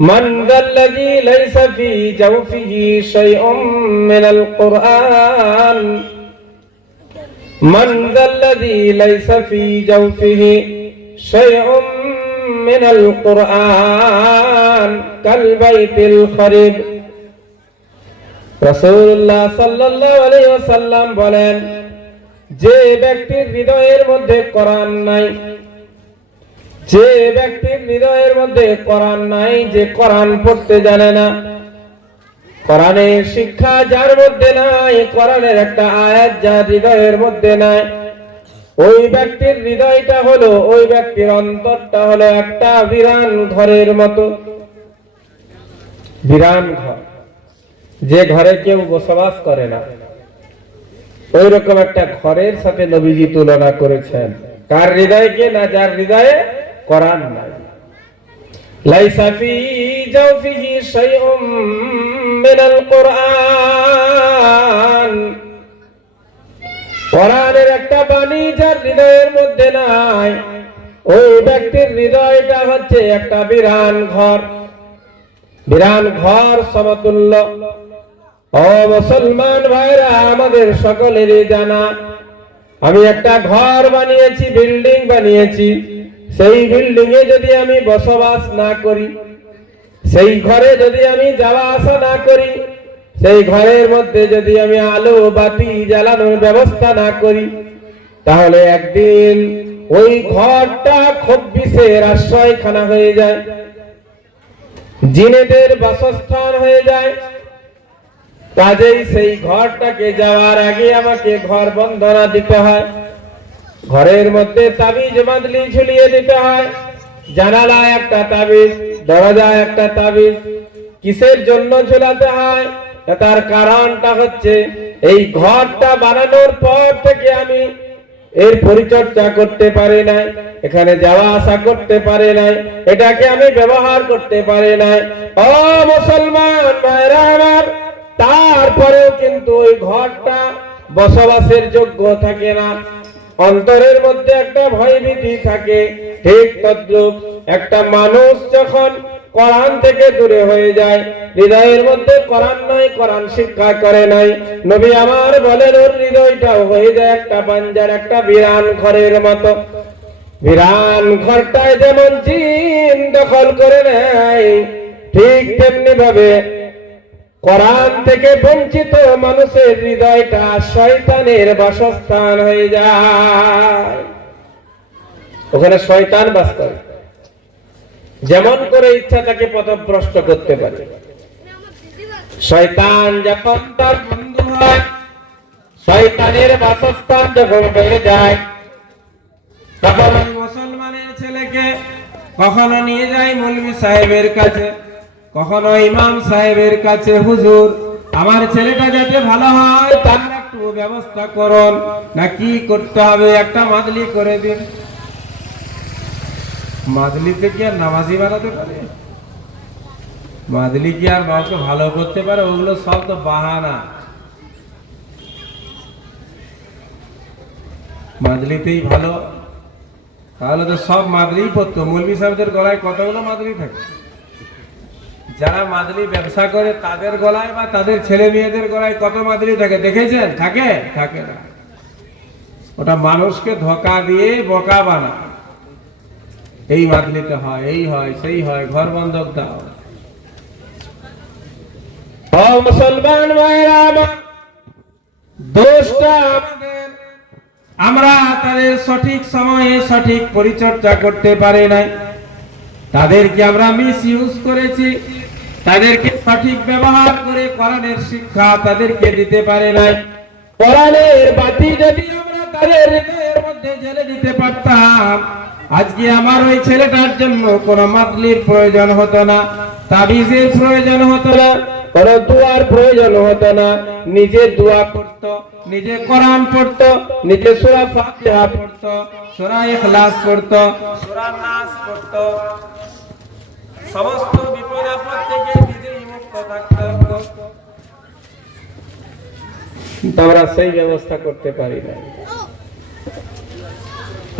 মান যাল্লাযী লাইসা ফী জাওফিহি শাইউম মিনাল কুরআন মান যাল্লাযী লাইসা ফী জাওফিহি শাইউম মিনাল কুরআন কাল বাইতিল খরিব। রাসূলুল্লাহ সাল্লাল্লাহু আলাইহি ওয়াসাল্লাম বলেন, যে ব্যক্তির হৃদয়ের মধ্যে কোরআন নাই, যে ব্যক্তির হৃদয়ের মধ্যে কোরআন নাই, যে কোরআন পড়তে জানে না, কোরআনের শিক্ষা যার মধ্যে নাই, কোরআনের একটা আয়াত যার হৃদয়ের মধ্যে নাই, ওই ব্যক্তির হৃদয়টা হলো, ওই ব্যক্তির অন্তরটা হলো একটা বিরান ঘরের মতো। বিরান ঘর, যে ঘরে কেউ বসবাস করে না, ওই রকম একটা ঘরের সাথে নবীজি তুলনা করেছেন। কার হৃদয়কে? না যার হৃদয়ে কোরআন নাই। লাইসা ফী জাওফিহি শাইউম মিনাল কুরআন, কোরআনের একটা বাণী যার হৃদয়ের মধ্যে নাই, ওই ব্যক্তির হৃদয়টা হচ্ছে একটা বিরান ঘর। বিরান ঘর সমতুল্য। ও মুসলমান ভাইরা, আমাদের সকলেরই জানা, আমি একটা ঘর বানিয়েছি, বিল্ডিং বানিয়েছি, সেই বিল্ডিং এ যদি আমি বসবাস না করি, সেই ঘরে যদি আমি যাওয়া আসা না করি, সেই ঘরের মধ্যে যদি আমি আলো বাতি জ্বালানোর ব্যবস্থা না করি, তাহলে একদিন ওই ঘরটা খব্বিসের আশ্রয়খানা হয়ে যায়, জিনেদের বাসস্থান হয়ে যায়। কাজেই সেই ঘরটাকে যাওয়ার আগে আমাকে ঘর বন্ধনা দিতে হয়, ঘরের মধ্যে তাবিজ বাঁধলি ঝুলিয়ে দিতে হয়, জানালায় একটা তাবিজ, দরজায় একটা তাবিজ। কিসের জন্য ঝুলাতে হয়? তার কারণটা হচ্ছে, এই ঘরটা বানানোর পর থেকে আমি এর পরিচর্যা করতে পারি নাই, এখানে যাওয়া আসা করতে পারি নাই, এটাকে আমি ব্যবহার করতে পারি নাই। ও মুসলমান ভাইরা আমার, তারপরেও কিন্তু ওই ঘরটা বসবাসের যোগ্য থাকে না, অন্তরের মধ্যে একটা ভয়ভীতি থাকে। ঠিক তদ্রূপ একটা মানুষ যখন কোরআন থেকে দূরে হয়ে যায়, হৃদয়ের মধ্যে কোরআন নাই, কোরআন শিক্ষা করে নাই, নবী আমার বলেন ওর হৃদয়টাও হয়ে যায় একটা বাঞ্জার, একটা বিরান ঘরের মতো। বিরান ঘরটায় যেমন জিন দখল করে নেয়, ঠিক তেমনি ভাবে কোরআন থেকে বঞ্চিত মানুষের হৃদয়টা শয়তানের বাসস্থান হয়ে যায়। ওখানে শয়তান বাস করে, যেমন করে ইচ্ছা তাকে পথভ্রষ্ট করতে পারে। শয়তান যখন তার বন্ধু হয়, শয়তানের বাসস্থান যখন হয়ে যায়, তখন মুসলমানের ছেলেকে কখনো নিয়ে যায় মৌলভী সাহেবের কাছে, কখনো ইমাম সাহেবের কাছে, হুজুর আমার ছেলেটা যাতে ভালো হয় তার একটু ব্যবস্থা করুন, না কি করতে হবে, একটা মাদলি করে দিন। মাদলিতে কি আর নামাজি বানাতে পারে? মাদলি কি আর বাবাকে ভালো করতে পারে? ওগুলো সব তো বাহানা। মাদলিতেই ভালো, তাহলে তো সব মাদলিই পড়তো। মৌলভী সাহেবদের গলায় কতগুলো মাদলি থাকে? যারা মাদলি ব্যবসা করে তাদের গলায় বা তাদের ছেলে মেয়েদের গলায় কত মাদলি থাকে দেখেছেন? থাকে? থাকে না। ওটা মানুষকে ধোঁকা দিয়ে বোকা বানা। এই মাদলিতে হয়, এই হয়, সেই হয়, ঘর বন্ধক দাও। ও মুসলমান ভাইরা আমার, দোষটা আমাদের, আমরা তাদের সঠিক সময়ে সঠিক পরিচর্যা করতে পারি নাই, তাদেরকে আমরা মিস ইউজ করেছি, তাদেরকে সঠিক ব্যবহার করে কোরআনের শিক্ষা তাদেরকে দিতে পারে নাই। কোরআনের বাতি যদি আমরা তাদের হৃদয়ের মধ্যে জ্বেলে দিতে পারতাম, আজকে আমার ওই ছেলেটার জন্য কোনো মাদলির প্রয়োজন হতো না, তাবিজের প্রয়োজন হতো না, কোনো দোয়ার প্রয়োজন হতো না। নিজে দোয়া করতো, নিজে কোরআন পড়তো, নিজে সূরা ফাতিহা পড়তো, সূরা ইখলাস পড়তো, সূরা নাস পড়তো, সমস্ত বিপদ আপদ থেকে নিজেই মুক্ত থাকতো। আমরা সেই ব্যবস্থা করতে পারি না।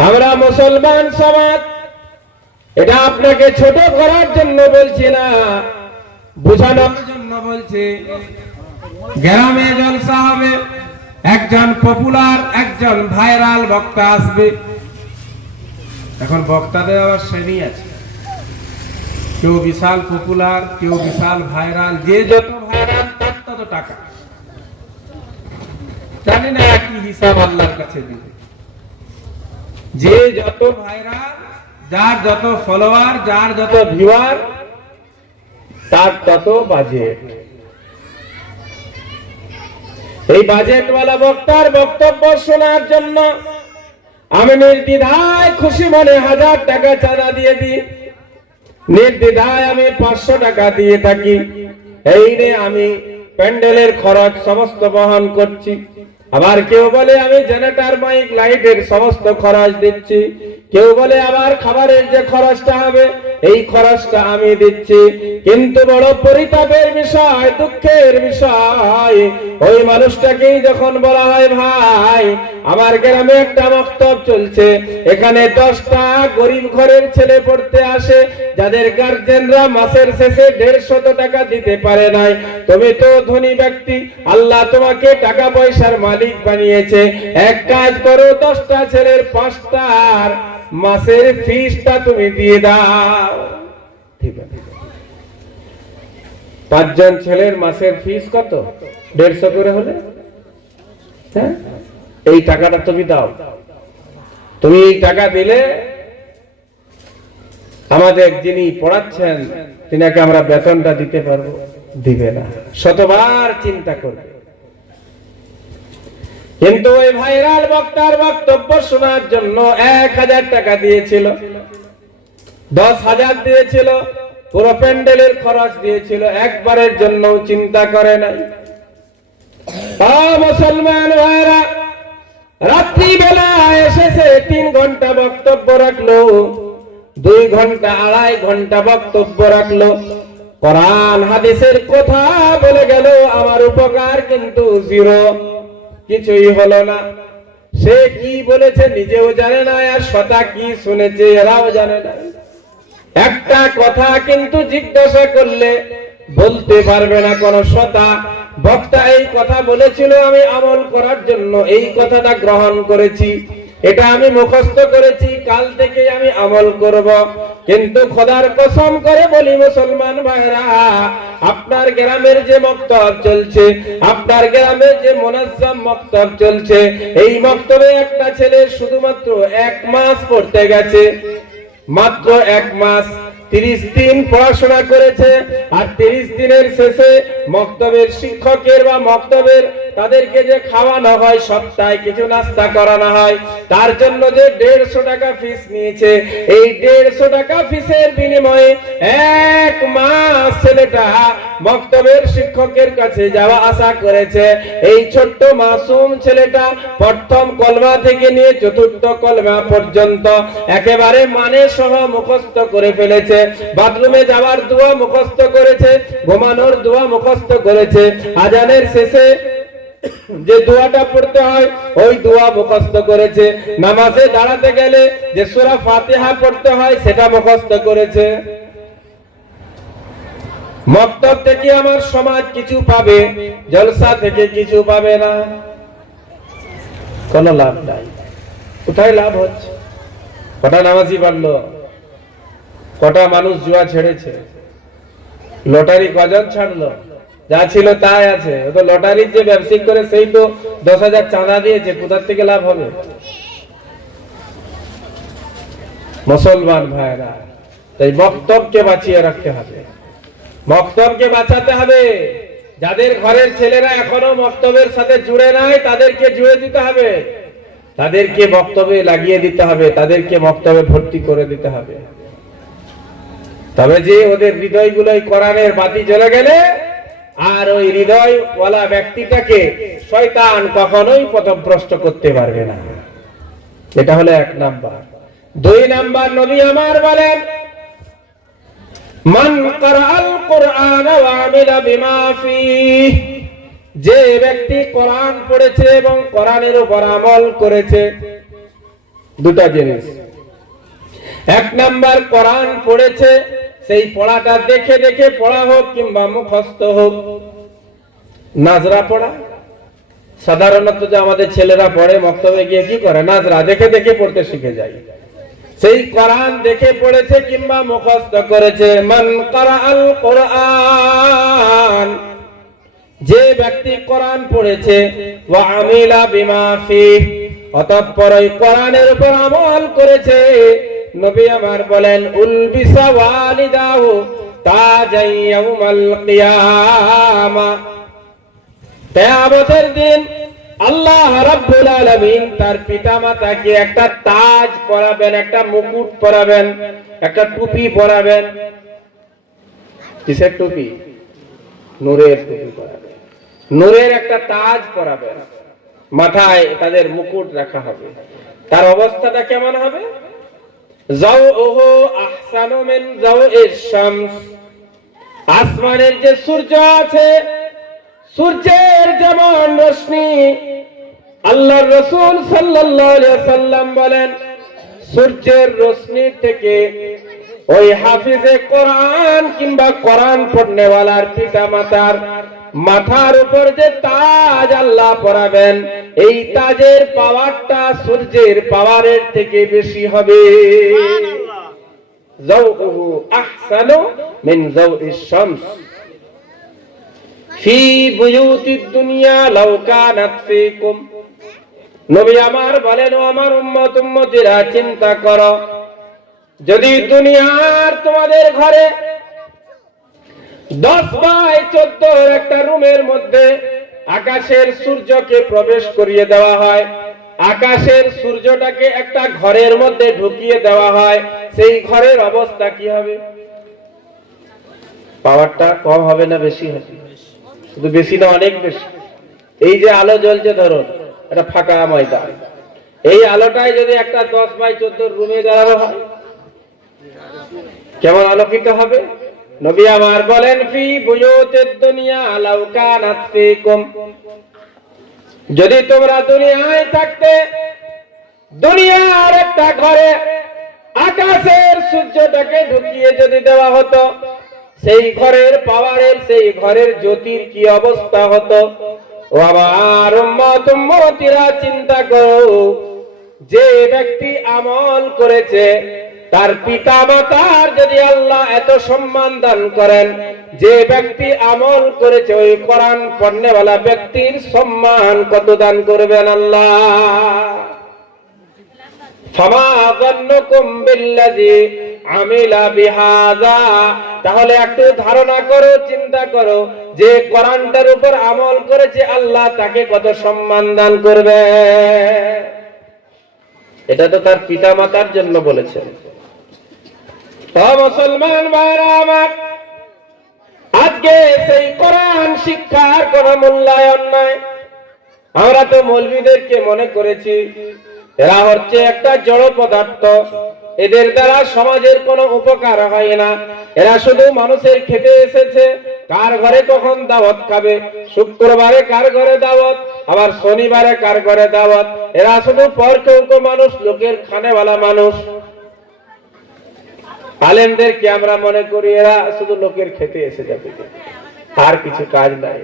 আমরা মুসলমান সমাজ এটা আপনাকে ছোট করার জন্য বলছি না, বোঝানোর জন্য বলছি। গ্রামে জলসা হবে, একজন পপুলার, একজন ভাইরাল বক্তা আসবে। এখন বক্তাদের আবার শ্রেণী আছে, কেউ বিশাল পপুলার, কেউ বিশাল ভাইরাল। যে যত ভাইরাল তার তত টাকা। জানি না কি হিসাব আল্লাহর কাছে দিবে। যে যত ভাইরাল, যার যত ফলোয়ার, যার যত ভিউয়ার, তার তত বাজেট। এই বাজেটওয়ালা বক্তার বক্তব্য শোনার জন্য আমি নির্দ্বিধায় খুশি মনে 1000 টাকা চাঁদা দিয়ে দিই, নির্দ্বিধায় আমি 500 টাকা দিয়ে থাকি। এই নিয়ে আমি প্যান্ডেলের খরচ সমস্ত বহন করছি। আবার কেউ বলে আমি জেনারেটর, মাইক, লাইটের সমস্ত খরচ দিচ্ছি। কেউ বলে আবার খাবারের যে খরচটা হবে এই খরচটা আমি দিচ্ছি। কিন্তু বড় পরিতাপের বিষয়, দুঃখের বিষয়, ওই মানুষটাকেই যখন বলা হয় ভাই আমার গ্রামে একটা মক্তব চলছে, এখানে 10টা গরিব ঘরের ছেলে পড়তে আসে, যাদের গার্জেনরা মাসের শেষে 150 টাকা দিতে পারে নাই। তুমি তো ধনী ব্যক্তি, আল্লাহ তোমাকে টাকা পয়সার মালিক বানিয়েছে। এক কাজ করো, 10টা ছেলের 5টার মাসের ফিসটা তুমি দিয়ে দাও। ঠিক আছে, 5 জন ছেলের মাসের ফিস কত? 150 করে হলে, হ্যাঁ, এই টাকাটা তুমি দাও। তুমি এই টাকা দিলে আমাদের যিনি পড়াচ্ছেন তিনাকে আমরা বেতনটা দিতে পারবো। দিবে না, শতবার চিন্তা করবে। কিন্তু ওই ভাইরাল বক্তার বক্তব্য শোনার জন্য 1000 টাকা দিয়েছিল, 10,000 দিয়েছিল, পুরো প্যান্ডেলের খরচ দিয়েছিল, একবারের জন্য চিন্তা করে নাই। মুসলমান ভাইরা, রাত্রি বেলা এসেছে, 3 ঘন্টা বক্তব্য রাখলো, 2 ঘন্টা 2.5 ঘন্টা বক্তব্য রাখলো, কোরআন হাদিসের কথা বলে গেল, আমার উপকার কিন্তু 0, কিছুই হলো না। সে কি বলেছে নিজেও জানে না, আর শ্রোতা কি শুনেছে এরাও জানে না। একটা কথা কিন্তু জিজ্ঞাসা করলে বলতে পারবে না কোন শ্রোতা। বক্তা এই কথা বলেছিল, আমি আমল করার জন্য এই কথাটা গ্রহণ করেছি, এটা আমি মুখস্থ করেছি, কাল থেকে আমি আমল করব। কিন্তু খোদার কসম করে বলি মুসলমান ভাইরা, আপনার গ্রামের যে মক্তব চলছে, আপনার গ্রামের যে মুনাজ্জাম মক্তব চলছে, এই মক্তবে একটা ছেলে শুধুমাত্র 1 মাস পড়তে গেছে, মাত্র 1 মাস, 30 দিন পড়াশোনা করেছে। আর 30 দিনের শেষে মক্তবের শিক্ষকের বা মক্তবের তাদেরকে যে খাওয়ানো হয়, সপ্তাহে কিছু নাস্তা করানো হয়, তার জন্য যে 150 টাকা ফিস নিয়েছে, এই 150 টাকা ফিসের বিনিময়ে 1 মাস ছেলেটা মক্তবের শিক্ষকের কাছে যাওয়া আসা করেছে। এই ছোট্ট মাসুম ছেলেটা প্রথম কলমা থেকে নিয়ে 4র্থ কলমা পর্যন্ত একেবারে মানে সহ মুখস্থ করে ফেলেছে। বাথরুমে যাওয়ার দোয়া মুখস্থ করেছে, ঘুমানোর দোয়া মুখস্থ করেছে, আজানের শেষে যে দোয়াটা পড়তে হয় ওই দোয়া মুখস্থ করেছে, নামাজে দাঁড়াতে গেলে যে সূরা ফাতিহা পড়তে হয় সেটা মুখস্থ করেছে। মক্তব থেকে আমার সমাজ কিছু পাবে, জলসা থেকে কিছু পাবে না, কোনো লাভ নাই। কোথায় লাভ হচ্ছে? কটা নামাজি বাড়লো, কটা মানুষ জুয়া ছেড়েছে, লটারি কজন ছাড়লো, যা ছিল তাই আছে। ও তো লটারির যে ব্যবসায়িক করে সেই তো 10,000 চাঁদা দিয়েছে, কোথার থেকে লাভ হবে? মুসলমান ভাইরা, তাই বক্তব্যকে বাঁচিয়ে রাখতে হবে, বক্তব্যকে বাঁচাতে হবে। যাদের ঘরের ছেলেরা এখনো বক্তব্যের সাথে জুড়ে নাই তাদেরকে জুড়ে দিতে হবে, তাদেরকে বক্তব্যে লাগিয়ে দিতে হবে, তাদেরকে বক্তব্যে ভর্তি করে দিতে হবে। তবে যে ওদের হৃদয়গুলোই কোরআনের বাতি জ্বলে গেলে আর ওই হৃদয়ওয়ালা ব্যক্তিটাকে শয়তান কখনোই পথভ্রষ্ট করতে পারবে না। এটা হলো 1 নাম্বার। 2 নাম্বার, নবী আমার বলেন, মান ক্বারাআল কুরআন ওয়া আমিলা বিমা ফীহ, যে ব্যক্তি কোরআন পড়েছে এবং কোরআনের উপর আমল করেছে, দুটা জিনিস। এক নাম্বার কোরআন পড়েছে, সেই পড়াটা দেখে দেখে পড়া হোক কিংবা মুখস্থ হোক। নাজরা পড়া সাধারণত যে আমাদের ছেলেরা পড়ে মক্তবে গিয়ে কি করে, নাজরা দেখে দেখে পড়তে শিখে যায়। সেই কোরআন দেখে পড়েছে কিংবা মুখস্থ করেছে। মান ক্বারাআল কোরআন, যে ব্যক্তি কোরআন পড়েছে, ওয়া আমিলা বিমা ফিহি, অতঃপর ওই কোরআনের উপর আমল করেছে, নবী আমার বলেন উলবিসা ওয়ালিদাহু তাজাই ইয়াউমাল কিয়ামা, কিয়ামতের দিন আল্লাহ রাব্বুল আলামিন তার পিতামাতাকে একটা তাজ পরাবেন, একটা মুকুট পরাবেন, একটা টুপি পরাবেন। কিসের টুপি? নূরের টুপি পরাবেন, নূরের একটা তাজ পরাবেন, মাথায় তাদের মুকুট রাখা হবে। তার অবস্থাটা কেমন হবে? যাওউহু আহসানু মিন যাওইশ শামস, আসমানের যে সূর্য আছে, সূর্যের যেমন রশ্মি, আল্লাহর রাসূল সাল্লাল্লাহু আলাইহি ওয়াসাল্লাম বলেন সূর্যের রশ্মি থেকে ওই হাফিজে কোরআন কিংবা কোরআন পড়নেওয়ালার পিতামাতার মাথার উপর যে তাজ আল্লাহ পরাবেন, এই তাজের পাওয়ারটা সূর্যের পাওয়ারের থেকে বেশি হবে। যাওউহু আহসানু মিন যাওইশ শামস ফি বুয়ুতিদ দুনিয়া লাউ কানাত ফিকুম। নবী আমার বলেন, ও আমার উম্মত উম্মতিরা, চিন্তা করো, যদি দুনিয়ার তোমাদের ঘরে 10x14 একটা রুমের মধ্যে আকাশের সূর্যকে প্রবেশ করিয়ে দেওয়া হয়, আকাশের সূর্যটাকে একটা ঘরের মধ্যে ঢুকিয়ে দেওয়া হয়, সেই ঘরের অবস্থা কি হবে? পাওয়ারটা কম হবে না বেশি হবে? শুধু বেশি না, অনেক বেশি। এই যে আলো জ্বলছে, ধরুন এটা ফাঁকা ময়দান, এই আলোটাই যদি একটা 10x14 রুমে দাঁড়ানো হয়, কেমন আলোকিত হবে? নবী আমার বলেন ফি বুয়ুতিদ দুনিয়া লাউ কানাত ফিকুম, যদি তোমরা দুনিয়ায় থাকতে দুনিয়ার একটা ঘরে আকাশের সূর্যটাকে ঢুকিয়ে যদি দেওয়া হতো, সেই ঘরের পাওয়ারের, সেই ঘরের জ্যোতির কি অবস্থা হতো? ও আমার উম্মত উম্মতিরা, চিন্তা করো, যে ব্যক্তি আমল করেছে, তার পিতা মাতার যদি আল্লাহ এত সম্মান দান করেন, যে ব্যক্তি আমল করেছে ওই কোরআন পড়নেওয়ালা ব্যক্তির সম্মান কত দান করবেন আল্লাহ। ফামা যান্নুকুম বিল্লাযী আমিলা বিহাযা, তাহলে একটু ধারণা করো, চিন্তা করো, যে কোরআনটার উপর আমল করেছে আল্লাহ তাকে কত সম্মান দান করবে। এটা তো তার পিতা মাতার জন্য বলেছেন। ও মুসলমান ভাইরা আমার, আজকে সেই কোরআন শিক্ষার কোনো মূল্যায়ন নাই। আমরা তো মৌলবীদেরকে মনে করেছি এরা হচ্ছে একটা জড় পদার্থ, এদের দ্বারা সমাজের কোনো উপকার হয় না, এরা শুধু মানুষের খেতে এসেছে। কার ঘরে কখন দাওয়াত খাবে, শুক্রবারে কার ঘরে দাওয়াত, আবার শনিবারে কার ঘরে দাওয়াত, এরা শুধু পরকেউকো মানুষ, লোকের খানেওয়ালা মানুষ। আলেমদেরকে আমরা মনে করি এরা শুধু লোকের খেতে এসে যাবে, আর কিছু কাজ নাই।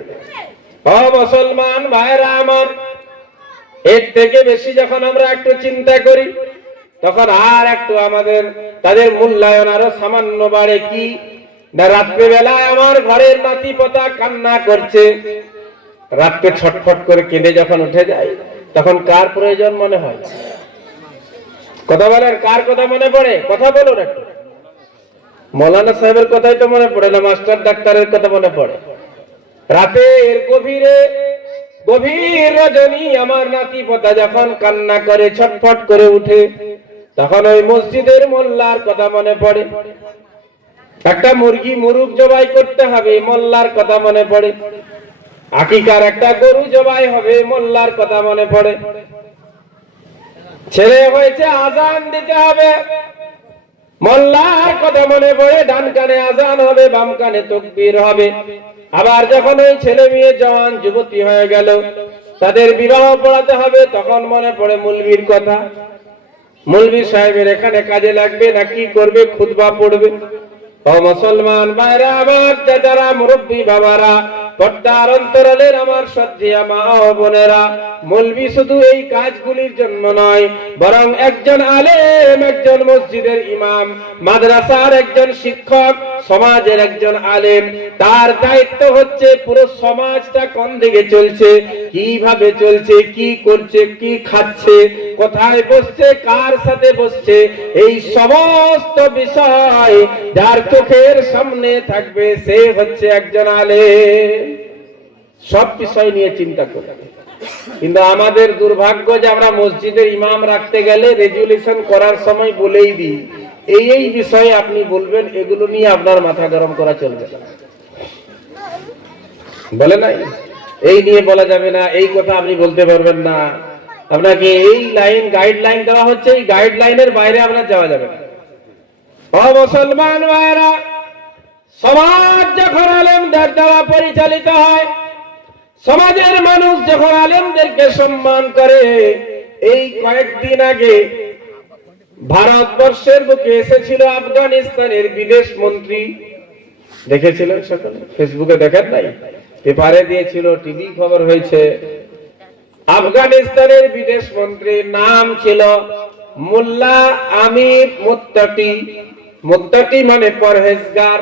ও মুসলমান ভাইরা আমার, এর থেকে বেশি যখন আমরা একটু চিন্তা করি, তখন আর একটু আমাদের তাদের মূল্যায়ন আরো সামান্য বাড়ে। কি না, রাত্রে বেলায় আমার ঘরের নাতি পোতা কান্না করছে, রাত্রে ছটফট করে কেঁদে যখন উঠে যায়, তখন কার প্রয়োজন মনে হয়? কথা বলেন, কার কথা মনে পড়ে? কথা বলুন একটু। মৌলানা সাহেবের কথাই তো মনে পড়ে না, মাস্টার ডাক্তারের কথা মনে পড়ে? রাতের গভীর রজনী আমার নাতি পোতা যখন কান্না করে, ছটফট করে উঠে, তখন ওই মসজিদের মোল্লার কথা মনে পড়ে। একটা মুরগ জবাই করতে হবে, মোল্লার কথা মনে পড়ে। আকিকার একটা গরু জবাই হবে, মোল্লার কথা মনে পড়ে। ছেলে হয়েছে, আজান দিতে হবে, মোল্লার কথা মনে পড়ে। ডান কানে আজান হবে, বাম কানে তাকবীর হবে। আবার যখন ওই ছেলে মেয়ে জওয়ান যুবতী হয়ে গেল, তাদের বিবাহ পড়াতে হবে, তখন মনে পড়ে মৌলবীর কথা। মৌলভী সাহেবের এখানে কাজে লাগবে না কি করবে, খুতবা পড়বে। ও মুসলমান ভাইরা আমার, যারা মুরব্বী বাবারা, পর্দার অন্তরালের আমার শ্রদ্ধেয় মা ও বোনেরা, মৌলভী শুধু এই কাজগুলির জন্য নয়, বরং একজন আলেম, একজন মসজিদের ইমাম, মাদ্রাসার একজন শিক্ষক, সমাজের একজন আলেম, তার দায়িত্ব হচ্ছে পুরো সমাজটা কোন দিকে চলছে, কিভাবে চলছে, কি করছে, কি খাচ্ছে, কোথায় বসছে, কার সাথে বসছে, এই সমস্ত বিষয় যার চোখের সামনে থাকবে সে হচ্ছে একজন আলেম। সব বিষয় নিয়ে চিন্তা করবে। কিন্তু আমাদের দুর্ভাগ্য যে আমরা মসজিদের ইমাম রাখতে গেলে রেজুলেশন করার সময় বলেই দিই এই বিষয়ে আপনি বলবেন, এগুলো নিয়ে আপনার মাথা গরম করা চলবে না, বলে নাই এই নিয়ে বলা যাবে না, এই কথা আপনি বলতে পারবেন না, আপনাকে এই লাইন গাইডলাইন দেওয়া হচ্ছে, এই গাইডলাইনের বাইরে আপনার যাওয়া যাবে না। ও মুসলমান ভাইরা, সমাজ যখন আলেমদের দ্বারা পরিচালিত হয়, সমাজের মানুষ যখন আলেমদেরকে সম্মান করে, এই কয়েকদিন আগে ভারতবর্ষের বুকে এসেছিল আফগানিস্তানের বিদেশ মন্ত্রী, দেখেছিলেন সকলে, ফেসবুকে দেখেন নাই, পেপারে দিয়েছিল, টিভি খবর হয়েছে। আফগানিস্তানের বিদেশ মন্ত্রীর নাম ছিল মোল্লা আমির মুত্তাকি। মুত্তাকি মানে পরহেজগার,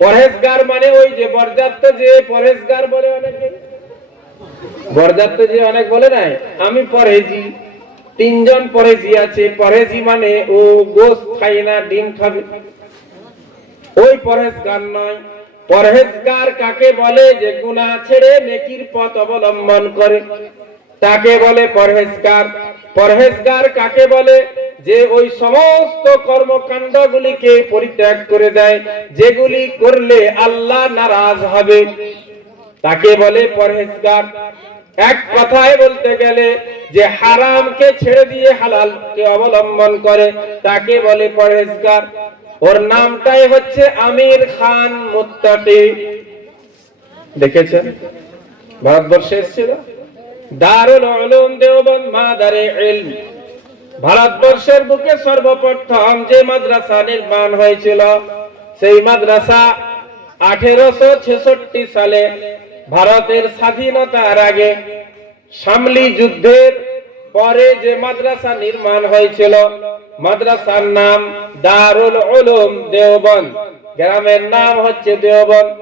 পরহেজগার মানে ওই যে বরযাত্র যে পরহেজগার বলে অনেকে, বরযাত্র যে অনেক বলে নাই আমি পরহেজি, তিনজন পরহেজি আছে, পরহেজি মানে ও গোশত খায় না, ডিম খাবে, ওই পরহেজগার নয়। পরহেজগার কাকে বলে? যে গুনাহ ছেড়ে নেকির পথ অবলম্বন করে, তাকে বলে পরহেজগার। পরহেজগার কাকে বলে? যে ওই সমস্ত কর্মকাণ্ডগুলিকে পরিত্যাগ করে দেয় যেগুলি করলে আল্লাহ নারাজ হবে, তাকে বলে পরহেজগার। এক কথায় বলতে গেলে যে হারামকে ছেড়ে দিয়ে হালালকে অবলম্বন করে তাকে বলে পরহেজগার। ওর নামটাই হচ্ছে আমির খান মুত্তাকি। দেখেছেন ভারতবর্ষে এসেছিল দারুল উলুম দেওবন্দ মাদারে ইলম। ভারতবর্ষের বুকে সর্বপ্রথম যে মাদ্রাসা নির্মাণ হয়েছিল সেই মাদ্রাসা 1866 সালে ভারতের স্বাধীনতার আগে শামলি যুদ্ধের পরে যে মাদ্রাসা নির্মাণ হয়েছিল, মাদ্রাসার নাম দারুল উলুম দেওবন্দ, গ্রামের নাম হচ্ছে দেওবন্দ।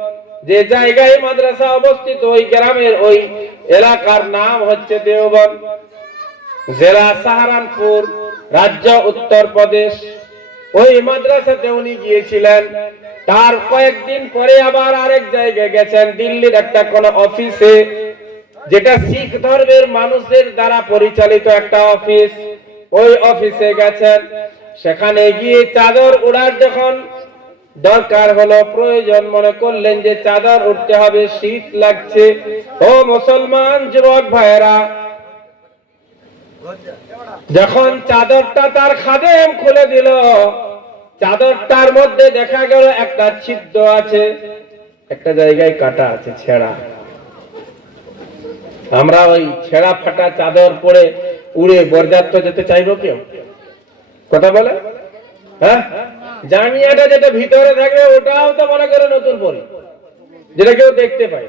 যে জায়গায় মাদ্রাসা অবস্থিত ওই গ্রামের ওই এলাকার নাম হচ্ছে দেওবন্দ। জেলা সাহারানপুর, রাজ্য উত্তরপ্রদেশ। ওই মাদ্রাসাতে উনি গিয়েছিলেন। তার কয়েকদিন পরে আবার আরেক জায়গায় গেছেন, দিল্লির একটা কোন অফিসে, যেটা শিখ ধর্মের মানুষের দ্বারা পরিচালিত একটা অফিস। ওই অফিসে গেছেন, সেখানে গিয়ে চাদর ওড়ার যখন দরকার হলো, প্রয়োজন মনে করলেন যে চাদর উঠতে হবে, শীত লাগছে। ও মুসলমান যুবক ভাইয়েরা, যখন চাদরটা তার খাদেম খুলে দিল, চাদরটার মধ্যে দেখা গেল একটা ছিদ্র আছে, একটা জায়গায় কাটা আছে, ছেঁড়া। আমরা ওই ছেঁড়া ফাটা চাদর পরে উড়ে বরযাত্র যেতে চাইবো কেউ? কথা বলে, হ্যাঁ? জাঙ্গিয়াটা যেটা ভিতরে থাকবে ওটাও তো মনে করে নতুন পরে, যেটা কেউ দেখতে পায়।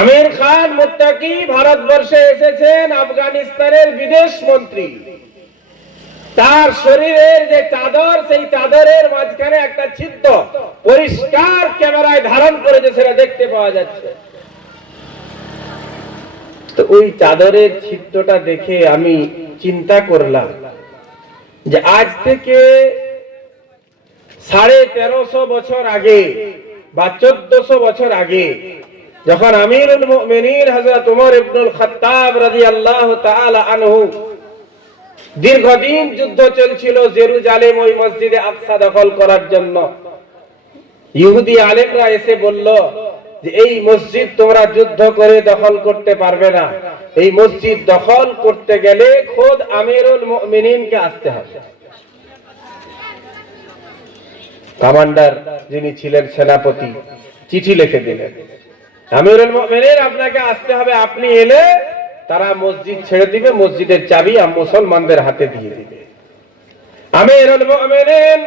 আমির খান মুত্তাকি ভারতবর্ষে এসেছেন, আফগানিস্তানের বিদেশ মন্ত্রী। তার শরীরের যে চাদর, সেই চাদরের মাঝখানে একটা ছিদ্র পরিষ্কার ক্যামেরায় ধারণ করেছে, সেটা দেখতে পাওয়া যাচ্ছে। তো ওই চাদরের ছিদ্রটা দেখে আমি চিন্তা করলাম যে আজ থেকে 1350 বছর আগে বা 1400 বছর আগে যখন আমিরুল মুমিনিন হযরত ওমর ইবনুল খাত্তাব রাদিয়াল্লাহু তাআলা আনহু দীর্ঘদিন যুদ্ধ চলছিল জেরুজালেম ওই মসজিদে আকসা দখল করার জন্য, ইহুদি আলেমরা এসে বলল যে এই মসজিদ তোমরা যুদ্ধ করে দখল করতে পারবে না, এই মসজিদ দখল করতে গেলে খোদ আমিরুল মুমিনিনকে আসতে হবে। কমান্ডার যিনি ছিলেন সেনাপতি চিঠি লিখে দিলেন, আমিরুল মুমিনিন আপনাকে আসতে হবে, আপনি এলে তারা মসজিদ ছেড়ে দিবে, মসজিদের চাবি মুসলমানদের হাতে দিয়ে দিবে। আমিরুল মুমিনিন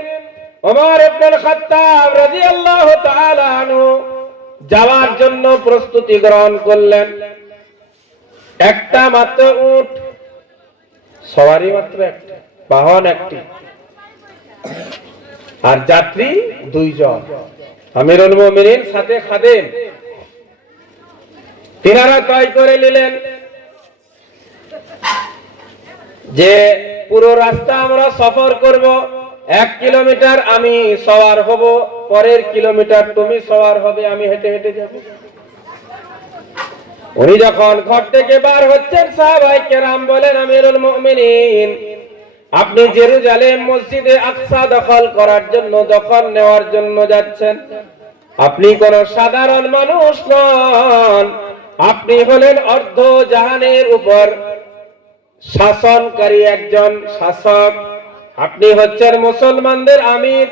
ওমর ইবনুল খাত্তাব রাদিয়াল্লাহু তাআলা আনহু যাওয়ার জন্য প্রস্তুতি গ্রহণ করলেন। একটা মাত্র উট, সওয়ারি মাত্র একটা, বাহন একটি, আর যাত্রী 2 জন। আমিরুল মুমিনিন সাথে খাদেম, তিনারা তয় করে নিলেন যে পুরো রাস্তা আমরা সফর করব, 1 কিলোমিটার আমি সওয়ার হব, পরের কিলোমিটার তুমি সওয়ার হবে, আমি হেঁটে হেঁটে যাব। উনি যখন ঘর থেকে বার হচ্ছেন, সাহাবায়ে কেরাম বলেন, আমিরুল মুমিনিন আপনি জেরুজালেম মসজিদে আকসা দখল করার জন্য, দখল নেওয়ার জন্য যাচ্ছেন। আপনি কোন সাধারণ মানুষ নন, আপনি হলেন অর্ধ জাহানের উপর শাসনকারী একজন শাসক। আপনি হচ্ছেন মুসলমানদের আমির,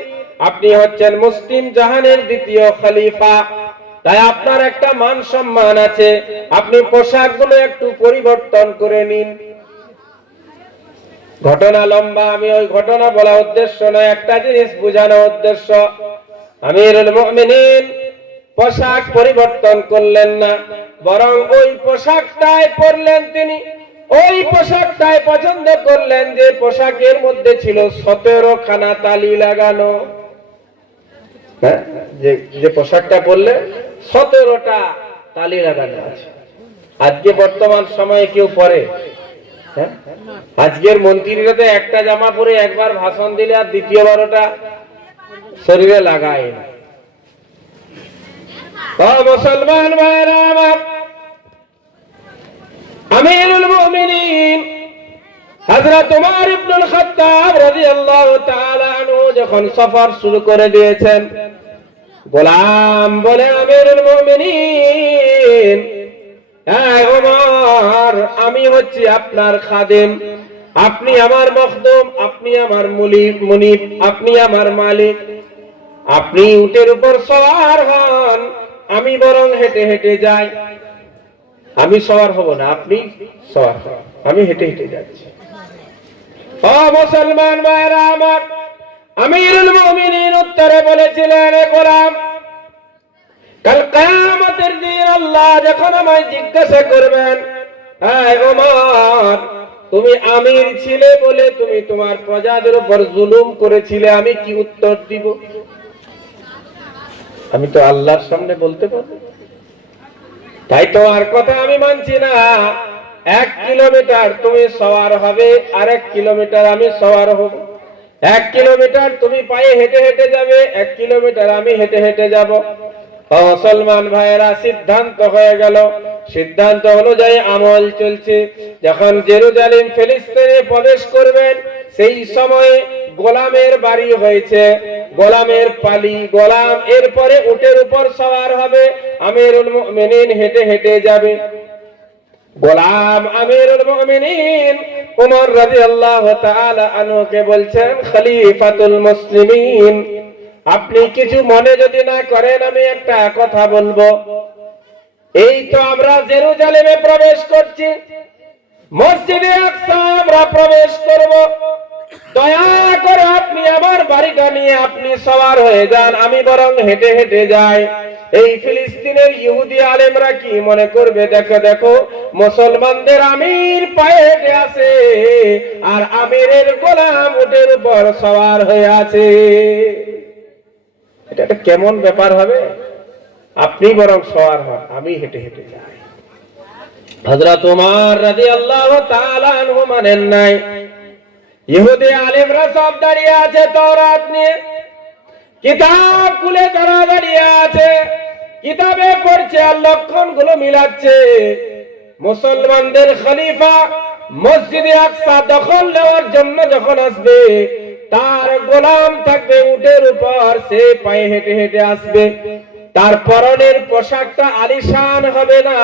আপনি হচ্ছেন মুসলিম জাহানের দ্বিতীয় খলিফা। তাই আপনার একটা মান সম্মান আছে, আপনি পোশাকগুলো একটু পরিবর্তন করে নিন। ঘটনা লম্বা, আমি ওই ঘটনা বলা উদ্দেশ্য নয়, একটা জিনিস বোঝানো উদ্দেশ্য। আমিরুল মুমিনিন পোশাক পরিবর্তন করলেন না, বরং ওই পোশাকটাই পরলেন তিনি। ওই পোশাকটাই পছন্দ করলেন যে পোশাকের মধ্যে ছিল 17খানা তালি লাগানো। যে পোশাকটা পরলে 17টা তালি লাগানো আছে। আজকে বর্তমান সময়ে কেউ পরে? আজকের মন্ত্রীরা তো একটা জামা পরে একবার ভাষণ দিলে আর দ্বিতীয়বার ওটা শরীরে লাগায় না। মুসলমান ভাইরা আমার, আমিরুল মুমিনিন হযরত ওমর ইবনুল খাত্তাব রাদিয়াল্লাহু তাআলা আনহু যখন সফর শুরু করে দিয়েছেন, গোলাম বলে, আমিরুল মুমিনিন ওমর, আমি হচ্ছি আপনার খাদেম, আপনি আমার মখদুম, আপনি আমার মুনিব, আপনি আমার মালিক। আপনি উটের উপর সওয়ার হন, আমি বরং হেঁটে হেঁটে যাই। আমি সওয়ার হব না, আপনি সওয়ার হন, আমি হেঁটে হেঁটে যাচ্ছি। ও মুসলমান ভাইরা আমার, আমিরুল মুমিনিন উত্তরে বলেছিলেন, গোলাম, কাল কিয়ামতের দিন আল্লাহ যখন আমায় জিজ্ঞাসা করবেন, এই ওমর, তুমি আমির ছিলে বলে তুমি তোমার প্রজাদের উপর জুলুম করেছিলে, আমি কি উত্তর দিব? আমি তো আল্লাহর সামনে বলতে পারবো? তাই তো আর কথা আমি মানছি না। 1 কিলোমিটার তুমি সওয়ার হবে, আর 1 কিলোমিটার আমি সওয়ার হব। 1 কিলোমিটার তুমি পায়ে হেঁটে হেঁটে যাবে, 1 কিলোমিটার আমি হেঁটে হেঁটে যাব। মুসলমান ভাইয়েরা, সিদ্ধান্ত হয়ে গেল। সিদ্ধান্ত অনুযায়ী আমল চলছে। যখন জেরুজালেম ফিলিস্তিনে প্রবেশ করবেন, সেই সময়ে গোলামের বাড়ি হয়েছে, গোলামের পালি, গোলাম এরপরে উটের উপর সওয়ার হবে, আমিরুল মুমিনিন হেঁটে হেঁটে যাবে। গোলাম আমিরুল মুমিনিন ওমর রাদিয়াল্লাহু তাআলা আনহুকে বলছেন, খলিফাতুল মুসলিমিন, আপনি কিছু মনে যদি না করেন, আমি একটা কথা বলবো। এই তো আমরা জেরুজালেমে প্রবেশ করছি, মসজিদে আকসা আমরা প্রবেশ করব। দয়া করে আপনি আমার বাড়িটা নিয়ে আপনি সওয়ার হয়ে যান, আমি বরং হেঁটে হেঁটে যাই। এই ফিলিস্তিনের ইহুদি আলেমরা কি মনে করবে? দেখো দেখো, মুসলমানদের আমির পায়ে হেঁটে আছে, আর আমিরের গোলাম উটের উপর সওয়ার হয়ে আছে। এটা একটা কেমন ব্যাপার হবে? আপনি বরং সওয়ার হন, আমি হেঁটে হেঁটে যাই। হযরত ওমর রাদিয়াল্লাহু তাআলা আনহু মানেন নাই। ইহুদি আলেমরা সব দাঁড়িয়ে আছে তাওরাত নিয়ে, কিতাব খুলে তারা দাঁড়িয়ে আছে, কিতাবে পড়ছে আর লক্ষণগুলো মিলাচ্ছে। মুসলমানদের খলিফা মসজিদে আকসা দখল নেওয়ার জন্য যখন আসবে, তার গোলাম থাকবে উটের উপর, সে পায়ে হেঁটে হেঁটে আসবে। তার পরনের পোশাকটা আলিশান হবে না,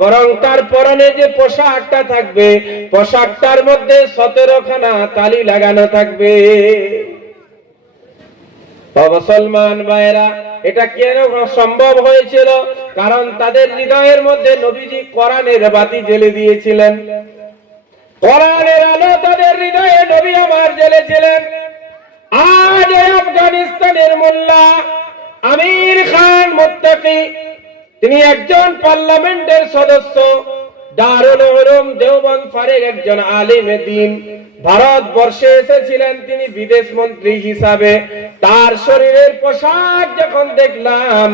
বরং তার পরনে যে পোশাকটা থাকবে, পোশাকটার মধ্যে 17খানা তালি লাগানো থাকবে। মুসলমান ভাইরা, এটা কেন সম্ভব হয়েছিল? কারণ তাদের হৃদয়ের মধ্যে নবীজি কোরআনের বাতি জ্বেলে দিয়েছিলেন। কোরআনের আলো তাদের হৃদয়ে নবী আমার জ্বেলেছিলেন। আজ আফগানিস্তানের মোল্লা আমির খান মুত্তাকি, তিনি একজন পার্লামেন্টের সদস্য, দারুল উলুম দেওবন্দ ফারেক একজন আলিমে দ্বীন। ভারতবর্ষে এসেছিলেন তিনি বিদেশ মন্ত্রী হিসাবে। তার শরীরের পোশাক যখন দেখলাম,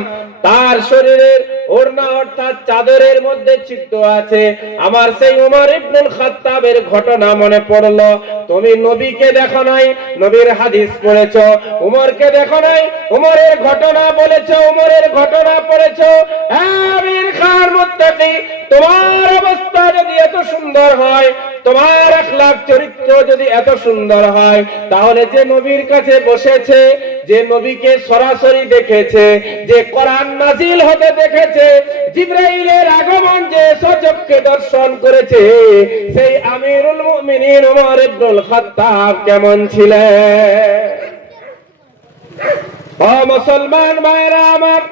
তার শরীরের ওড়না অর্থাৎ চাদরের মধ্যে ছিদ্র আছে, আমার সেই উমর ইবনুল খাত্তাবের ঘটনা মনে পড়লো। তুমি নবীকে দেখো নাই, নবীর হাদিস পড়েছো। উমরকে দেখো নাই, উমরের ঘটনা বলেছো, উমরের ঘটনা পড়েছো। আমির খান মুত্তাকি, তোমার অবস্থা যদি এত সুন্দর হয়, তোমার আখলাক চরিত্র যদি এত সুন্দর হয়, তাহলে যে নবীর কাছে বসেছে, যে নবীকে সরাসরি দেখেছে, যে কোরআন নাজিল হতে দেখেছে, জিবরাইলের আগমন যে সচক্ষে দর্শন করেছে, সেই আমিরুল মুমিনিন ওমর ইবনুল খাত্তাব কেমন ছিলেন? ও মুসলমান ভাইরা আমার,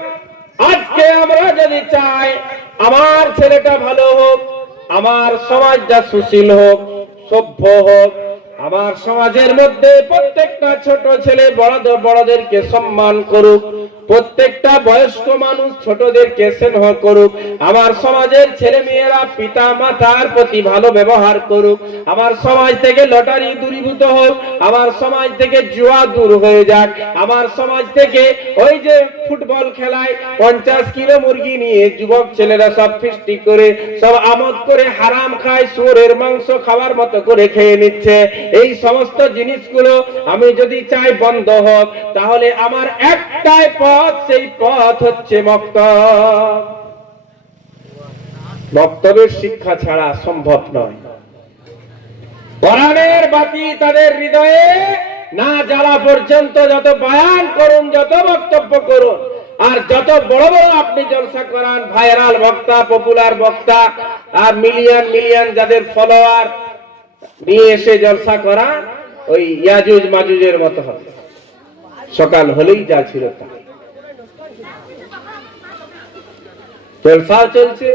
আজকে আমরা যদি চাই আমার ছেলেটা ভালো হোক, আমার সমাজটা সুশীল হোক, সভ্য হোক, আমার সমাজের মধ্যে প্রত্যেকটা ছোট ছেলে বড়দেরকে সম্মান করুক, প্রত্যেকটা বয়স্ক মানুষ ছোটদেরকে স্নেহ করুক, আমার সমাজের ছেলে মেয়েরা পিতা মাতার প্রতি ভালো ব্যবহার করুক, আমার সমাজ থেকে লটারি দূরীভূত হোক, আমার সমাজ থেকে জুয়া দূর হয়ে যাক, আমার সমাজ থেকে ওই যে ফুটবল খেলায় 50 কিলো মুরগি নিয়ে যুবক ছেলেরা সব ফিস্টি করে, সব আমোদ করে হারাম খায়, শুয়োরের মাংস খাওয়ার মতো করে খেয়ে নিচ্ছে, এই সমস্ত জিনিসগুলো আমি যদি চাই বন্ধ হোক, তাহলে আমার একটাই পথ, সেই পথ হচ্ছে মক্তব। মক্তবের শিক্ষা ছাড়া সম্ভব নয়। কোরআনের বাতি তাদের হৃদয়ে না জ্বালা পর্যন্ত যত বয়ান করুন, যত বক্তব্য করুন, আর যত বড় বড় আপনি জলসা করান, ভাইরাল বক্তা, পপুলার বক্তা, আর মিলিয়ন মিলিয়ন যাদের ফলোয়ার নিয়ে এসে জলসা করা, ওই ইয়াজুজ মাজুজের মতো হবে। সকাল হলেই যা ছিল তা জলসা চলছে,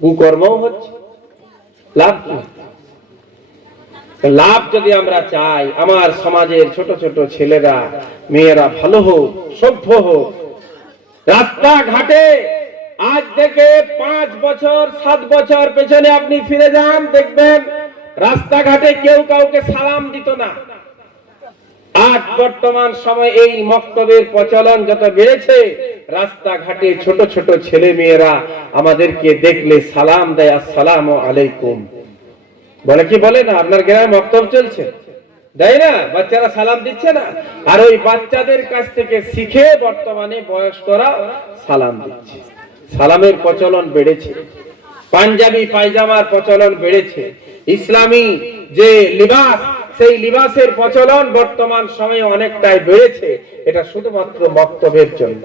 কুকর্ম হচ্ছে, লাভ কি? লাভ যদি আমরা চাই, আমার সমাজের ছোট ছোট ছেলেরা মেয়েরা ভালো হোক, সভ্য হোক, রাস্তাঘাটে আজ থেকে 5 বছর 7 বছর পেছনে আপনি ফিরে যান, দেখবেন রাস্তাঘাটে কেউ কাউকে সালাম দিত না। আজ বর্তমান সময় এই মক্তবের প্রচলন যত বেড়েছে, রাস্তাঘাটে ছোট ছোট ছেলে মেয়েরা আমাদেরকে দেখলে সালাম দেয়, আসসালামু আলাইকুম বলে। কি বলে না? আপনার গ্রামে মক্তব চলছে, দেয় না? বাচ্চারা সালাম দিচ্ছে না? আর ওই বাচ্চাদের কাছ থেকে শিখে বর্তমানে বয়স্করা সালাম দিচ্ছে। সালামের প্রচলন বেড়েছে, পাঞ্জাবি পায়জামার প্রচলন বেড়েছে, ইসলামী যে লিবাস, সেই লিবাসের প্রচলন বর্তমান সময়ে অনেকটাই বেড়েছে। এটা শুধুমাত্র মক্তবের জন্য।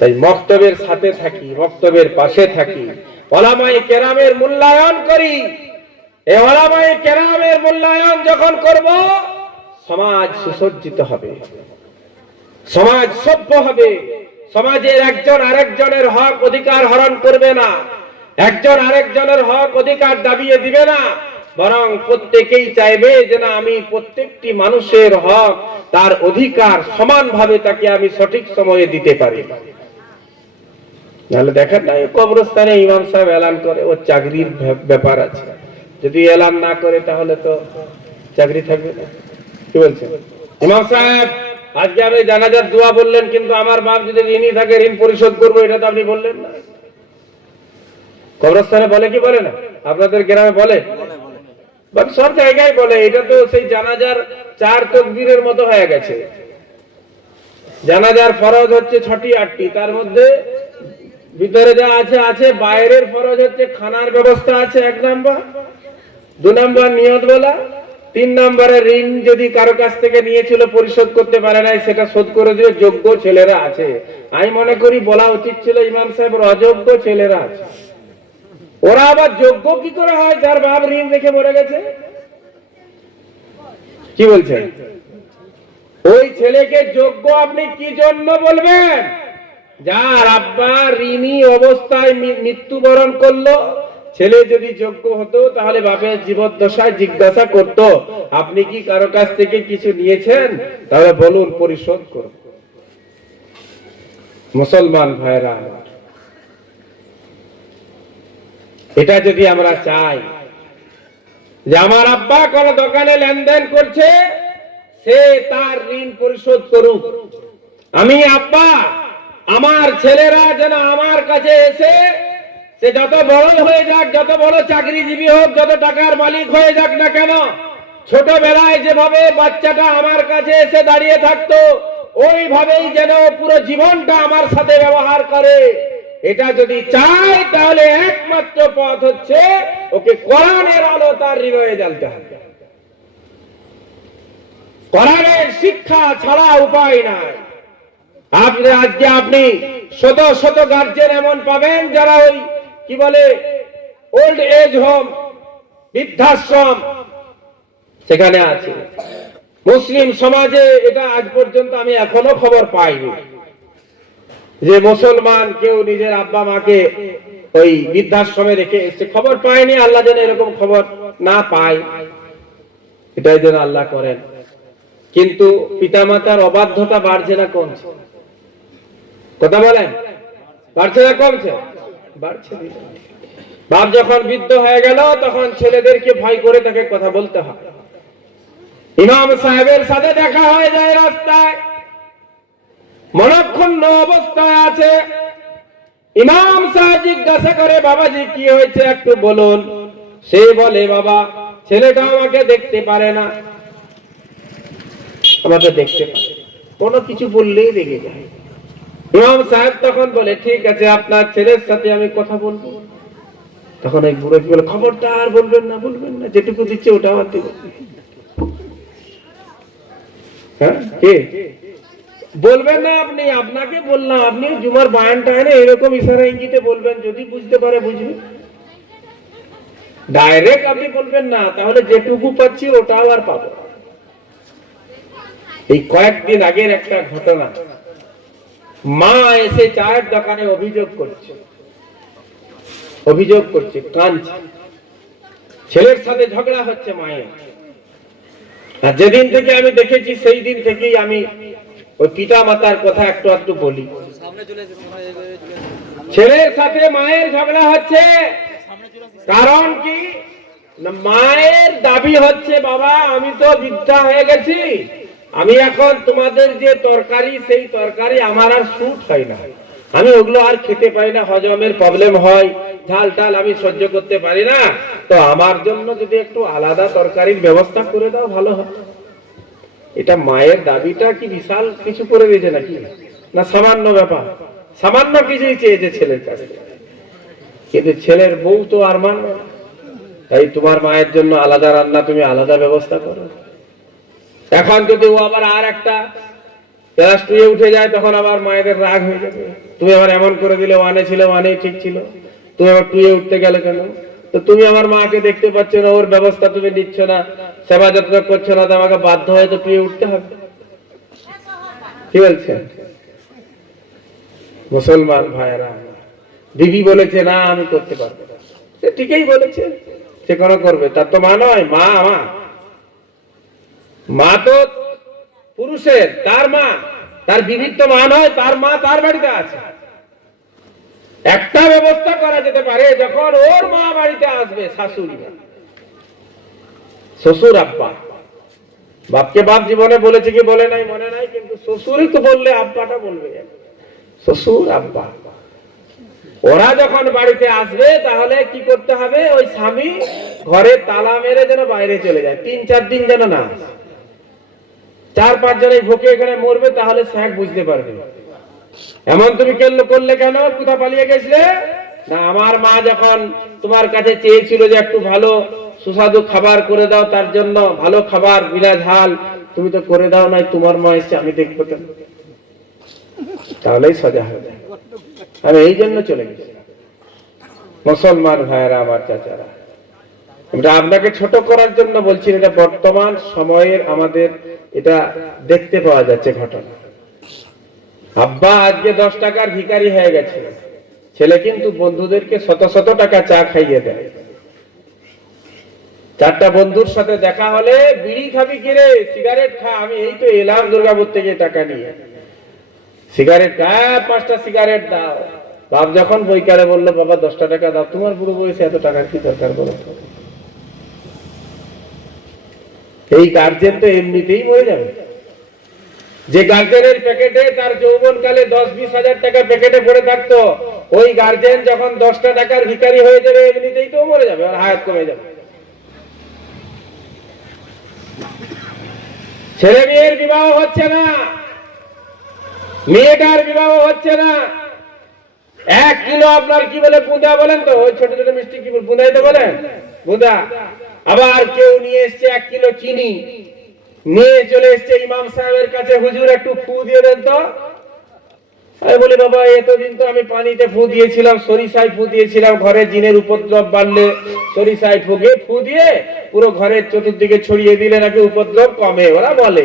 তাই মক্তবের সাথে থাকি, মক্তবের পাশে থাকি, ওলামায়ে কেরামের মূল্যায়ন করি। এই ওলামায়ে কেরামের মূল্যায়ন যখন করব, সমাজ সুসজ্জিত হবে, সমাজ সভ্য হবে, সমাজের একজন আরেকজনের হক অধিকার হরণ করবে না, একজন আরেকজনের হক অধিকার দাবিয়ে দিবে না, বরং প্রত্যেকেই চাইবে যে না, আমি প্রত্যেকটি মানুষের হক, তার অধিকার সমানভাবে তাকে আমি সঠিক সময়ে দিতে পারি। নাহলে দেখেন না, কবরস্থানে ইমাম সাহেব এলান করে, ওর চাকরির ব্যাপার আছে, যদি এলান না করে তাহলে তো চাকরি থাকবে না। কি বলছেন? ইমাম সাহেব আজকে আপনি জানাজার দোয়া বললেন, কিন্তু আমার বাপ যদি ঋণী থাকে ঋণ পরিশোধ করবো, এটা তো আপনি বললেন না। কবরস্থানে বলে কি বলে না? আপনাদের গ্রামে বলে? সব জায়গায় বলে। এটা তো সেই জানাজার 4 তাকবীরের মতো হয়ে গেছে। জানাজার ফরজ হচ্ছে 6টি 8টি, তার মধ্যে ভিতরে যা আছে আছে, বাইরের ফরজ হচ্ছে খানার ব্যবস্থা আছে 1 নাম্বার, 2 নাম্বার নিয়ত বলা, 3 নম্বরে ঋণ যদি কারো কাছ থেকে নিয়েছিল পরিশোধ করতে পারে নাই, সেটা শোধ করে দিলে যোগ্য ছেলেরা আছে। আমি মনে করি বলা উচিত ছিল ইমাম সাহেবের অযোগ্য ছেলেরা আছে। ওরা আবার যোগ্য কি করে হয় যার বাপ ঋণ রেখে মরে গেছে? কি বলছেন? ওই ছেলেকে যোগ্য আপনি কি জন্য বলবেন? যার আব্বা ঋণী অবস্থায় মৃত্যুবরণ করলো, ছেলে যদি যোগ্য হতো তাহলে বাপের জীবদ্দশায় জিজ্ঞাসা করত, আপনি কি কারো কাছ থেকে কিছু নিয়েছেন? তাহলে বলুন, পরিশোধ করুন। মুসলমান ভাইরা, এটা যদি আমরা চাই যে আমার আব্বা কোন দোকানে লেনদেন করছে, সে তার ঋণ পরিশোধ করুক। আমি আব্বা, আমার ছেলেরা যেন আমার কাছে এসে, সে যত বড় হয়ে যাক, যত বড় চাকরিজীবী হোক, যত টাকার মালিক হয়ে যাক না কেন, ছোটবেলায় যেভাবে বাচ্চাটা আমার কাছে এসে দাঁড়িয়ে থাকতো, ওইভাবেই যেন পুরো জীবনটা আমার সাথে ব্যবহার করে। এটা যদি চাই তাহলে একমাত্র পথ হচ্ছে ওকে কোরআনের আলো তার হৃদয়ে জ্বালতে হবে। কোরআনের শিক্ষা ছাড়া উপায় নাই। আজকে আপনি শত শত গার্জেন এমন পাবেন যারা ওই কি বলে ওল্ড এজ হোম, বৃদ্ধাশ্রম সেখানে আছে। মুসলিম সমাজে এটা আজ পর্যন্ত আমি এখনো খবর পাইনি যে মুসলমান কেউ নিজের আব্বা মাকে ওই বৃদ্ধাশ্রমে রেখে এসে, খবর পাইনি। আল্লাহ যেন এরকম খবর না পায়, এটাই যেন আল্লাহ করেন। কিন্তু পিতামাতার অবাধ্যতা বাড়ছে না কমছে? কথা বলেন, বাড়ছে না কমছে? বাড়ছে। বাপ যখন বৃদ্ধ হয়ে গেল তখন ছেলেদেরকে ভয় করে তাকে কথা বলতে হয়। ইমাম সাহেবের সাথে দেখা হয়ে যায় রাস্তায়, মনক্ষুণ্ণ অবস্থায় আছে। ইমাম সাহেব জিজ্ঞাসা করে, বাবাজি কি হয়েছে একটু বলুন। সে বলে, বাবা ছেলেটা আমাকে দেখতে পারে না, আমাকে দেখতে পারে। কোনো কিছু বললেই রেগে যায়। ইমাম সাহেব তখন বলে, ঠিক আছে আপনার ছেলের সাথে আমি কথা বলবো। তখন এই বুড়ো বলে, খবরদার বলবেন না, বলবেন না, যেটুকু দিচ্ছে ওটা আমার দিব। হ্যাঁ, কে বলবেন না? আপনি, আপনাকে বললাম, আপনি জুমার বায়ানটা এনে এরকম ইশারা ইঙ্গিতে বলবেন, যদি বুঝতে পারে বুঝবে। ডাইরেক্ট আপনি বলবেন না, তাহলে যেটুকু পাচ্ছি ওটাও আর পাবো। এই কয়েকদিন আগের একটা ঘটনা, মা এসে চায়ের দোকানে অভিযোগ করছে, কাঁদছে, ছেলের সাথে ঝগড়া হচ্ছে মায়ের। আর যেদিন থেকে আমি দেখেছি সেই দিন থেকেই আমি ওই পিতা মাতার কথা একটু একটু বলি। ছেলের সাথে মায়ের ঝগড়া হচ্ছে, কারণ কি? মায়ের দাবি হচ্ছে, বাবা আমি তো বৃদ্ধা হয়ে গেছি, আমি এখন তোমাদের যে তরকারি, সেই তরকারি আমার আর স্যুট হয় না, আমি ওগুলো আর খেতে পারি না, হজমের প্রবলেম হয়, ঝাল টাল আমি সহ্য করতে পারি না, তো আমার জন্য যদি একটু আলাদা তরকারির ব্যবস্থা করে দাও ভালো হয়। এটা মায়ের দাবিটা কি বিশাল কিছু করে দিয়েছে নাকি? না সামান্য ব্যাপার, সামান্য কিছুই চেয়েছে ছেলের কাছে। কিন্তু ছেলের বউ তো আর মানবে না, তাই তোমার মায়ের জন্য আলাদা রান্না, তুমি আলাদা ব্যবস্থা করো। এখন যদি ও আবার আর একটা ক্লাস 2 উঠে যায়, তখন আবার মায়েদের রাগ হয়ে যাবে, তুমি আবার এমন করে দিলে, 1 ছিল 1 ঠিক ছিল, তুমি আবার 2 উঠতে গেলে কেন? তো তুমি আমার মাকে দেখতে পাচ্ছ না, ওর ব্যবস্থা তুমি দিচ্ছ না, সেবা যত্ন করছো না, তো আমাকে বাধ্য হয়ে তো 2 উঠতে হবে। কি বলছে মুসলমান ভাইয়েরা? বিবি বলেছে না আমি করতে পারবো না, সে ঠিকই বলেছে, সে কোনো করবে, তার তো মা নয়, মা তো পুরুষের, তার মা, তার বিবির তো মা নয়, তার মা তার বাড়িতে আছে। একটা ব্যবস্থা করা যেতে পারে, যখন ওর মা বাড়িতে আসবে, শাশুড়ি, শ্বশুর আব্বা, বাপকে বাপ জীবনে বলেছে কি বলে নাই মনে নাই, কিন্তু শ্বশুরই তো বললে আব্বাটা বলবে, শ্বশুর আব্বা, ওরা যখন বাড়িতে আসবে তাহলে কি করতে হবে? ওই স্বামী ঘরে তালা মেরে যেন বাইরে চলে যায়, 3-4 দিন যেন না আসে। 4-5 জন এই ভোকে এখানে মরবে, তাহলে স্যাক বুঝতে পারবে। এমন তুমি করলে কেন? কোথা পালিয়ে গেছিলে? না আমার মা যখন তোমার কাছে চেয়েছিল যে একটু ভালো সুস্বাদু খাবার করে দাও, তার জন্য ভালো খাবার বিনা ঝাল, তুমি তো করে দাও নাই, তোমার মা এসে আমি দেখবো কেন? তাহলেই সজা হয়ে যায়। আমি এই জন্য চলে গেছি। মুসলমান ভাইয়েরা, আমার চাচারা, এটা আপনাকে ছোট করার জন্য বলছি, এটা বর্তমান সময়ের আমাদের এটা দেখতে পাওয়া যাচ্ছে ঘটনা। আব্বা আজকে 10 টাকার ভিখারি হয়ে গেছে, ছেলে কিন্তু বন্ধুদেরকে শত শত টাকা চা খাইয়ে দেয়। 4টা বন্ধুর সাথে দেখা হলে, বিড়ি খাবি কিরে, সিগারেট খা, আমি এই তো এলাম দুর্গাপুর থেকে টাকা নিয়ে, সিগারেট খা, 5টা সিগারেট দাও। বাপ যখন বইকালে বললো বাবা 10টা টাকা দাও, তোমার বুড়ো বয়সে এত টাকার কি দরকার বলো? এই গার্জেন তো এমনিতেই মরে যাবে। যে গার্জেনের প্যাকেটে তার যৌবনকালে 10-20 হাজার টাকা প্যাকেটে পড়ে থাকতো, ওই গার্জেন যখন 10টা টাকার ভিখারি হয়ে যাবে এমনিতেই তো মরে যাবে, আর হায়াত কমে যাবে। ছেলে মেয়ের বিবাহ হচ্ছে না, মেয়েটার বিবাহ হচ্ছে না। 1 কিলো আপনার কি বলে বুঁদা বলেন তো, ওই ছোট ছোট মিষ্টি কি বুঁদাই তো বলেন, বুঁদা। আবার কেউ নিয়ে এসছে 1 কিলো চিনি, নিয়ে চলে এসছে ইমাম সাহেবের কাছে, হুজুর একটু ফু দিয়ে দেন তো। আমি বলি বাবা এতদিন তো আমি পানিতে ফু দিয়েছিলাম, সরিষায় ফু দিয়েছিলাম, ঘরে জিনের উপদ্রব বাড়লে সরিষায় ফু দিয়ে পুরো ঘরের চতুর্দিকে ছড়িয়ে দিলে নাকি উপদ্রব কমে, ওরা বলে।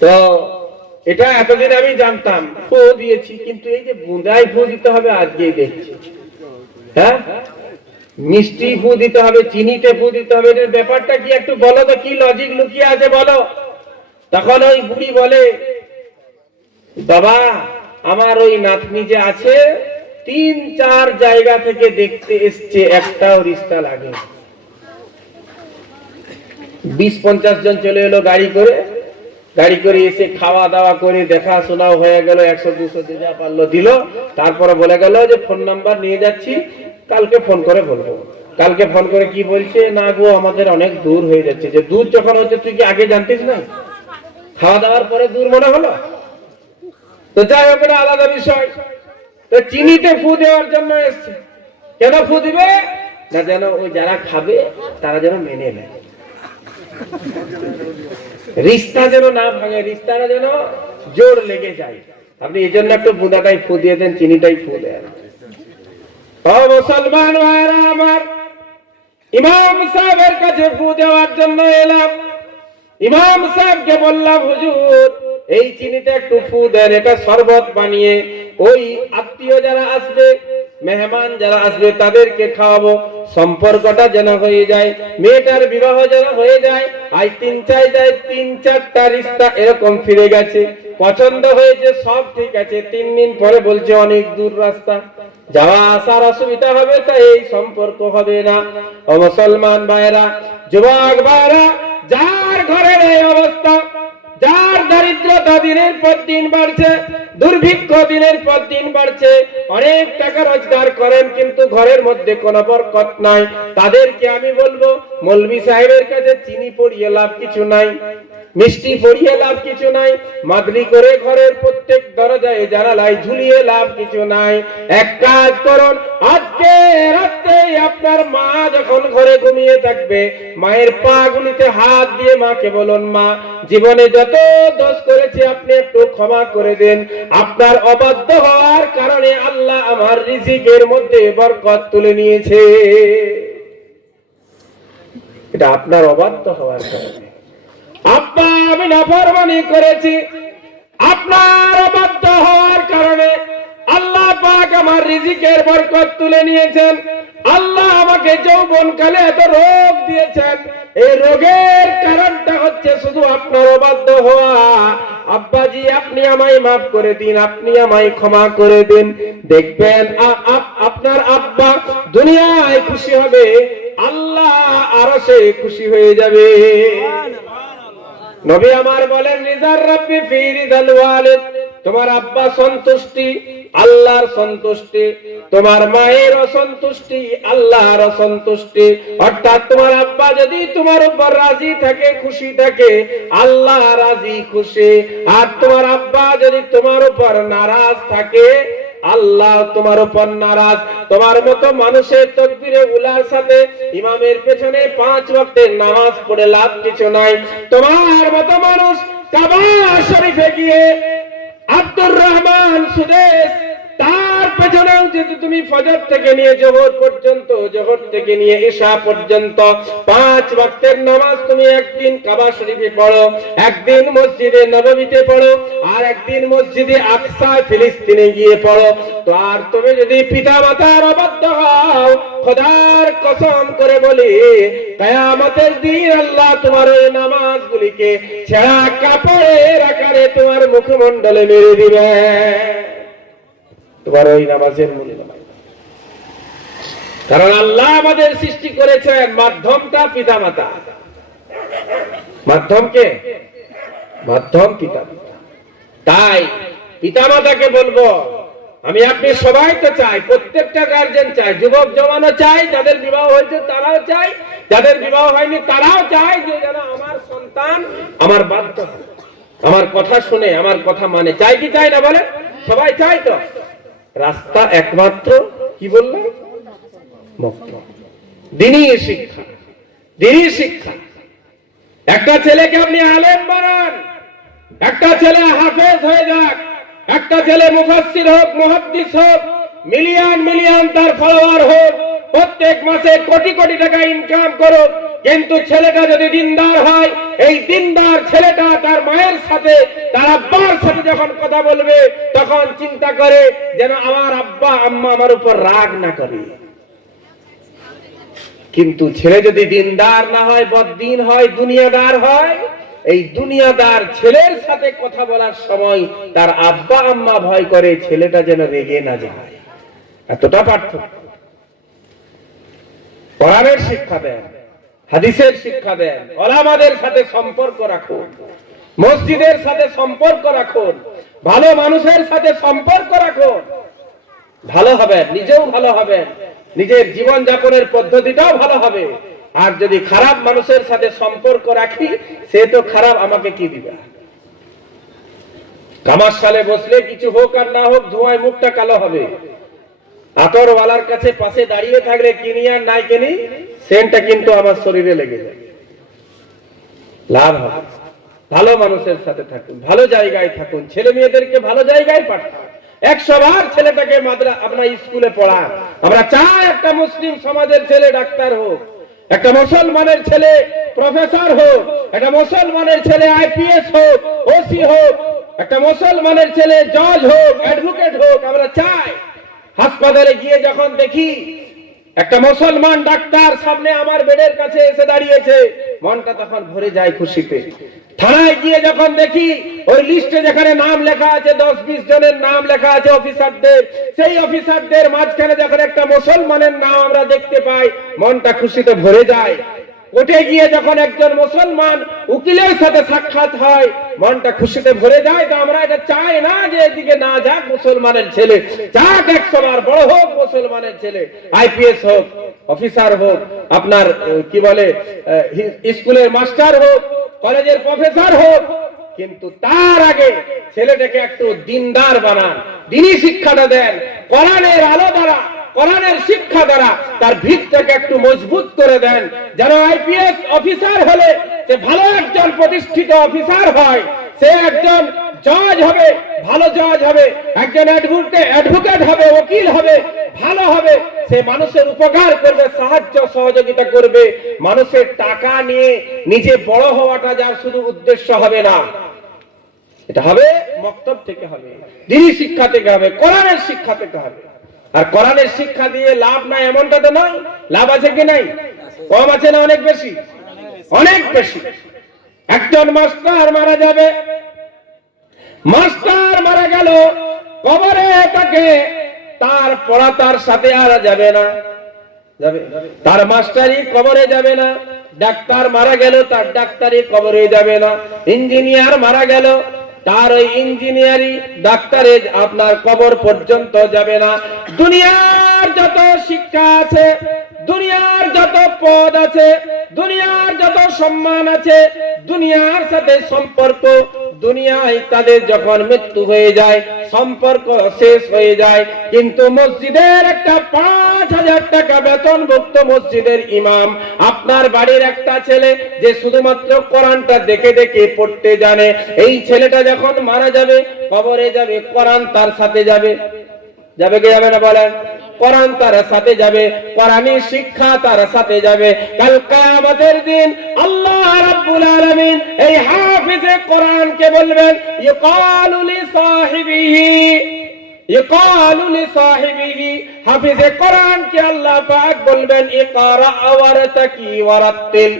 তো এটা এতদিন আমি জানতাম, ফু দিয়েছি, কিন্তু এই যে বুঁদায় ফু দিতে হবে আজকেই দেখছি। হ্যাঁ, মিষ্টি ফু দিতে হবে, চিনিতে ফু দিতে হবে, এটার ব্যাপারটা কি একটু বলো তো, কি লজিক লুকিয়ে আছে বলো। তখন ওই বুড়ি বলে বাবা আমার ওই নাতনি যে আছে 3-4 জায়গা থেকে দেখতে এসছে, একটাও রিশতা লাগে। 20-50 জন চলে এলো গাড়ি করে এসে খাওয়া দাওয়া করে দেখাশোনাও হয়ে গেল, 100-200 যে যা পারলো দিল। তারপরে বলে গেল যে ফোন নাম্বার নিয়ে যাচ্ছি, কালকে ফোন করে বলবো। কালকে ফোন করে কি বলছে, না গো আমাদের অনেক দূর হয়ে যাচ্ছে। যে দূর যখন হচ্ছে তুই কি আগে জানতিস না? খাওয়া দাওয়ার পরে দূর মনে হলো? তো যাই হোক, এটা আলাদা বিষয়। তো চিনিতে ফু দেওয়ার জন্য এসছে। কেন ফু দিবে না, যেন ওই যারা খাবে তারা যেন মেনে নেয়, রিশতা যেন না ভাঙে, রিশতাটা যেন জোর লেগে যায়। আপনি এই জন্য একটু বুঁদাটাই ফু দিয়ে দেন, চিনিটাই ফু দেন। ও মুসলমান ভাইরা আমার, ইমাম সাহেবের কাছে ফু দেওয়ার জন্য এলাম। ইমাম সাহেবকে বললাম হুজুর এই চিনিতে একটু ফু দেন, এটা শরবত বানিয়ে ওই আত্মীয় যারা আসবে, মেহমান যারা আসবে তাদেরকে খাওয়াবো, সম্পর্কটা যেন হয়ে যায়, মেয়েটার বিবাহ যেন হয়ে যায়। আজ 3-4টা রিশতা এরকম ফিরে গেছে, পছন্দ হয়েছে, সব ঠিক আছে। 3 দিন পরে বলছে অনেক দূর রাস্তা, যাওয়া আসার অসুবিধা হবে, তাই এই সম্পর্ক হবে না। ও মুসলমান ভাইরা, যুবক ভাইরা, যার ঘরের এই অবস্থা, যার দারিদ্রতা দিনের পর দিন বাড়ছে, দুর্ভিক্ষ দিনের পর দিন বাড়ছে, অনেক টাকা রোজগার করেন কিন্তু ঘরের মধ্যে কোনো বরকত নাই, তাদেরকে আমি বলবো মৌলভী সাহেবের কাছে চিনি পড়িয়ে লাভ কিছু নাই, মিষ্টি পড়িয়ে লাভ কিছু নাই, মাদলি করে ঘরের প্রত্যেক দরজায় জানালায় ঝুলিয়ে লাভ কিছু নাই। এক কাজ করুন, আজকে রাতে আপনার মা যখন ঘরে ঘুমিয়ে থাকবে, মায়ের পা গুলিতে হাত দিয়ে মাকে বলুন, মা জীবনে যত দোষ করেছি আপনি একটু ক্ষমা করে দেন, আপনার অবাধ্য হওয়ার কারণে আল্লাহ আমার রিজিকের মধ্যে বরকত তুলে নিয়েছে। এটা আপনার অবাধ্য হওয়ার কারণে। আব্বা আমি নাফরমানি করেছি, আপনার অবাধ্য হওয়ার কারণে আল্লাহ পাক আমার রিজিকের বরকত তুলে নিয়েছেন। আল্লাহ আমাকে যৌবনকালে এত রোগ দিয়েছেন, এই রোগের কারণটা হচ্ছে শুধু আপনার অবাধ্য হওয়া। আব্বাজি আপনি আমায় মাফ করে দিন, আপনি আমায় ক্ষমা করে দিন। দেখবেন আপনার আব্বা দুনিয়ায় খুশি হবে, আল্লাহ আরশে খুশি হয়ে যাবে। নবী আমার বলেন, রিজার রাব্বি ফি রিদাল ওয়ালিদ, তোমার আব্বা সন্তুষ্টি আল্লাহর সন্তুষ্টি, তোমার মায়ের অসন্তুষ্টি আল্লাহর অসন্তুষ্টি। অর্থাৎ তোমার আব্বা যদি তোমার উপর রাজি থাকে, খুশি থাকে, আল্লাহ রাজি খুশি। আর তোমার আব্বা যদি তোমার উপর নারাজ থাকে, আল্লাহ তোমার উপর নারাজ। তোমার মতো মানুষের তাকবীরে উলার সাথে ইমামের পেছনে 5 ওয়াক্তের নামাজ পড়ে লাভ কিছু নাই। তোমার মতো মানুষ কাবা শরীফে গিয়ে আব্দুর রহমান সুদেশ তার ছাড়াও যেহেতু তুমি ফজর থেকে নিয়ে জোহর পর্যন্ত, জোহর থেকে নিয়ে ইশা পর্যন্ত 5 ওয়াক্তের নামাজ তুমি একদিন কাবা শরীফে পড়ো, একদিন মসজিদে নববীতে পড়ো, আর একদিন মসজিদে আকসা ফিলিস্তিনে গিয়ে পড়ো, তো আর তুমি যদি পিতামাতার অবাধ্য হও, খোদার কসম করে বলি কিয়ামতের দিন আল্লাহ তোমার ওই নামাজগুলিকে ছেঁড়া কাপড়ের আকারে তোমার মুখমণ্ডলে মেরে দিবে, তোমার ওই নামাজের মূল্য নাই। কারণ আল্লাহ আমাদের সৃষ্টি করেছেন, মাধ্যমটা পিতামাতা। মাধ্যমকে মাধ্যম পিতামাতা। তাই পিতামাতাকে বলবো, আমি আপনি সবাই তো চাই, প্রত্যেকটা গার্জেন চাই, যুবক জওয়ানও চাই, যাদের বিবাহ হয়েছে তারাও চাই, যাদের বিবাহ হয়নি তারাও চাই যে যেন আমার সন্তান আমার বাধ্য হয়, আমার কথা শুনে, আমার কথা মানে। চাই কি চাই না বলে? সবাই চাই তো। রাস্তা একমাত্র কি বললাম? মুক্ত দ্বীনি শিক্ষা, দ্বীনি শিক্ষা। একটা ছেলেকে আপনি আলেম বানান, একটা ছেলে হাফেজ হয়ে যাক, একটা ছেলে মুফাসসির হোক, মুহাদ্দিস হোক, মিলিয়ন মিলিয়ন তার ফলোয়ার হোক, প্রত্যেক মাসে কোটি কোটি টাকা ইনকাম করুক, কিন্তু ছেলেটা যদি দিনদার হয়, এই দিনদার ছেলেটা তার মায়ের সাথে, তার আব্বার সাথে যখন কথা বলবে, তখন চিন্তা করে যেন আমার আব্বা আম্মা আমার উপর রাগ না করে। কিন্তু ছেলে যদি দিনদার না হয়, বদ্দিন হয়, দুনিয়াদার হয়, এই দুনিয়াদার ছেলের সাথে কথা বলার সময় তার আব্বা আম্মা ভয় করে ছেলেটা যেন রেগে না যায়। এতটা পার্থক্য। কোরআনের শিক্ষা দেন, হাদিসের শিক্ষা দেন, ওলামাদের সাথে সম্পর্ক রাখুন, মসজিদের সাথে সম্পর্ক রাখুন, ভালো মানুষের সাথে সম্পর্ক রাখুন, ভালো হবেন, নিজেও ভালো হবেন, নিজের জীবন যাপনের পদ্ধতিটাও ভালো হবে। আর যদি খারাপ মানুষের সাথে সম্পর্ক রাখি, সে তো খারাপ, আমাকে কি দিবে? কামার সালে বসলে কিছু হোক আর না হোক, ধোঁয়ায় মুখটা কালো হবে। আতরওয়ালার কাছে পাশে দাঁড়িয়ে থাকলে কিনি আর নাই কিনি, সেন্টটা কিন্তু আমার শরীরে লেগে যায়, লাভ হবে। ভালো মানুষের সাথে থাকুন, ভালো জায়গায় থাকুন, ছেলে মেয়েদেরকে ভালো জায়গায় পাঠান। 100 বার ছেলেটাকে আপনার স্কুলে পড়ান। আমরা চাই একটা মুসলিম সমাজের ছেলে ডাক্তার হোক, একটা মুসলমানের ছেলে প্রফেসর হোক, একটা মুসলমানের ছেলে আইপিএস হোক, ওসি হোক, একটা মুসলমানের ছেলে জজ হোক, অ্যাডভোকেট হোক। আমরা চাই হাসপাতালে গিয়ে যখন দেখি একটা মুসলমান ডাক্তার সামনে আমার বেডের কাছে এসে দাঁড়িয়েছে, মনটা তখন ভরে যায় খুশিতে। থানায় গিয়ে যখন দেখি ওই লিস্টে যেখানে নাম লেখা আছে 10-20 জনের নাম লেখা আছে অফিসারদের, সেই অফিসারদের মাঝখানে যখন একটা মুসলমানের নাম আমরা দেখতে পাই, মনটা খুশিতে ভরে যায়। কোর্টে গিয়ে যখন একজন মুসলমান উকিলের সাথে সাক্ষাৎ হয়, মনটা খুশিতে ভরে যায়। তো আমরা এটা চাই না যে এদিকে না যাক মুসলমানের ছেলে, যাক 100 বার বড় হোক মুসলমানের ছেলে, আইপিএস হোক, অফিসার হোক, আপনার কি বলে স্কুলের মাস্টার হোক, কলেজের প্রফেসর হোক, কিন্তু তার আগে ছেলেটাকে একটু দিনদার বানান, দ্বীনি শিক্ষাটা দেন, কোরআনের আলো দ্বারা, কোরআনের শিক্ষা দ্বারা তার ভিতটাকে একটু মজবুত করে দেন, যেন আইপিএস অফিসার হলে সে ভালো একজন প্রতিষ্ঠিত অফিসার হয়, সে একজন জজ হবে, ভালো জজ হবে, একজন অ্যাডভোকেট হবে, উকিল হবে, ভালো হবে, সে মানুষের উপকার করবে, সাহায্য সহযোগিতা করবে। মানুষের টাকা নিয়ে নিজে বড় হওয়াটা যার শুধু উদ্দেশ্য হবে না, এটা হবে মক্তব থেকে হবে, দ্বীনি শিক্ষা থেকে হবে, কোরআনের শিক্ষা থেকে হবে। আর কোরআনের শিক্ষা দিয়ে লাভ নাই এমনটা তো নয়। লাভ আছে কি নাই? কম আছে না অনেক বেশি? অনেক বেশি। একজন মাস্টার মারা যাবে, মাস্টার মারা গেল, কবরে তাকে তার পড়া তার সাথে আর যাবে না, যাবে তার মাস্টারি কবরে যাবে না। ডাক্তার মারা গেল, তার ডাক্তারি কবরে যাবে না। ইঞ্জিনিয়ার মারা গেল, তার ওই ইঞ্জিনিয়ারি ডাক্তারে আপনার কবর পর্যন্ত যাবে না। দুনিয়ার যত শিক্ষা আছে, দুনিয়ার যত পদ আছে, দুনিয়ার যত সম্মান আছে, দুনিয়ার সাথে সম্পর্ক, দুনিয়ায় তাদের যখন মৃত্যু হয়ে যায়, সম্পর্ক শেষ হয়ে যায়। কিন্তু মসজিদের একটা 5000 টাকা বেতনভুক্ত মসজিদের ইমাম, আপনার বাড়ির একটা ছেলে যে শুধুমাত্র কোরআনটা দেখে দেখে পড়তে জানে, এই ছেলেটা যখন মারা যাবে, কবরে যাবে, কোরআন তার সাথে যাবে, যাবে কি যাবে না বলেন? কোরআন তার সাথে যাবে, কোরআনী শিক্ষা তার সাথে যাবে। কাল কিয়ামতের দিন আল্লাহ রাব্বুল আলামিন এই হাফিজে কোরআনকে বলবেন, ইকালু লিসাহিবিহি, হাফিজে কোরআনকে আল্লাহ পাক বলবেন, ইকরা ওয়ারতাকি ওয়ারাত্তিল।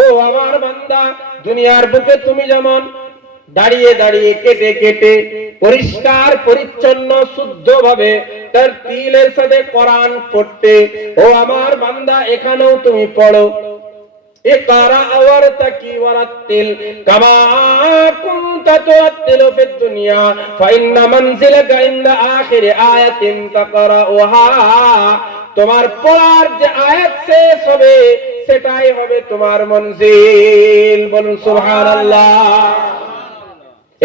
ও আমার বান্দা, দুনিয়ার বুকে তুমি যেমন দাঁড়িয়ে দাঁড়িয়ে কেটে কেটে পরিষ্কার পরিচ্ছন্ন শুদ্ধভাবে তার তিলের সাথে কোরআন পড়তে, ও আমার বান্দা এখানেও তুমি পড়ো, ইকরা ওয়ারতাকি ওয়ারাত্তিল কামা কুনতা তুরাত্তিলু ফিদ দুনিয়া ফাইন্না মানজিলাকা ইনদা আখিরি আয়াতিন তাকরাউহা। তোমার পড়ার যে আয়াত শেষ হবে সেটাই হবে তোমার মঞ্জিল। বলুন সুবহানাল্লাহ।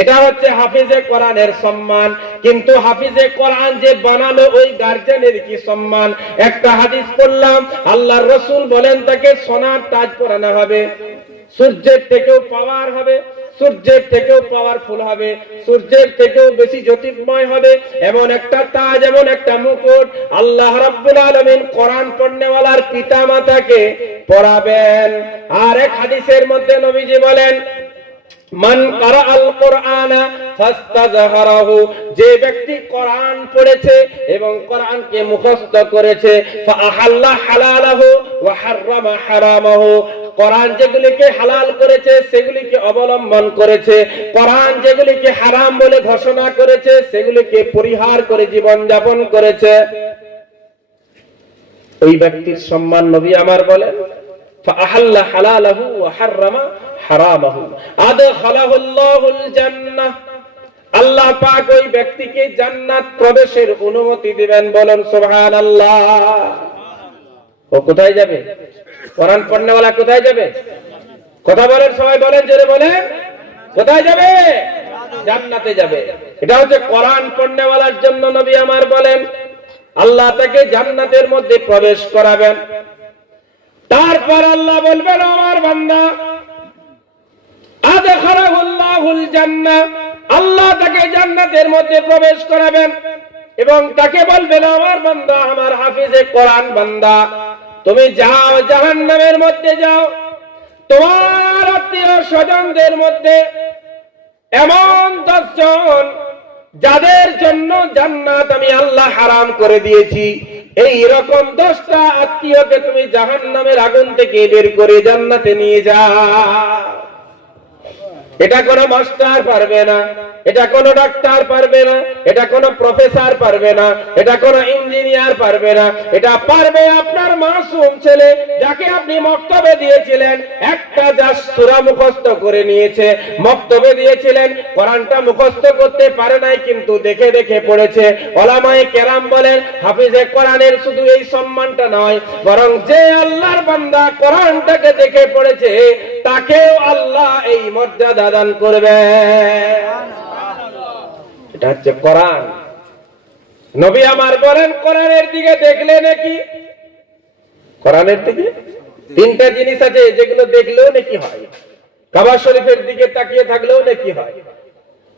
এটা হচ্ছে হাফিজে কোরআনের সম্মান। কিন্তু হাফিজে কোরআন যে বানালো ওই গার্জিয়ানের কি সম্মান? একটা হাদিস পড়লাম, আল্লাহর রাসূল বলেন তাকে সোনার তাজ পরানো হবে, সূর্যের থেকেও পাওয়ার হবে, সূর্যের থেকেও পাওয়ারফুল হবে, সূর্যের থেকেও বেশি জ্যোতির্ময় হবে, এমন একটা তাজ, এমন একটা মুকুট আল্লাহ রাব্বুল আলামিন কোরআন পড়নেওয়ালার পিতা মাতাকে পরাবেন। আর এক হাদিসের মধ্যে নবীজি বলেন, মান কারাআল কুরআনা ফাস্তাযহারাহু, যে ব্যক্তি কোরআন পড়েছে এবং কোরআনকে মুখস্থ করেছে, ফাআহাল্লা হালালাহু ওয়া হাররামা হারামাহু, কোরআন যেগুলিকে হালাল করেছে সেগুলিকে অবলম্বন করেছে, কোরআন যেগুলিকে হারাম বলে ঘোষণা করেছে সেগুলিকে পরিহার করে জীবন যাপন করেছে, ওই ব্যক্তির সম্মান নবী আমার বলেন, ফাআহাল্লা হালালাহু ওয়া হাররামা হারামাহু আদখালাহুল্লাহুল জান্নাহ, আল্লাহ পাক ওই ব্যক্তিকে জান্নাত প্রবেশের অনুমতি দিবেন। বলেন সুবহানাল্লাহ। ও কোথায় যাবে? কোরআন পড়নেওয়ালা কোথায় যাবে? কথা বলেন, সবাই বলেন, জোরে বলেন, কোথায় যাবে? জান্নাতে যাবে। এটা হচ্ছে কোরআন পড়নেওয়ালার জন্য নবী আমার বলেন আল্লাহ তাকে জান্নাতের মধ্যে প্রবেশ করাবেন। তারপর আল্লাহ বলবেন, আমার বান্দা আদখালাহুল্লাহুল জান্নাহ, আল্লাহ তাকে জান্নাতের মধ্যে প্রবেশ করাবেন এবং তাকে বলবেন, আমার বান্দা, আমার হাফিজে কোরআন বান্দা, তুমি যাও জাহান্নামের মধ্যে যাও, তোমার আত্মীয় স্বজনদের মধ্যে এমন 10 জন যাদের জন্য জান্নাত আমি আল্লাহ হারাম করে দিয়েছি, এই রকম 10টা আত্মীয়কে তুমি জাহান্নামের আগুন থেকে বের করে জান্নাতে নিয়ে যাও। এটা কোনো মাস্টার পারবে না, এটা কোনো ডাক্তার পারবে না, এটা কোনো প্রফেসর পারবে না, এটা কোনো ইঞ্জিনিয়ার পারবে না, এটা পারবে আপনার মাসুম ছেলে যাকে আপনি মক্তবে দিয়েছিলেন, একটা যা সূরা মুখস্থ করে নিয়েছে, মক্তবে দিয়েছিলেন, কোরআনটা মুখস্থ করতে পারে নাই কিন্তু দেখে দেখে পড়েছে। ওলামায়ে কেরাম বলেন, হাফিজে কোরআনের শুধু এই সম্মানটা নয়, বরং যে আল্লাহর বান্দা কোরআনটাকে দেখে পড়েছে তাকেও আল্লাহ এই মর্যাদা দান করবে। এটা হচ্ছে কোরআন। নবী আমার বলেন, কোরআনের দিকে দেখলে নাকি, কোরআনের দিকে 3টা জিনিস আছে যেগুলো দেখলেও নাকি হয়। কাবা শরীফের দিকে তাকিয়ে থাকলেও নাকি হয়,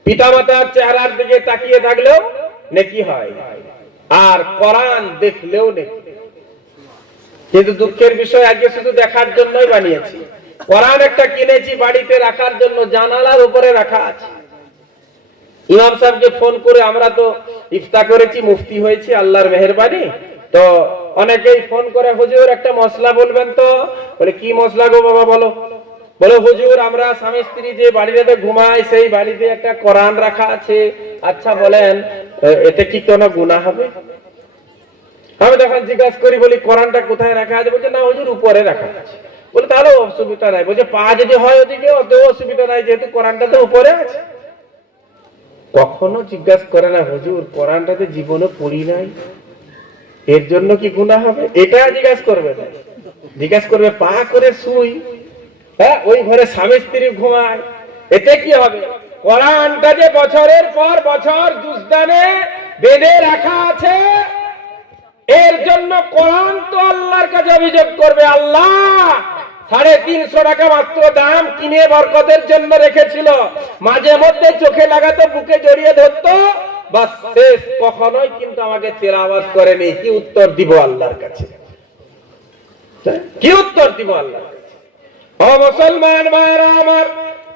পিতামাতার চেহারার দিকে তাকিয়ে থাকলেও নাকি হয়, আর কোরআন দেখলেও নাকি। কিন্তু দুঃখের বিষয়, আজকে শুধু দেখার জন্যই বানিয়েছি। কোরআন একটা কিনেছি বাড়িতে রাখার জন্য, জানালার উপরে রাখা আছে। ইমাম সাহেবকে ফোন করে, আমরা তো ইফতার করেছি, মুফতি হয়েছি আল্লাহর মেহেরবানি, তো অনেকেই ফোন করে, হুজুর একটা মশলা বলবেন তো। বলে, কি মশলা গো বাবা বলো? বলে, হুজুর আমরা স্বামী স্ত্রী যে বাড়িতে ঘুমাই সেই বাড়িতে একটা কোরআন রাখা আছে, আচ্ছা বলেন এতে কি কোনো গুনাহ হবে? আমি তখন জিজ্ঞাসা করি, বলি কোরআনটা কোথায় রাখা আছে? বলছে, না হুজুর উপরে রাখা আছে। বলে, তাহলে অসুবিধা নাই। বলছে, পা যদি হয় ওদিকে অত অসুবিধা নাই, যেহেতু কোরআনটা তো উপরে আছে। কখনো জিজ্ঞাসা করে না, হুজুর কোরআনটাতে জীবনে পড়ি নাই, এর জন্য কি গুনাহ হবে? এটা জিজ্ঞাসা করবে না। জিজ্ঞাসা করবে, পা করে শুই, হ্যাঁ ওই ঘরে স্বামী স্ত্রী ঘুমায়, এতে কি হবে? কোরআনটা যে বছরের পর বছর জুজদানে বেঁধে রাখা আছে, এর জন্য কোরআন তো আল্লাহর কাছে অভিযোগ করবে, আল্লাহ 350 টাকা মাত্র দাম কিনে বরকতের জন্য রেখেছিল, মাঝে মধ্যে চোখে লাগাতো, বুকে জড়িয়ে ধরতো, বাস শেষ, কখনোই কিন্তু আমাকে তেলাওয়াত করেনি। কি উত্তর দিব আল্লাহর কাছে? কি উত্তর দিব আল্লাহর কাছে? ও মুসলমান ভাইরা আমার,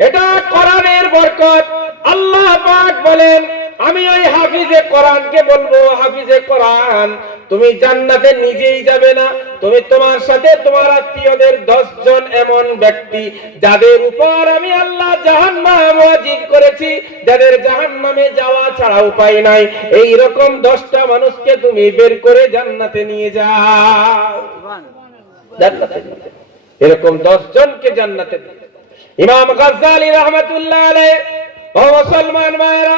এটা কোরআনের বরকত। আল্লাহ পাক বলেন, আমি ওই হাফিজে কোরআনকে বলবো, হাফিজে কোরআন তুমি জান্নাতে নিজেই যাবে না, তুমি তোমার সাথে তোমার আত্মীয়দের 10 জন এমন ব্যক্তি যাদের উপর আমি আল্লাহ জাহান্নাম ওয়াজিব করেছি, যাদের জাহান্নামে যাওয়া ছাড়া উপায় নাই, এই রকম 10টা মানুষকে তুমি বের করে জান্নাতে নিয়ে যাও। জান্নাতে এরকম 10 জনকে জান্নাতে। ইমাম গাজ্জালী রাহমাতুল্লাহ আলাইহি। ও মুসলমান ভাইরা,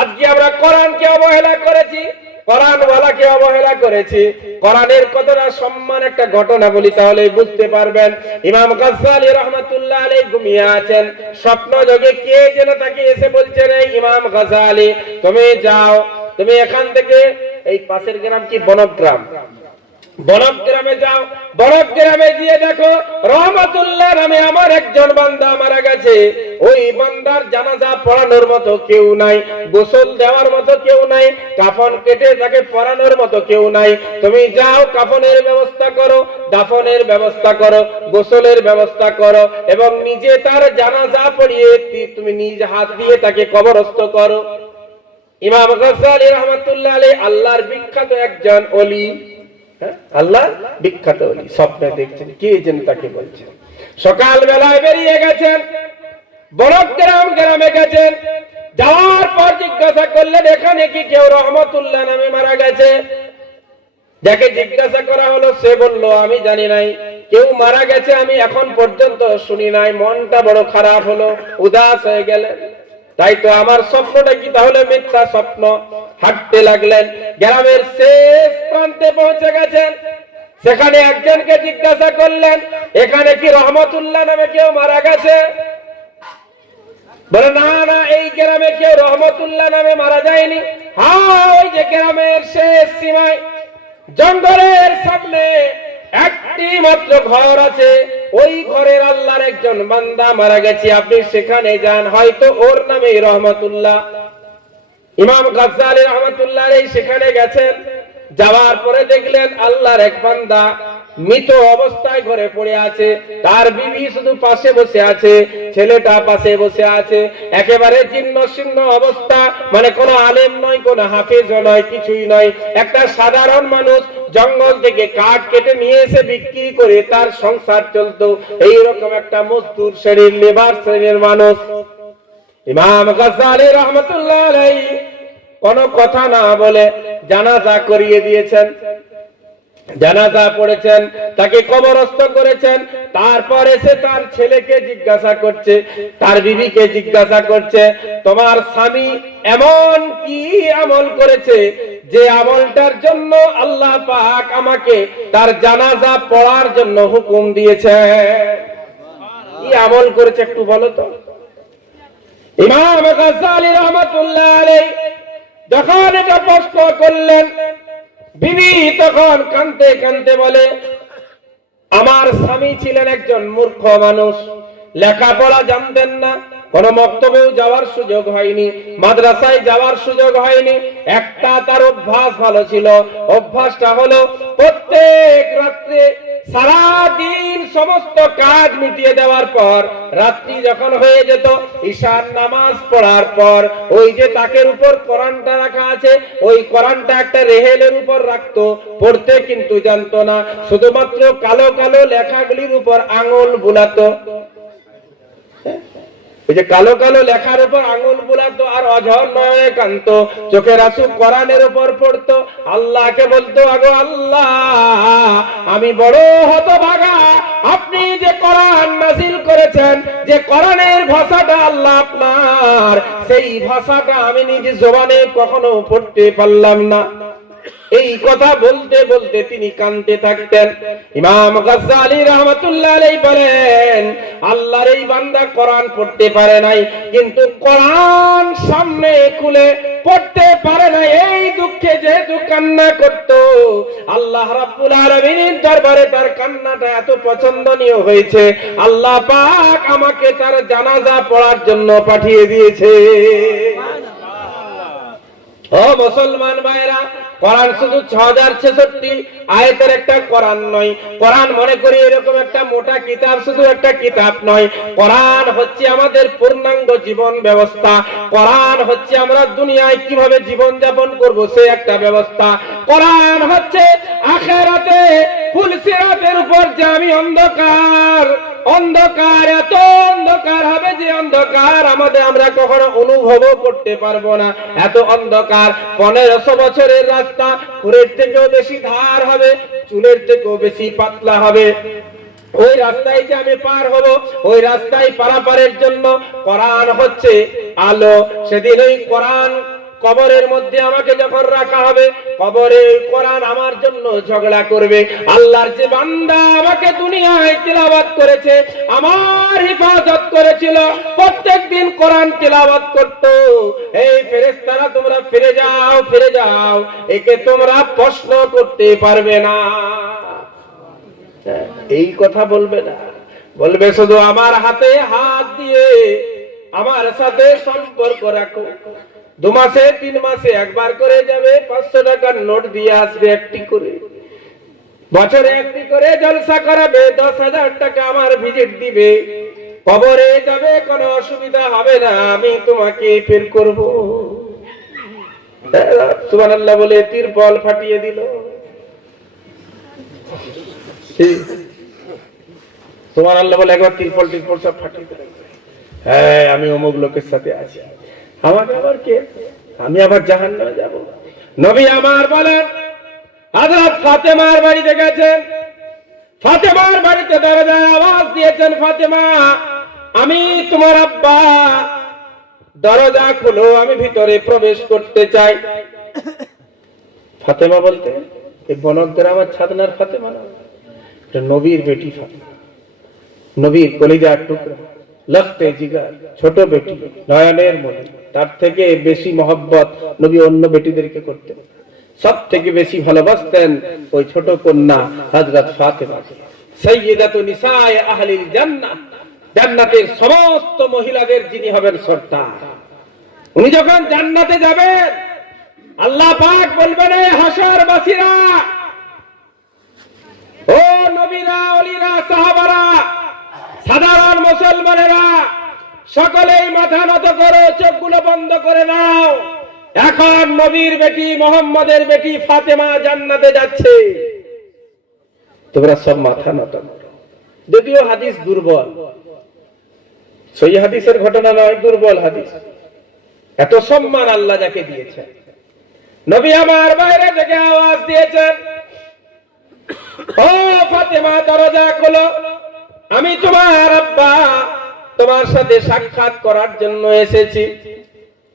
আজকে আমরা কোরআনকে অবহেলা করেছি, কোরআনওয়ালাকে অবহেলা করেছি। কোরআনের কতটা সম্মান, একটা ঘটনা বলি তাহলে বুঝতে পারবেন। ইমাম গাজ্জালী রাহমাতুল্লাহ আলাইহি ঘুমিয়ে আছেন, স্বপ্ন যোগে কে যেন তাকে এসে বলছেন, এই ইমাম গাজ্জালী তুমি যাও, তুমি এখান থেকে এই পাশের গ্রাম কি বনগ্রাম, বনগ্রামে যাও, বনগ্রামে গিয়ে দেখো রহমাতুল্লাহ নামে আমার একজন বান্দা মারা গেছে। ওই বান্দার জানাজা পড়ানোর মতো কেউ নাই, গোসল দেওয়ার মতো কেউ নাই, কাফন কেটে তাকে পরানোর মতো কেউ নাই। তুমি যাও, কাফনের ব্যবস্থা করো, দাফনের ব্যবস্থা করো, গোসলের ব্যবস্থা করো এবং নিজে তার জানাজা পড়িয়ে তুমি নিজ হাত দিয়ে তাকে কবরস্থ করো। ইমাম গাজ্জালী রাহমাতুল্লাহ আলাইহি আল্লাহর বিখ্যাত একজন ওলি, আল্লাহ বিখ্যাত ওলি, স্বপ্নে দেখছেন কে যেন তাকে বলছেন। সকাল বেলায় বেরিয়ে গেছেন, বনগ্রাম গ্রামে গেছেন। যাওয়ার পর জিজ্ঞাসা করলেন, এখানে কি কেউ রহমতুল্লাহ নামে মারা গেছে? যাকে জিজ্ঞাসা করা হলো সে বলল, আমি জানি নাই, কেউ মারা গেছে আমি এখন পর্যন্ত শুনি নাই। মনটা বড় খারাপ হলো, উদাস হয়ে গেলেন। তাই তো আমার স্বপ্নটা কি তাহলে মিথ্যা স্বপ্ন? হাঁটতে লাগলেন, গ্রামের শেষ প্রান্তে পৌঁছে গেছেন। সেখানে একজনকে জিজ্ঞাসা করলেন, এখানে কি রহমতুল্লাহ নামে কেউ মারা গেছে? বলে, না না, এই গ্রামে কেউ রহমতুল্লাহ নামে মারা যায়নি। হ্যাঁ, ওই যে গ্রামের শেষ সীমায় জঙ্গলের সামনে একটি মাত্র ঘর আছে, ওই ঘরের আল্লাহর একজন বান্দা মারা গেছে, আপনি সেখানে যান, হয়তো ওর নামে রহমতুল্লাহ। ইমাম গাজ্জালী রাহমাতুল্লাহ আলাইহি সেখানে গেছেন। যাওয়ার পরে দেখলেন আল্লাহর এক বান্দা মৃত অবস্থায় ঘরে পড়ে আছে, তার বিবি শুধু পাশে বসে আছে, ছেলেটা পাশে বসে আছে, একেবারে জীর্ণ শীর্ণ অবস্থা, মানে কোনো আলেম নয়, কোনো হাফেজ নয়, কিছুই নয়, একটা সাধারণ মানুষ জঙ্গল থেকে কাঠ কেটে নিয়ে এসে বিক্রি করে তার সংসার চলতো, এইরকম একটা মজদুর শ্রেণীর, লেবার শ্রেণীর মানুষ। ইমাম গাজ্জালী রাহমাতুল্লাহ আলাইহি কোনো কথা না বলে জানাজা করিয়ে দিয়েছেন, জানাজা পড়েছেন, তাকে কবরস্থ করেছেন। তারপর এসে তার ছেলেকে জিজ্ঞাসা করছে, তার বিবিকে জিজ্ঞাসা করছে, তোমার স্বামী এমন কি আমল করেছে যে আমলটার জন্য আল্লাহ পাক আমাকে তার জানাজা পড়ার জন্য হুকুম দিয়েছে? কি আমল করেছে একটু বলো তো। ইমাম গাজ্জালী রাহমাতুল্লাহ আলাইহি যখন এটা প্রশ্ন করলেন, বিবি তখন কাঁদতে কাঁদতে বলে, আমার স্বামী ছিলেন একজন মূর্খ মানুষ, লেখাপড়া জানতেন না, কোন মক্তবেও যাওয়ার সুযোগ হয়নি, মাদ্রাসায় যাওয়ার সুযোগ হয়নি। একটা তার অভ্যাস ভালো ছিল, অভ্যাসটা হলো প্রত্যেক রাত্রে সারাদিন সমস্ত কাজ মিটিয়ে দেওয়ার পর রাত্রি যখন হয়ে যেত, ঈশার নামাজ পড়ার পর ওই যে তাকের উপর কোরআনটা রাখা আছে, ওই কোরআনটা একটা রেহেলের উপর রাখতো, পড়তে কিন্তু জানতো না, শুধুমাত্র কালো কালো লেখাগুলির উপর আঙুল বুলাতো। ওই যে কালো কালো লেখার উপর আঙুল বুলাতো আর অঝর নয়নে কাঁদতো, চোখের আঁসু কোরআনের উপর পড়তো, আল্লাহকে বলতো, আগো আল্লাহ, আমি বড় হতভাগা, আপনি যে কোরআন নাযিল করেছেন, যে কোরআনের ভাষাটা আল্লাহ আপনার, সেই ভাষাটা আমি নিজ জবানে কখনো পড়তে পারলাম না। এই কথা বলতে বলতে তিনি কাঁদতে থাকতেন। ইমাম গাজ্জালী রাহমাতুল্লাহ আলাইহি বলেন, আল্লাহর এই বান্দা কোরআন পড়তে পারে নাই, কিন্তু কোরআন সামনে খুলে পড়তে পারে নাই, এই দুঃখে যেহেতু কান্না করত, আল্লাহ রাব্বুল আলামিনের দরবারে তার কান্নাটা এত পছন্দনীয় হয়েছে, আল্লাহ পাক আমাকে তার জানাজা পড়ার জন্য পাঠিয়ে দিয়েছে। ও মুসলমান ভাইরা, কোরআন শুধু 6066 আয়াতের একটা কোরআন নয়। কোরআন মনে করি এরকম একটা মোটা কিতাব, শুধু একটা কিতাব নয়। কোরআন হচ্ছে আমাদের পূর্ণাঙ্গ জীবন ব্যবস্থা। কোরআন হচ্ছে আমরা দুনিয়ায় কিভাবে জীবন যাপন করব সে একটা ব্যবস্থা। কোরআন হচ্ছে আখিরাতে পুলসিরাতের উপর যে আমি অন্ধকার, অন্ধকার এত অন্ধকার হবে যে অন্ধকার আমরা কখনো অনুভবও করতে পারবো না। এত অন্ধকার, 1500 বছরের রাস্তা, পুরের থেকেও বেশি ধার হবে, চুলের থেকেও বেশি পাতলা হবে। ওই রাস্তায় যে আমি পার হব, ওই রাস্তায় পারাপারের জন্য কোরআন হচ্ছে আলো। সেদিন ওই কোরআন কবরের মধ্যে আমাকে যখন রাখা হবে, কবরে কোরআন আমার জন্য ঝগড়া করবে। আল্লাহর যে বান্দা আমাকে দুনিয়ায় তিলাওয়াত করেছে, আমার হিফাজত করেছিল, প্রত্যেকদিন কোরআন তিলাওয়াত করত, এই ফেরেশতারা তোমরা ফিরে যাও, ফিরে যাও, একে তোমরা প্রশ্ন করতে পারবে না। এই কথা বলবে না, বলবে শুধু আমার হাতে হাত দিয়ে আমার সাথে সম্পর্ক রাখো। 2 মাসে 3 মাসে একবার করে যাবে, 500 টাকার নোট দিয়ে আসবে একটি করে, বছরে একটি করে জলসা করাবে, 10,000 টাকা আমার ভিজিট দিবে, কবরে যাবে, কোনো অসুবিধা হবে না, আমি তোমাকে ফের করব। সুবহানাল্লাহ বলে তিরপল ফাটিয়ে দিল। সুবহানাল্লাহ বলে একবার তিরপল সব ফাটিয়ে দিল। হ্যাঁ, আমি অমুক লোকের সাথে আছি, আমাকে আবার কে, আমি আবার জাহান্নামে যাব। নবী আমার বলেন, হযরত ফাতেমার বাড়িতে গেছেন, ফাতেমার বাড়িতে দরজায় আওয়াজ দিয়েছেন, ফাতেমা আমি তোমার আব্বা, দরজা খুলো, আমি ভিতরে প্রবেশ করতে চাই। ফাতেমা বলতে এই বনকদের আমার ছাদনার ফাতেমা না, এটা নবীর বেটি ফাতেমা, নবীর কলিজার টুকরা, লখতে জিগার, ছোট বেটি, নয়নের মনি। তার থেকে বেশি মহব্বত নবী অন্য বেটিদেরকে করতেন, সব থেকে বেশি ভালোবাসতেন ওই ছোট কন্যা হযরত ফাতেমা, সাইয়্যিদাতু নিসায়ে আহলিল জান্নাহ, জান্নাতের সমস্ত মহিলাদের যিনি হবেন সর্দার। উনি যখন জান্নাতে যাবেন, আল্লাহ পাক বলবেন, হে হাশরবাসীরা, ও নবীরা, ওলিরা, সাহাবারা, সাধারণ মুসলমানেরা, সকলেই মাথা নত করো, চোখগুলো বন্ধ করে নাও। এখন নবীর বেটি, মুহাম্মদের বেটি ফাতেমা জান্নাতে যাচ্ছে, তোমরা সব মাথা নত করো। যদিও হাদিস দুর্বল, সহি হাদিসের ঘটনা নয়, দুর্বল হাদিস। এত সম্মান আল্লাহ যাকে দিয়েছেন, নবী আমার বাইরে থেকে আওয়াজ দিয়েছেন, ও ফাতেমা দরজা খোলো, আমি তোমার আব্বা, তোমার সাথে সাক্ষাৎ করার জন্য এসেছি।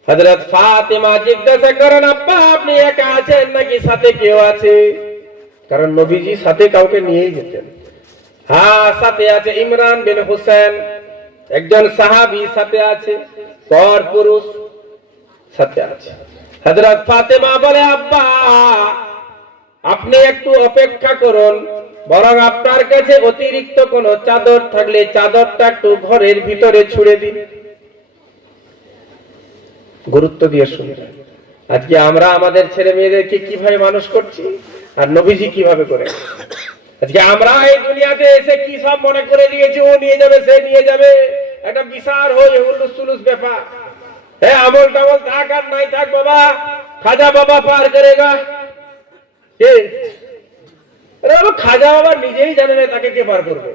হযরত ফাতেমা জিজ্ঞাসা করেন, আব্বা আপনি একা আছেন নাকি সাথে কেউ আছে? কারণ নবীজি সাথে কাউকে নিয়েই যেতেন। হ্যাঁ, সাথে আছে ইমরান বিন হুসাইন, একজন সাহাবী সাথে আছে, পর পুরুষ সাথে আছে। হযরত ফাতেমা বলে, আব্বা আপনি একটু অপেক্ষা করুন, বরং আপনার কাছে অতিরিক্ত কোন চাদর থাকলে চাদরটা একটু ঘরের ভিতরে ছুঁড়ে দিন। গুরুত্ব দিয়ে শুনবেন, আজকে আমরা আমাদের ছেলে মেয়েদেরকে কিভাবে মানুষ করছি আর নবীজি কিভাবে করে। আজকে আমরা এই দুনিয়াতে এসে কি সব মনে করে দিয়েছি, ও নিয়ে যাবে, সে নিয়ে যাবে, একটা বিশাল হয়ে হুলুস তুলুস ব্যাপার। হ্যাঁ, আমল টামল থাক আর নাই থাক, বাবা খাজা বাবা পার করেগা। খাজা বাবা নিজেই জানে না তাকে কে পার করবে,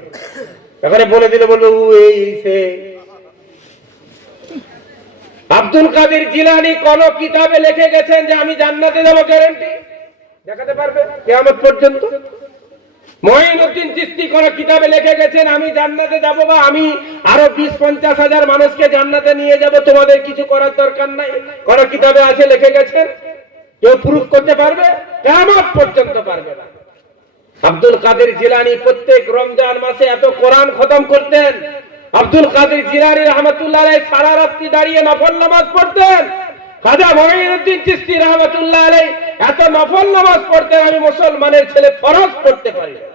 এখানে বলে দিলে বলবে ও এই সে। আব্দুল কাদের জিলানী কোন কিতাবে লিখে গেছেন যে আমি জান্নাতে যাব, গ্যারান্টি দেখাতে পারবে কিয়ামত পর্যন্ত? মঈনুদ্দিন চিশতি কোন কিতাবে লিখে গেছেন আমি জান্নাতে যাব বা আমি আরো 20-50 হাজার মানুষকে জান্নাতে নিয়ে যাব, তোমাদের কিছু করার দরকার নাই? কোন কিতাবে আছে লিখে গেছেন? কেউ প্রুফ করতে পারবে? কিয়ামত পর্যন্ত পারবে না। আব্দুল কাদের জিলানী প্রত্যেক রমজান মাসে এত কোরআন খতম করতেন। আব্দুল কাদের জিলানী রাহমাতুল্লাহ আলাইহি সারা রাত্রি দাঁড়িয়ে নফল নামাজ পড়তেন। খাজা মঈনুদ্দিন চিশতি রাহমাতুল্লাহ আলাইহি এত নফল নামাজ পড়তেন, আমি মুসলমানের ছেলে ফরজ পড়তে পারি না।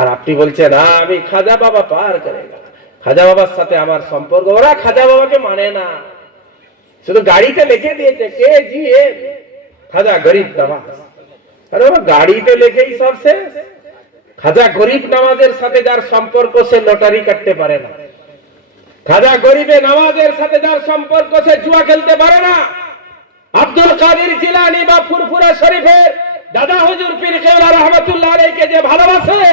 আর আপনি বলছেন আমি খাজা বাবা পার করে না, খাজা বাবার সাথে আমার সম্পর্ক। ওরা খাজা বাবাকে মানে না, শুধু গাড়িতে লিখে দিয়েছে KGM খাজা গরিব নওয়াজ। আরে বাবা, গাড়িতে লিখেই সব শেষ। খাজা গরিব নওয়াজের সাথে যার সম্পর্ক সে লটারি কাটতে পারে না। খাজা গরিবে নওয়াজের সাথে যার সম্পর্ক সে জুয়া খেলতে পারে না। আব্দুল কাদের জিলানী বা ফুরফুরা শরীফের দাদা হুজুর পীর কেবলা রহমাতুল্লাহ আলাইহিকে যে ভালোবাসে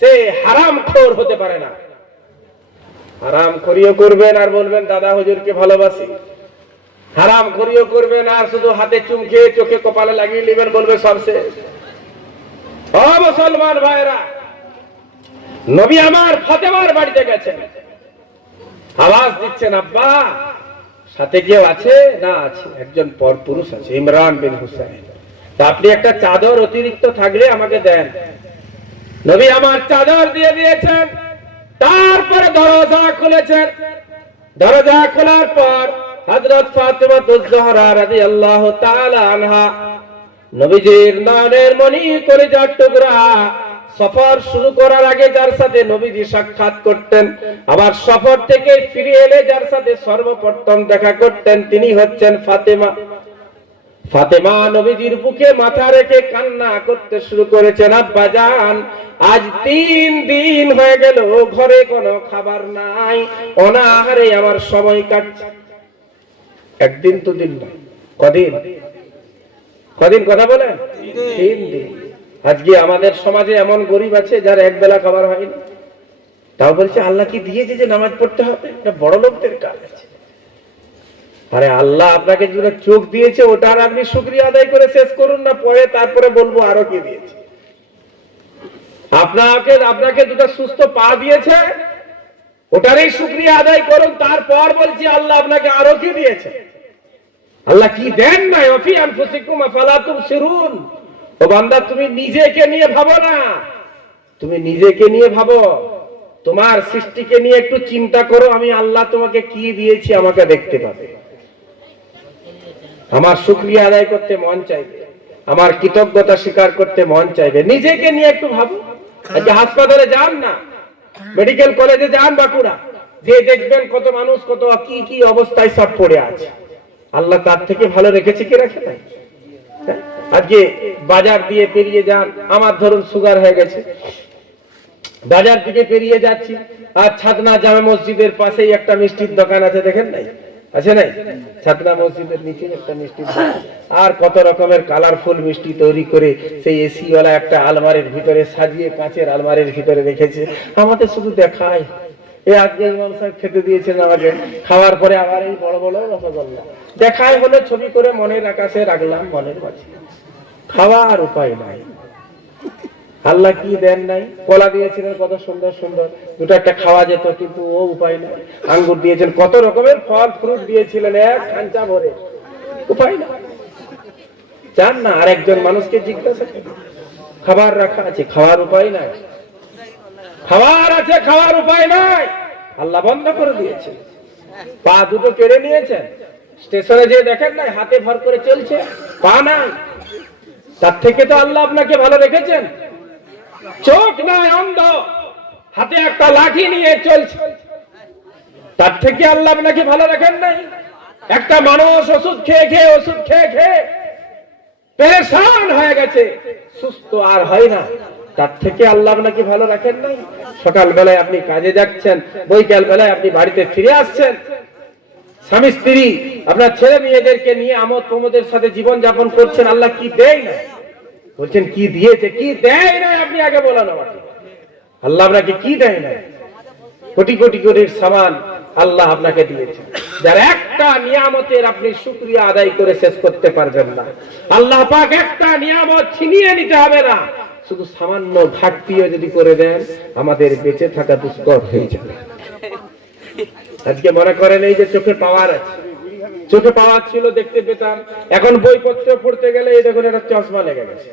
সে হারামখোর হতে পারে না। হারামখোরিও করবেন আর বলবেন দাদা হুজুরকে ভালোবাসি, হারামখোরিও করবেন আর শুধু হাতে চুমকে চোখে কপালে লাগিয়ে নেবেন, বলবে সব শেষ। ও মুসলমান ভাইরা, নবী আমার ফাতেমার বাড়িতে গেছেন, আওয়াজ দিচ্ছেন আব্বা, সাথে কেউ আছে? না, আছে, একজন পরপুরুষ আছে, ইমরান বিন হুসাইন। তা আপনি একটা চাদর অতিরিক্ত থাকলে আমাকে দেন। নবী আমার চাদর দিয়ে দিয়েছেন। তারপরে দরজা খুলেছেন। দরজা খোলার পর হযরত ফাতেমা তুজ-জোহরা রাদিয়াল্লাহু তাআলা আনহা, নবীজির নয়নের মণি কলিজার টুকরা, সফর শুরু করার আগে যার সাথে নবীজি সাক্ষাৎ করতেন, আবার সফর থেকে ফিরে এলে যার সাথে সর্বপ্রথম দেখা করতেন, তিনি হচ্ছেন ফাতেমা। ফাতেমা নবীজির বুকে মাথা রেখে কান্না করতে শুরু করেছেন, আব্বা জান, আজ 3 দিন হয়ে গেল ঘরে কোনো খাবার নাই, অনাহারে আমার সময় কাটছে। একদিন দুদিন না, কদিন কদিন কথা বলেন? 3 দিন। আজকে আমাদের সমাজে এমন গরিব আছে যার এক বেলা খাবার হয়নি, তাও বলছে আল্লাহ কি দিয়েছে যে নামাজ পড়তে হবে, এটা বড় লোকদের কাজ আছে। আরে আল্লাহ আপনাকে যেটা চোখ দিয়েছে ওটার আপনি শুকরিয়া আদায় করে শেষ করুন না, পরে তারপরে বলবো আরো কি দিয়েছে। আপনাকে দুটো সুস্থ পা দিয়েছে, ওটারই শুকরিয়া আদায় করুন, তারপর বলছি আল্লাহ আপনাকে আরো কি দিয়েছে। আল্লাহ কি দেন না, ওয়াফি আনফুসিকুম আফালা তুবসিরুন। ও বান্দা, তুমি নিজেকে নিয়ে ভাবো না, তুমি নিজেকে নিয়ে ভাবো, তোমার সৃষ্টিকে নিয়ে একটু চিন্তা করো, আমি আল্লাহ তোমাকে কি দিয়েছি আমাকে দেখতে পাবে। আমার শুকরিয়া আদায় করতে মন চাইবে, আমার কৃতজ্ঞতা স্বীকার করতে মন চাইবে। নিজেকে নিয়ে একটু ভাবো। আজকে হাসপাতালে যান না, মেডিকেল কলেজে যান বাঁকুড়া, যে দেখবেন কত মানুষ কত কি কি অবস্থায় সব পড়ে আছে। আল্লাহ তার থেকে ভালো রেখেছে কি রাখে নাই? আজকে বাজার দিয়ে পেরিয়ে যান, আমার ধরুন সুগার হয়ে গেছে, বাজার থেকে পেরিয়ে যাচ্ছি, আর ছাতনা জামে মসজিদের পাশেই একটা মিষ্টির দোকান আছে, দেখেন নাই? আছে নাই? ছাতনা মসজিদের নিচে একটা মিষ্টির দোকান, আর কত রকমের কালারফুল মিষ্টি তৈরি করে সেই এসি ওয়ালা একটা আলমারির ভিতরে সাজিয়ে কাঁচের আলমারির ভিতরে রেখেছে। আমাদের শুধু দেখায়, এই আজকে ইমাম সাহেব খেতে দিয়েছেন আমাকে, খাওয়ার পরে আবার এই বড় বড় রসগোল্লা দেখায়, হলে ছবি করে মনের আকাশে রাখলাম, মনের মাঝে। খাওয়ার উপায় নাই। আল্লাহ কি দেন নাই? কলা দিয়েছিলেন কত সুন্দর সুন্দর, দুটো একটা খাওয়া যেত, কিন্তু ও উপায় নাই। আঙ্গুর দিয়েছেন, কত রকমের ফল ফ্রুট দিয়েছিলেন এক খাঞ্চা ভরে, উপায় নাই। চান না আর একজন মানুষকে জিজ্ঞাসা করেন, খাবার রাখা আছে, খাওয়ার উপায় নাই। খাবার আছে, খাওয়ার উপায় নাই, আল্লাহ বন্ধ করে দিয়েছে। পা দুটো কেড়ে নিয়েছেন, স্টেশনে যে দেখেন নাই হাতে ভর করে চলছে, পা নাই। তার থেকে তো আল্লাহ আপনাকে ভালো রেখেছেন। চোখ নাই, অন্ধ, হাতে একটা লাঠি নিয়ে চলছে, তার থেকে আল্লাহ আপনাকে ভালো রাখেন নাই। একটা মানুষ ওষুধ খেয়ে খেয়ে পেরেশান হয়ে গেছে, সুস্থ আর হয় না, তার থেকে আল্লাহ আপনাকে ভালো রাখেন নাই। সকাল বেলায় আপনি কাজে যাচ্ছেন, বৈকাল বেলায় আপনি বাড়িতে ফিরে আসছেন, স্বামী স্ত্রী আপনার ছেলে মেয়েদেরকে নিয়ে আমোদ প্রমোদের সাথে জীবন যাপন করছেন। আল্লাহ কি দেয় না? বলছেন কি দিয়েছে, কি দেয় না? আপনি আগে বলেন আমাকে, আল্লাহ আপনাকে কি দেয় না? কোটি কোটি কোটির সামান আল্লাহ আপনাকে দিয়েছে, যার একটা নিয়ামতের আপনি শুকরিয়া আদায় করে শেষ করতে পারবেন না। আল্লাহ পাক একটা নিয়ামত ছিনিয়ে নিতে হবে না, শুধু সামান্য ঘাটতিও যদি করে দেন, আমাদের বেঁচে থাকা দুষ্কর হয়ে যাবে। আজকে মনে করেন এই যে চোখে পাওয়ার আছে, চোখে পাওয়ার ছিল, দেখতে পেতাম, এখন বইপত্র পড়তে গেলে এই দেখুন একটা চশমা লেগে গেছে।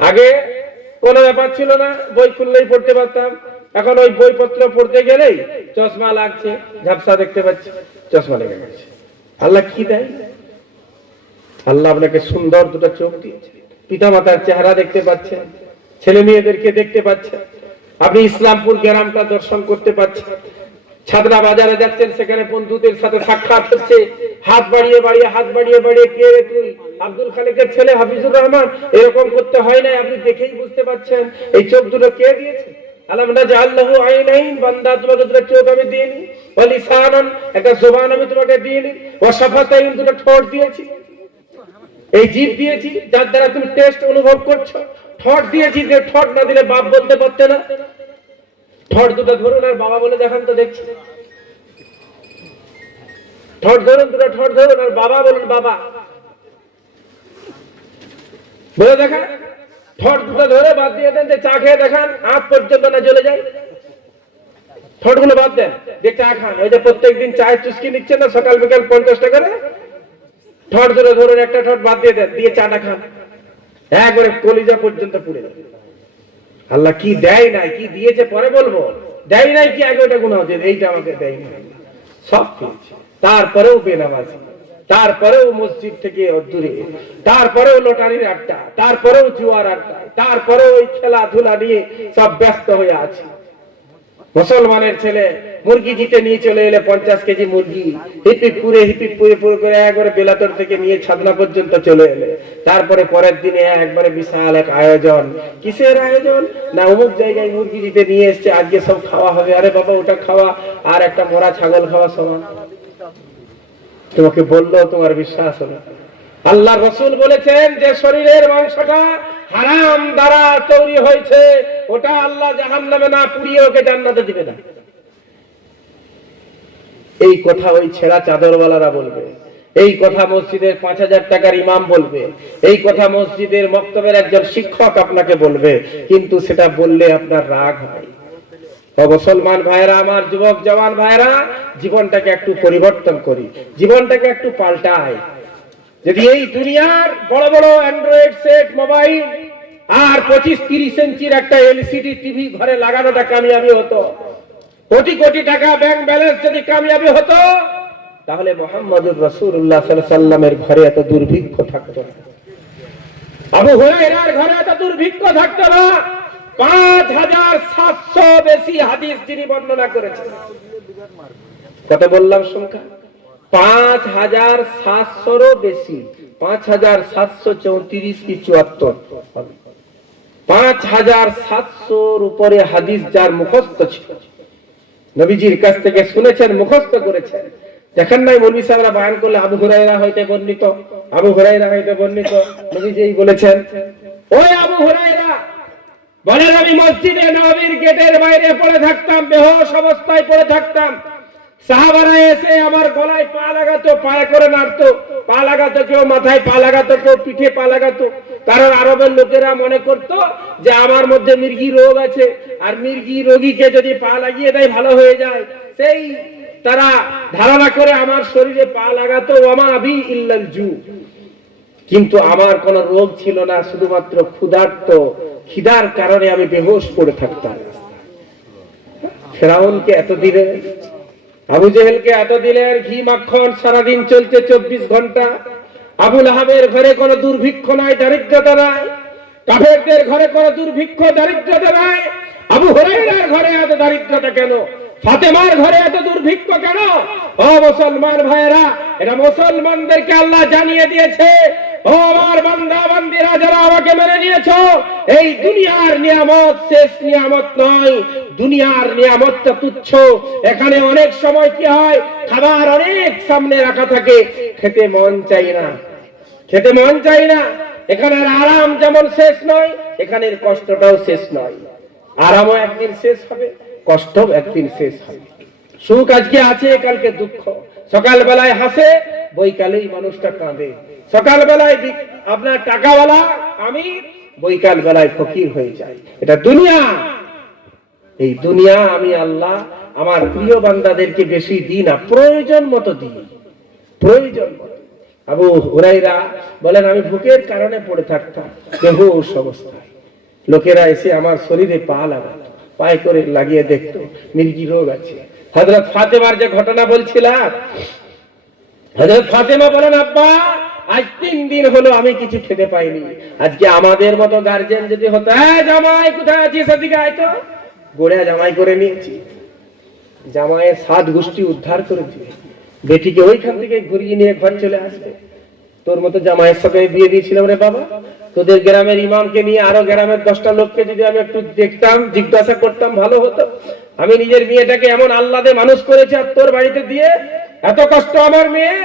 আগে কোনো ব্যাপার ছিল না, বই খুললেই পড়তে পারতাম, এখন ওই বইপত্র পড়তে গেলেই চশমা লাগছে, ঝাপসা দেখতে পাচ্ছি, চশমা লেগে গেছে। আল্লাহ কি দেয়? আল্লাহ আপনাকে সুন্দর দুটো চোখ দিয়েছে, পিতা মাতার চেহারা দেখতে পাচ্ছেন, ছেলে মেয়েদেরকে দেখতে পাচ্ছেন, আপনি ইসলামপুর গ্রামটা দর্শন করতে পাচ্ছেন, ছাদনা বাজারে যাচ্ছেন, সেখানে বন্ধুদের সাথে সাক্ষাৎ হচ্ছে, হাত বাড়িয়ে কে রে তুই? আব্দুল খালেকের ছেলে হাফিজুর রহমান। এরকম করতে হয় না, আপনি দেখেই বুঝতে পারছেন এই চোখ দুটো কে দিয়েছে। আলাম নাজআল্লাহু আইনাইন, বান্দা তোমাকে দুটো চোখ আমি দিইনি, ওয়া লিসানান, একটা জবান আমি তোমাকে দিইনি, ওয়া শাফাতাইন, দুটো ঠোঁট দিয়েছি, এই জিভ দিয়েছি যার দ্বারা তুমি টেস্ট অনুভব করছো, ঠোঁট দিয়েছি, যে ঠোঁট না দিলে বাপ বলতে পারতে না। ঠোঁট দুটো ধরুন আর বাবা বলে দেখান তো দেখছি। ঠোঁট ধরুন, দুটো ঠোঁট ধরুন আর বাবা বলুন, বাবা বলে দেখা। ঠোঁট দুটো ধরে বাদ দিয়ে দেন, যে চা খেয়ে দেখান, আপ পর্যন্ত না চলে যায়। ঠোঁট গুলো বাদ দেন, যে চা খান। ওই যে প্রত্যেকদিন চায়ের চুস্কি নিচ্ছেন না সকাল বিকাল 50 টাকা করে, ঠোঁট ধরে ধরুন, একটা ঠোঁট বাদ দিয়ে দেন, দিয়ে চাটা খান, একবারে কলিজা পর্যন্ত পুড়ে যাবে। আল্লাহ কি দেয় নাই, কি দিয়েছে পরে বলবো, দেয় নাই কি আগে ওটা গুনাহ হচ্ছে, এইটা আমাকে দেয় নাই, সব দিয়েছে। তারপরেও বেনামাজি, তারপরেও মসজিদ থেকে দূরে, তারপরেও লটারির আড্ডা, তারপরেও জুয়ার আড্ডা, তারপরেও ওই খেলাধুলা নিয়ে সব ব্যস্ত হয়ে আছে। মুসলমানের ছেলে মুরগি জিতে নিয়ে চলে এলে 50 কেজি মুরগি, হিপিপ পুরে করে একবারে বেলাতর থেকে নিয়ে ছাদনা পর্যন্ত চলে এলে, তারপরে পরের দিনে একবারে বিশাল এক আয়োজন। কিসের আয়োজন? না অমুক জায়গায় মুরগি জিতে নিয়ে এসছে, আজকে সব খাওয়া হবে। আরে বাবা, ওটা খাওয়া আর একটা মরা ছাগল খাওয়া সমান। তোমাকে বললো, তোমার বিশ্বাস হলো? আল্লাহ রাসূল বলেছেন যে শরীরের মাংসটা হারাম দ্বারা তৈরি হয়েছে, ওটা আল্লাহ জাহান্নামে না পুড়িয়ে ওকে জান্নাতে দিবে না। এই কথা ওই ছেঁড়া চাদরওয়ালারা বলবে, এই কথা মসজিদের 5000 টাকার ইমাম বলবে, এই কথা মসজিদের মক্তবের একজন শিক্ষক আপনাকে বলবে, কিন্তু সেটা বললে আপনার রাগ হয়। ও মুসলমান ভাইরা আমার, যুবক জওয়ান ভাইরা, জীবনটাকে একটু পরিবর্তন করি, জীবনটাকে একটু পাল্টাই। যদি এই দুনিয়ার বড় বড় অ্যান্ড্রয়েড সেট মোবাইল আর 25-30 ইঞ্চির একটা এলসিডি টিভি ঘরে লাগানোটা কামিয়াবি হতো, কোটি কোটি টাকা ব্যাংক ব্যালেন্স যদি কামিয়াবি হতো, তাহলে মুহাম্মদুর রাসূলুল্লাহ সাল্লাল্লাহু আলাইহি সাল্লামের ঘরে এত দুর্ভিক্ষ থাকতো না, আবু হুরায়রার ঘরে এত দুর্ভিক্ষ থাকতো না। 5700 বেশি হাদিস যিনি বর্ণনা করেছেন। কত বললাম সংখ্যা? 5700 বেশি, 5734 কি 74, 5700 উপরে হাদিস যার মুখস্থ ছিল, নবীজির কাছ থেকে শুনেছেন, মুখস্থ করেছেন। দেখেন নাই মৌলভী সাহেবরা বয়ান করলে আবু হুরায়রা হইতে বর্ণিত, আবু হুরায়রা হইতে বর্ণিত, নবীজি বলেছেন। ওই আবু হুরায়রা বলেন, আমি মসজিদে নববীর গেটের বাইরে পড়ে থাকতাম, বেহুশ অবস্থায় পড়ে থাকতাম, সাহাবারা এসে আমার গলায় পা লাগাতো, পায়ে করে নাড়তো, পা লাগাতো, কেউ মাথায় পা লাগাতো, কেউ পিঠে পা লাগাতো। কারণ আরবের লোকেরা মনে করতো যে আমার মধ্যে মির্গি রোগ আছে, আর মির্গি রোগীকে যদি পা লাগিয়ে দেয় ভালো হয়ে যায়, সেই তারা ধারণা করে আমার শরীরে পা লাগাতো। ওয়ামা আবি ইল্লাল জু, কিন্তু আমার কোনো রোগ ছিল না, শুধুমাত্র ক্ষুধার্ত, খিদার কারণে আমি বেহুশ পড়ে থাকতাম। ফেরাউনকে এত দিলে, আবু জেহেলকে এত দিলেন, ঘি মাখন সারাদিন চলছে 24 ঘন্টা। আবু লাহাবের ঘরে কোনো দুর্ভিক্ষ নাই, দারিদ্রতা নাই, কাফেরদের ঘরে কোনো দুর্ভিক্ষ দারিদ্রতা নাই। আবু হুরায়রার ঘরে এত দারিদ্রতা কেন? ফাতেমার ঘরে এত দুর্ভিক্ষ কেন? ও মুসলমান ভাইয়েরা, এটা মুসলমানদেরকে আল্লাহ জানিয়ে দিয়েছে, ও আমার বান্দা বান্দিরা যারা আমাকে মেনে নিয়েছো, এই দুনিয়ার নিয়ামত শেষ নিয়ামত নয়, দুনিয়ার নিয়ামতটা তুচ্ছ। এখানে অনেক সময় কি হয়, খাবার অনেক সামনে রাখা থাকে, খেতে মন চাই না, খেতে মন চাই না। এখানের আরাম যেমন শেষ নয়, এখানের কষ্টটাও শেষ নয়। আরামও একদিন শেষ হবে, কষ্টও একদিন শেষ হবে। সুখ আজকে আছে, কালকে দুঃখ। সকাল বেলায় হাসে, বৈকালেই মানুষটা কাঁদে। সকাল বেলায় আপনার টাকাওয়ালা আমি, বৈকাল বেলায় ফকির হয়ে যায়। এটা দুনিয়া। এই দুনিয়া আমি আল্লাহ আমার প্রিয় বান্দাদেরকে বেশি দিই না, প্রয়োজন মতো দিই, প্রয়োজন মতো। আবু হুরায়রা বলেন, আমি ভুকের কারণে পড়ে থাকতাম বেহুশ অবস্থায়, লোকেরা এসে আমার শরীরে পা লাগাতো, পায়ে করে লাগিয়ে দেখতো মির্গি রোগ আছে। হযরত ফাতেমার যে ঘটনা বলছিলাম, হযরত ফাতেমা বলেন, আব্বা আজ 3 দিন হলো আমি কিছু খেতে পাইনি। আজকে আমাদের মতো গার্জিয়ান যদি হতো, জামাই কোথায় আছিস, এদিকে আয় তো, গোড়া জামাই করে নিয়েছি। জামাইয়ের 7 গোষ্ঠী উদ্ধার করে দিবে, বেটিকে ওইখান থেকে ঘুরিয়ে নিয়ে ঘর চলে আসবে। তোর মতো জামাইয়ের সাথে বিয়ে দিয়েছিলাম রে বাবা, তোদের গ্রামের ইমামকে নিয়ে আরো গ্রামের 10টা লোককে যদি আমি একটু দেখতাম, জিজ্ঞাসা করতাম, ভালো হতো। আমি নিজের মেয়েটাকে এমন আল্লাদে মানুষ করেছি, আর তোর বাড়িতে দিয়ে এত কষ্ট আমার মেয়ে।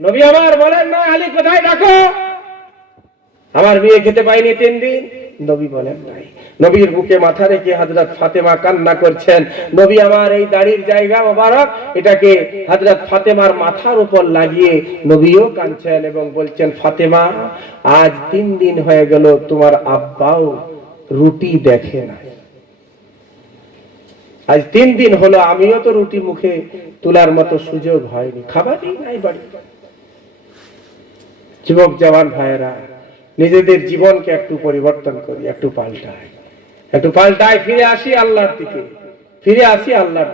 নবী আমার বলেন না, আলী কোথায় ডাকো, আমার মেয়ে খেতে পাইনি 3 দিন। নবী বলেন নাই। নবীর বুকে মাথা রেখে হযরত ফাতেমা কান্না করছেন। নবী আমার এই দাড়ির জায়গা মোবারক, এটাকে হযরত ফাতেমার মাথার উপর লাগিয়ে নবীও কাঁদছেন এবং বলছেন, ফাতেমা আজ 3 দিন হয়ে গেল তোমার আব্বাও রুটি দেখে না। আজ 3 দিন হলো আমিও তো রুটি মুখে তোলার মতো সুযোগ হয়নি, খাবারই নাই বাড়ি। যুবক জওয়ান ভাইয়েরা, নিজেদের জীবনকে একটু পরিবর্তন করি, একটু পাল্টাই, ফিরে আসি আল্লাহর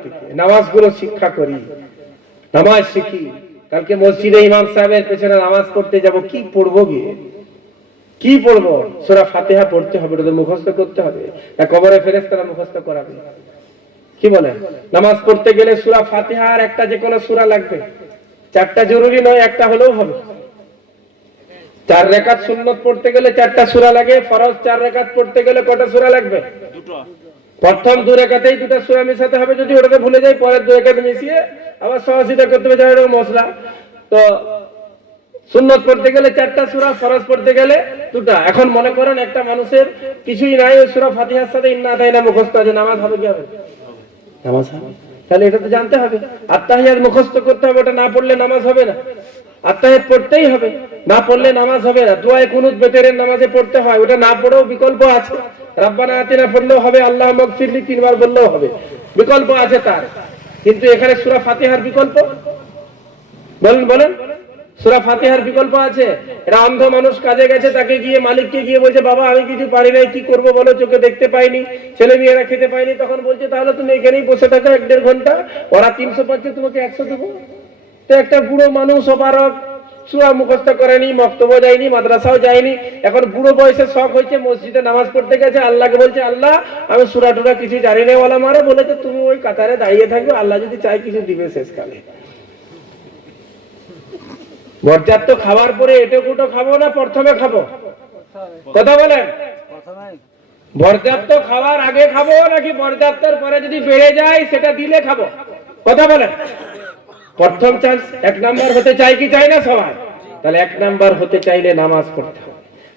দিকে, নামাজগুলো শিক্ষা করি, নামাজ শিখি। কালকে মসজিদে ইমাম সাহেবের পেছনে নামাজ পড়তে যাব, কি পড়বো গিয়ে, কি পড়বো? সূরা ফাতিহা পড়তে হবে, ওটা মুখস্থ করতে হবে, না কবরে ফেরেশতারা মুখস্থ করাবে? কি বলেন? নামাজ পড়তে গেলে সূরা ফাতিহা আর একটা যে কোনো সূরা লাগবে, 4টা জরুরি নয়, একটা হলেও হবে। 4 রাকাত সুন্নত পড়তে গেলে 4টা সূরা লাগে, ফরজ 4 রাকাত পড়তে গেলে কয়টা সূরা লাগবে? 2টো। প্রথম 2 রাকাতেই 2টা সূরা মিশাতে হবে, যদি ওটাকে ভুলে যাই পরের 2 রাকাত মিশিয়ে আবার সহজীটা করতে হবে, যারা মশলা। তো সুন্নত পড়তে গেলে 4টা সূরা, ফরজ পড়তে গেলে 2টা। এখন মনে করেন একটা মানুষের কিছুই নাই, ওই সূরা ফাতিহার সাথে ইন্না আতাইনা মুখস্থ আছে, নামাজ হবে কি হবে? নামাজ হবে। তাহলে এটা তো জানতে হবে। আত্তাহিয়াত মুখস্থ করতে হবে, ওটা না পড়লে নামাজ হবে না। আত্তাহিয়াত পড়তেই হবে, না পড়লে নামাজ হবে না। দোয়া কুনুত বেতেরের নামাজে পড়তে হয়, ওটা না পড়েও বিকল্প আছে। রাব্বানা আতিনা পড়লেও হবে, আল্লাহুম্মা মাগফিরলি 3 বার বললেও হবে, বিকল্প আছে তার। কিন্তু এখানে সূরা ফাতিহার বিকল্প বলেন সূরা ফাতিহার বিকল্প আছে? এটা অন্ধ মানুষ কাজে গেছে, তাকে গিয়ে মালিককে গিয়ে বলছে, বাবা আমি কিছু পারি নাই, কি করব বলো, চোখে দেখতে পাইনি, ছেলে মেয়েরা খেতে পাইনি। তখন বলছে, তাহলে তুমি এখানেই বসে থাকো 1-1.5 ঘন্টা, ওরা 300 পাচ্ছে, তোমাকে 100 দেবো। তো একটা বুড়ো মানুষ অপারক, সূরা মুখস্থ করেনি, মক্তবে যায়নি, মাদ্রাসাও যায়নি, এখন বুড়ো বয়সে শখ হয়েছে, মসজিদে নামাজ পড়তে গেছে, আল্লাহকে বলছে, আল্লাহ আমি সূরা টুরা কিছু জানি না। ওয়ালা মারা বলেছে, তুমি ওই কাতারে দাঁড়িয়ে থাকবে, আল্লাহ যদি চাই কিছু দিবে শেষকালে। বরযাত্র খাবার পরে এটো কুটো খাবো না প্রথমে খাবো? কথা বলেন। বরযাত্র খাবার আগে খাবো নাকি বরযাত্রের পরে যদি বেড়ে যায় সেটা দিলে খাবো? কথা বলেন। প্রথম চান্স 1 নাম্বার হতে চাই কি চাই না সবাই? তাহলে 1 নাম্বার হতে চাইলে নামাজ পড়তে হবে।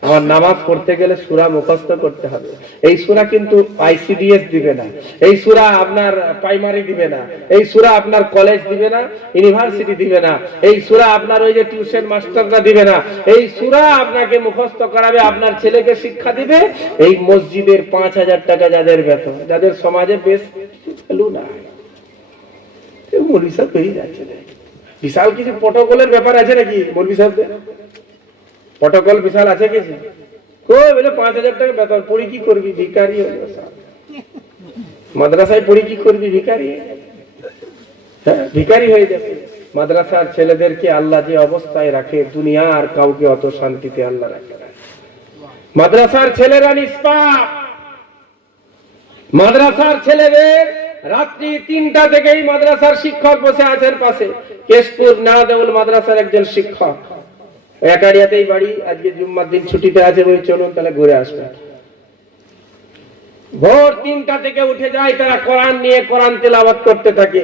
আমার নামাজ পড়তে গেলে সূরা মুখস্থ করতে হবে। এই সূরা কিন্তু আইসিডিএস দিবে না, এই সূরা আপনার প্রাইমারি দিবে না, এই সূরা আপনার কলেজ দিবে না, ইউনিভার্সিটি দিবে না, এই সূরা আপনার ওই যে টিউশন মাস্টাররা দিবে না। এই সূরা আপনাকে মুখস্থ করাবে, আপনার ছেলেকে শিক্ষা দিবে। এই মসজিদের 5000 টাকা যাদের বেতন, যাদের সমাজে বেশ ভ্যালু না, মৌলভী সাহেব বেরিয়ে যাচ্ছে। বিশাল কিছু প্রটোকলের ব্যাপার আছে নাকি মৌলভী সাহেবদের? প্রটোকল বিশাল আছে কিছু? কই বলে 5000 টাকা বেতন, পড়ি কি করবি? ভিখারি হয়ে যাবে। মাদ্রাসায় পড়ি কি করবি? ভিখারি। হ্যাঁ, ভিখারি হয়ে যাবে। মাদ্রাসার ছেলেদেরকে আল্লাহ যে অবস্থায় রাখে, দুনিয়া আর কাউকে অত শান্তিতে আল্লাহ রাখে না। মাদ্রাসার ছেলেরা নিষ্পাপ। মাদ্রাসার ছেলেদের রাত্রি 3টা থেকেই মাদ্রাসার শিক্ষক বসে আছেন পাশে। কেশপুর নাদেউল মাদ্রাসার একজন শিক্ষক, একারিয়াতেই বাড়ি, আজকে জুম্মার দিন ছুটিতে আছে, বই চলুন তাহলে ঘুরে আসবে। ভোর 3টা থেকে উঠে যায়, তারা কোরআন নিয়ে কোরআন তেলাওয়াত করতে থাকে।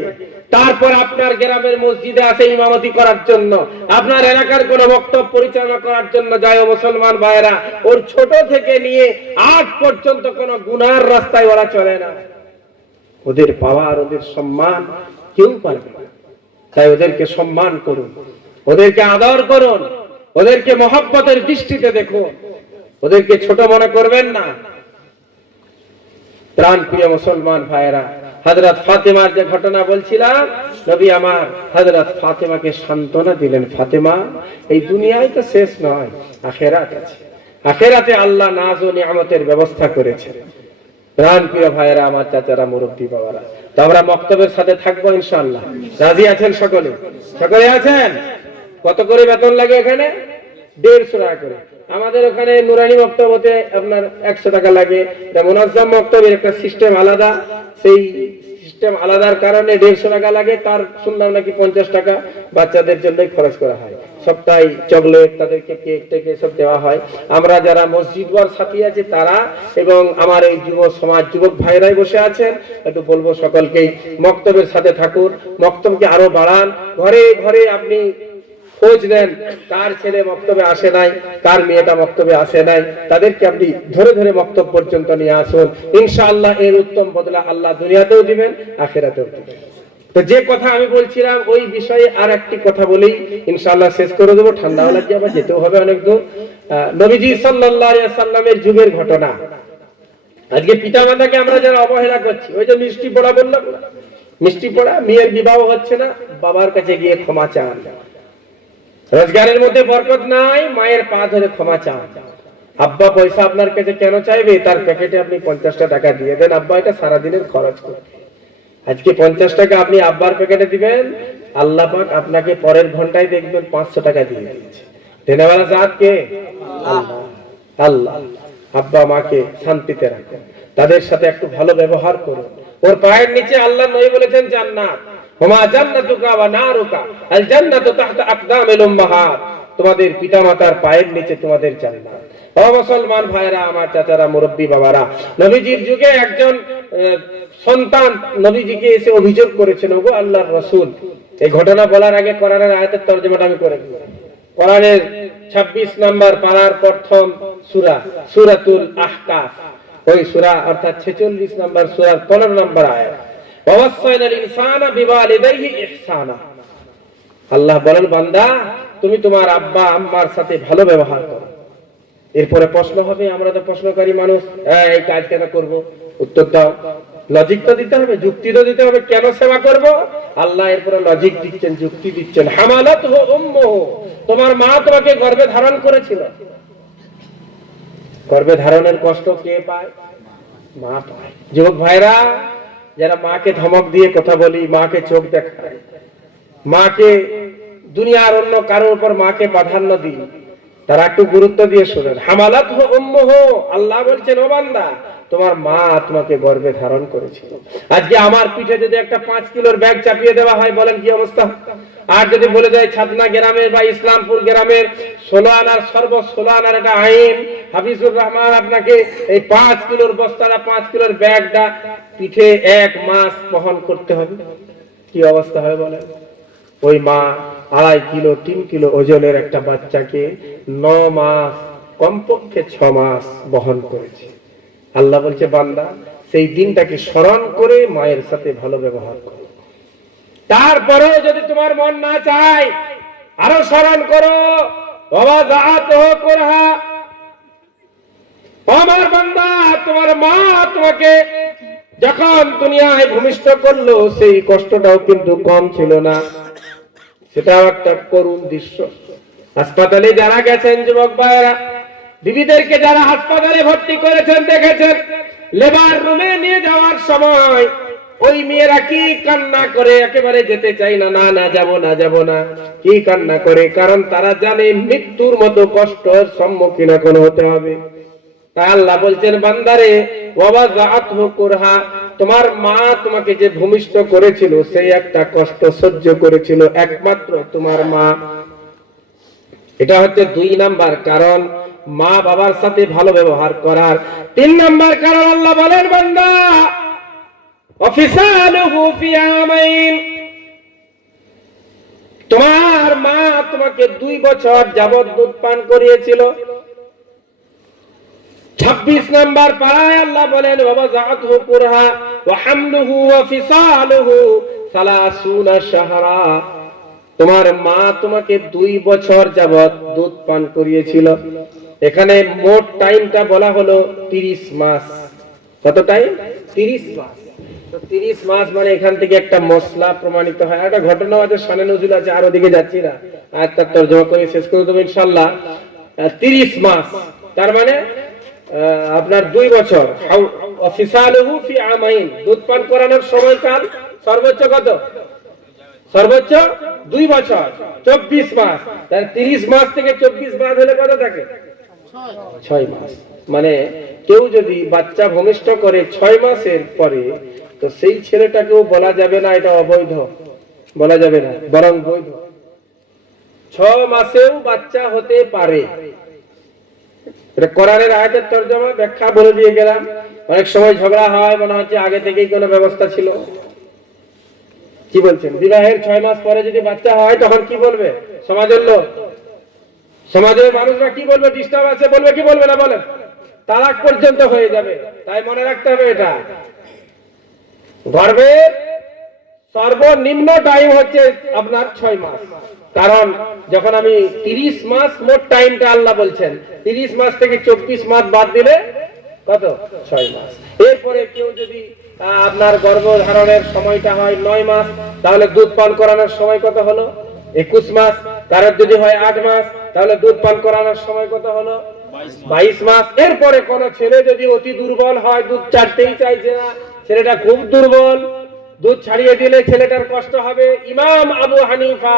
তারপর আপনার গ্রামের মসজিদে আসে ইমামতি করার জন্য, আপনার এলাকার কোন বক্তব্য পরিচালনা করার জন্য যায়। ও মুসলমান ভাইরা, ওর ছোট থেকে নিয়ে 8 পর্যন্ত কোন গুনার রাস্তায় ওরা চলে না। ওদের পাওয়ার, ওদের সম্মান কেউ পারবে না। তাই ওদেরকে সম্মান করুন, ওদেরকে আদর করুন, ওদেরকে মহব্বতের দৃষ্টিতে দেখুন, ওদেরকে ছোট মনে করবেন না। প্রাণ প্রিয় মুসলমান ভাইরা, হযরত ফাতেমার যে ঘটনা বলছিলাম, নবী আমার হযরত ফাতেমাকে সান্ত্বনা দিলেন, ফাতেমা এই দুনিয়ায় তো শেষ নয়, আখিরাত আছে, আখিরাতে আল্লাহ নাজ ও নিয়ামতের ব্যবস্থা করেছেন। প্রাণ প্রিয় ভাইরা, আমার চাচারা, মুরব্বী বাবারা, তো আমরা মক্তবের সাথে থাকবো ইনশাআল্লাহ। রাজি আছেন সকলে? সকলে আছেন? কত করে বেতন লাগে এখানে? 150 টাকা করে। আমাদের ওখানে নুরানি মক্তবতে আপনার 100 টাকা লাগে। মুনাজ্জাম মক্তবের একটা সিস্টেম আলাদা, সেই সিস্টেম আলাদার কারণে 150 টাকা লাগে, তার শুনলাম নাকি 50 টাকা বাচ্চাদের জন্যই খরচ করা হয়। সপ্তাহে চকলেট, তাদেরকে কেক টেক সব দেওয়া হয়। আমরা যারা মসজিদ ওয়ার সাথী আছি তারা এবং আমার এই যুব সমাজ যুবক ভাইরাই বসে আছেন, একটু বলবো সকলকেই মক্তবের সাথে থাকুন, মক্তবকে আরো বাড়ান। ঘরে ঘরে আপনি খোঁজ নেন কার ছেলে মক্তবে আসে নাই, কার মেয়েটা মক্তবে আসে নাই, তাদেরকে আপনি ধরে ধরে মক্তব পর্যন্ত নিয়ে আসুন। ইনশাআল্লাহ এর উত্তম বদলা আল্লাহ দুনিয়াতেও দিবেন, আখিরাতেও দিবেন। তো যে কথা আমি বলছিলাম ওই বিষয়ে আর একটি কথা বলেই ইনশাআল্লাহ শেষ করে দেবো। ঠান্ডা হলে যে আবার যেতেও হবে অনেক দূর। নবীজি সাল্লাল্লাহু আলাইহি সাল্লামের যুগের ঘটনা। আজকে পিতামাতাকে আমরা যারা অবহেলা করছি, ওই যে মিষ্টি পড়া বললাম না, মিষ্টি পড়া, মেয়ের বিবাহ হচ্ছে না, বাবার কাছে গিয়ে ক্ষমা চান। রোজগারের মধ্যে বরকত নাই, মায়ের পা ধরে ক্ষমা চান। আব্বা পয়সা আপনার কাছে কেন চাইবে? তার প্যাকেটে আপনি 50টা টাকা দিয়ে দেন, আব্বা এটা সারাদিনের খরচ করবে। আজকে 50 টাকা আপনি আব্বার প্যাকেটে দিবেন, আল্লাহ পাক আপনাকে পরের ঘন্টায় দেখবেন 500 টাকা দিয়ে দিয়েছে। দেনেওয়ালা জাত কে? আল্লাহ। আব্বা মাকে শান্তিতে রাখুন, তাদের সাথে একটু ভালো ব্যবহার করুন। ওর পায়ের নিচে আল্লাহ নবী বলেছেন জান্নাত, ওমা জান্নাতুকা ওয়া নারুকা আল জান্নাতু তাহতা আকদামিল উম্মাহাত। তোমাদের পিতামাতার পায়ের নিচে তোমাদের জান্নাত। ও মুসলমান ভাইরা, আমার চাচারা, মুরব্বী বাবারা, নবীজির যুগে একজন সন্তান নবীজিকে এসে অভিযোগ করেছেন, ওগো আল্লাহর রাসূল। এই ঘটনা বলার আগে কোরআনের আয়াতের তরজমাটা আমি করে দিই। কোরআনের 26 নম্বর পারার প্রথম সূরা, সূরাতুল আহকাফ, ওই সূরা অর্থাৎ 46 নম্বর সূরার 15 নম্বর আয়াত। ওয়াসাইনাল ইনসানা বিওয়ালিদাইহি ইহসানা। আল্লাহ বলেন, বান্দা তুমি তোমার আব্বা আম্মার সাথে ভালো ব্যবহার করো। এরপরে প্রশ্ন হবে, আমরা তো প্রশ্নকারী মানুষ, এই কাজ কেন করব? উত্তর দাও। লজিক তো দিতে হবে, যুক্তি তো দিতে হবে, কেন সেবা করব? আল্লাহ এরপরে লজিক দিচ্ছেন, যুক্তি দিচ্ছেন। হামালাতহু উম্মুহু, তোমার মা তোমাকে গর্ভে ধারণ করেছিল। গর্ভে ধারণের কষ্ট কে পায়? মা পায়। যুবক ভাইরা, যারা মাকে ধমক দিয়ে কথা বলি, মাকে চোখ দেখায়, মাকে দুনিয়ার অন্য কারোর উপর মাকে প্রাধান্য দিই, তারা একটু গুরুত্ব দিয়ে শুনেন। হামালাতহু উম্মুহু, আল্লাহ বলছেন, ও বান্দা তোমার মা তোমাকে গর্ভে ধারণ করেছিল। আজকে আমার পিঠে যদি একটা 5 কিলোর ব্যাগ চাপিয়ে দেওয়া হয়, বলেন কি অবস্থা? আর যদি বলে দেয় ছাতনা গ্রামের বা ইসলামপুর গ্রামের 16 আনার সর্ব 16 আনার একটা আইন, হাফিজুর রহমান আপনাকে এই 5 কিলোর বস্তাটা, 5 কিলোর ব্যাগটা পিঠে 1 মাস বহন করতে হবে, কি অবস্থা হয় বলেন? ওই মা 2.5 কিলো 3 কিলো ওজনের একটা বাচ্চাকে 9 মাস, কমপক্ষে 6 মাস বহন করেছে। আল্লাহ বলছে, বান্দা সেই দিনটাকে স্মরণ করে মায়ের সাথে ভালো ব্যবহার করো। তারপরেও যদি তোমার মন না চায়, আরো স্মরণ করো। বাবা যাআতহু কুরহা, আমার বান্দা তোমার মা তোমাকে যখন দুনিয়ায় ভূমিষ্ঠ করলো, সেই কষ্টটাও কিন্তু কম ছিল না। সেটাও একটা করুণ দৃশ্য। হাসপাতালে যারা গেছেন যুবক ভাইরা, বিবিদেরকে যারা হাসপাতালে ভর্তি করেছেন দেখেছেন, লেবার রুমে নিয়ে যাওয়ার সময় ওই মেয়েরা কি কান্না করে, একেবারে যেতে চাই না, না না যাব না, যাব না, কি কান্না করে, কারণ তারা জানে মৃত্যুর মতো কষ্টের সম্মুখীন এখন হতে হবে। তাই আল্লাহ বলছেন, বান্দারে ওয়া যাআতহু কুরহা, তোমার মা তোমাকে যে ভূমিষ্ঠ করেছিল সেই একটা কষ্ট সহ্য করেছিল একমাত্র তোমার মা। এটা হচ্ছে 2 নাম্বার কারণ মা বাবার সাথে ভালো ব্যবহার করার। 3 নাম্বার কারণ আল্লাহ বলেন, বান্দা ওয়াফিসালুহু ফি আমাইন, তোমার মা তোমাকে 2 বছর যাবত দুধ পান করিয়েছিল। 26 নাম্বার পারায় আল্লাহ বলেন, বাবা যাআতহু কুরহা ওয়া হামলুহু ওয়া ফিসালুহু 30 শাহরা, তোমার মা তোমাকে 2 বছর যাবত দুধ পান করিয়েছিল। এখানে মোট টাইমটা বলা হলো 30 মাস। কত টাইম? 30 মাস। তো 30 মাস মানে এখান থেকে একটা মশলা প্রমাণিত হয়। একটা ঘটনা আছে, শানে নজরুল আছে, আর ওদিকে যাচ্ছি না, আয়াতটা তরজমা করে শেষ করে দেব ইনশাআল্লাহ। 30 মাস তার মানে আপনার 2 বছর। ফিসালুহু ফি আমাইন, দুধ পান করানোর সময়কাল সর্বোচ্চ কত? সর্বোচ্চ 2 বছর, 24 মাস। তার 30 মাস থেকে 24 বাদ হলে কত থাকে? 6 মাস। মানে কেউ যদি বাচ্চা ভূমিষ্ঠ করে 6 মাসের পরে তো সেই ছেলেটাকেও বলা যাবে না এটা অবৈধ, বলা যাবে না, বরং বৈধ। 6 মাসেও বাচ্চা হতে পারে। এটা কোরআনের আয়াতের তরজমা ব্যাখ্যা বলে দিয়ে গেলাম। অনেক সময় ঝগড়া হয়, মনে হচ্ছে আগে থেকেই কোনো ব্যবস্থা ছিল। কি বলছেন? বিবাহের 6 মাস পরে যদি বাচ্চা হয় তখন কি বলবে সমাজের লোক? সমাজের মানুষরা কি বলবে? ডিস্টার্ব আছে বলবে কি বলবে না বলেন? তালাক পর্যন্ত হয়ে যাবে। তাই মনে রাখতে হবে এটা গর্ভের সর্বনিম্ন টাইম হচ্ছে আপনার 6 মাস। কারণ যখন আমি 30 মাস মোট টাইমটা আল্লাহ বলছেন, 30 মাস থেকে 24 মাস বাদ দিলে কত? 6 মাস। এরপরে কেউ যদি আপনার গর্ভধারণের সময়টা হয় 9 মাস, তাহলে দুধ পান করানোর সময় কত হলো? 21 মাস। কারণ যদি হয় 8 মাস, তাহলে দুধ পান করানোর সময় কত হলো? 22 মাস। এরপরে কোন ছেলে যদি অতি দুর্বল হয়, দুধ ছাড়তেই চাইছে না, ছেলেটা খুব দুর্বল, দুধ ছাড়িয়ে দিলে ছেলেটার কষ্ট হবে, ইমাম আবু হানিফা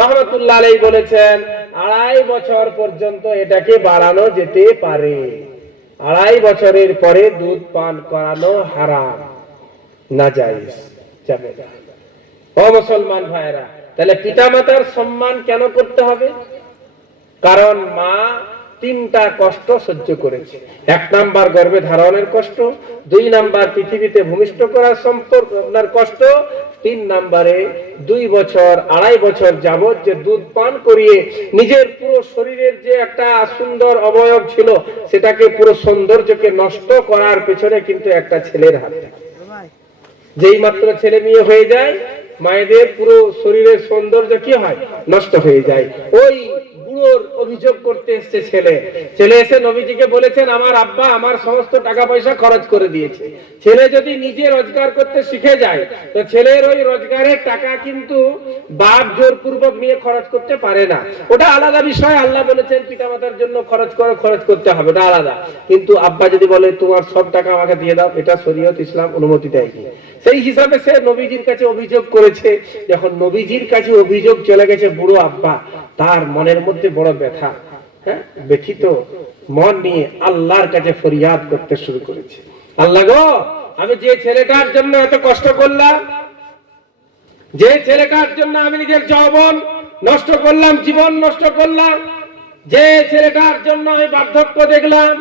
রাহমাতুল্লাহ আলাইহি বলেছেন 2.5 বছর পর্যন্ত এটাকে বাড়ানো যেতে পারে। 2.5 বছরের পরে দুধ পান করানো হারাম, নাজায়েজ, যাবে না। ও মুসলমান ভাইরা, তাহলে পিতামাতার সম্মান কেন করতে হবে? কারণ মা 3টা কষ্ট সহ্য করেছে। 1 নাম্বার গর্ভে ধারণের কষ্ট, 2 নাম্বার পৃথিবীতে ভূমিষ্ঠ করার সম্পর্ক আপনার কষ্ট, 3 নাম্বারে 2 বছর 2.5 বছর যাবত যে দুধ পান করিয়ে নিজের পুরো শরীরের যে একটা সুন্দর অবয়ব ছিল সেটাকে পুরো সৌন্দর্যকে নষ্ট করার পেছনে কিন্তু একটা ছেলের হাত। যেই মাত্র ছেলে মেয়ে হয়ে যায়, মায়েদের পুরো শরীরের সৌন্দর্য কি হয়? নষ্ট হয়ে যায়। ওই বুড়োর অভিযোগ করতে এসছে ছেলে এসে নবীজিকে বলেছেন আমার আব্বা আমার সমস্ত টাকা পয়সা খরচ করে দিয়েছে। ছেলে যদি নিজে রোজগার করতে শিখে যায় তো ছেলের ওই রোজগারের টাকা কিন্তু বাপ জোরপূর্বক নিয়ে খরচ করতে পারে না। ওটা আলাদা বিষয়। আল্লাহ বলেছেন পিতামাতার জন্য খরচ করতে হবে, ওটা আলাদা। কিন্তু আব্বা যদি বলে তোমার সব টাকা আমাকে দিয়ে দাও, এটা শরীয়ত ইসলাম অনুমতি দেয়নি। সেই হিসাবে সে নবীজির কাছে অভিযোগ করেছে। যখন নবীজির কাছে অভিযোগ চলে গেছে বুড়ো আব্বা, তার মনের মধ্যে বড় ব্যথা, ব্যথিত মন নিয়ে আল্লাহর কাছে ফরিয়াদ করতে শুরু করেছে। আল্লাহ গো, আমি যে ছেলেটার জন্য এত কষ্ট করলাম, যে ছেলেটার জন্য আমি নিজের যৌবন নষ্ট করলাম, জীবন নষ্ট করলাম, যে ছেলেটার জন্য আমি বার্ধক্য দেখলাম,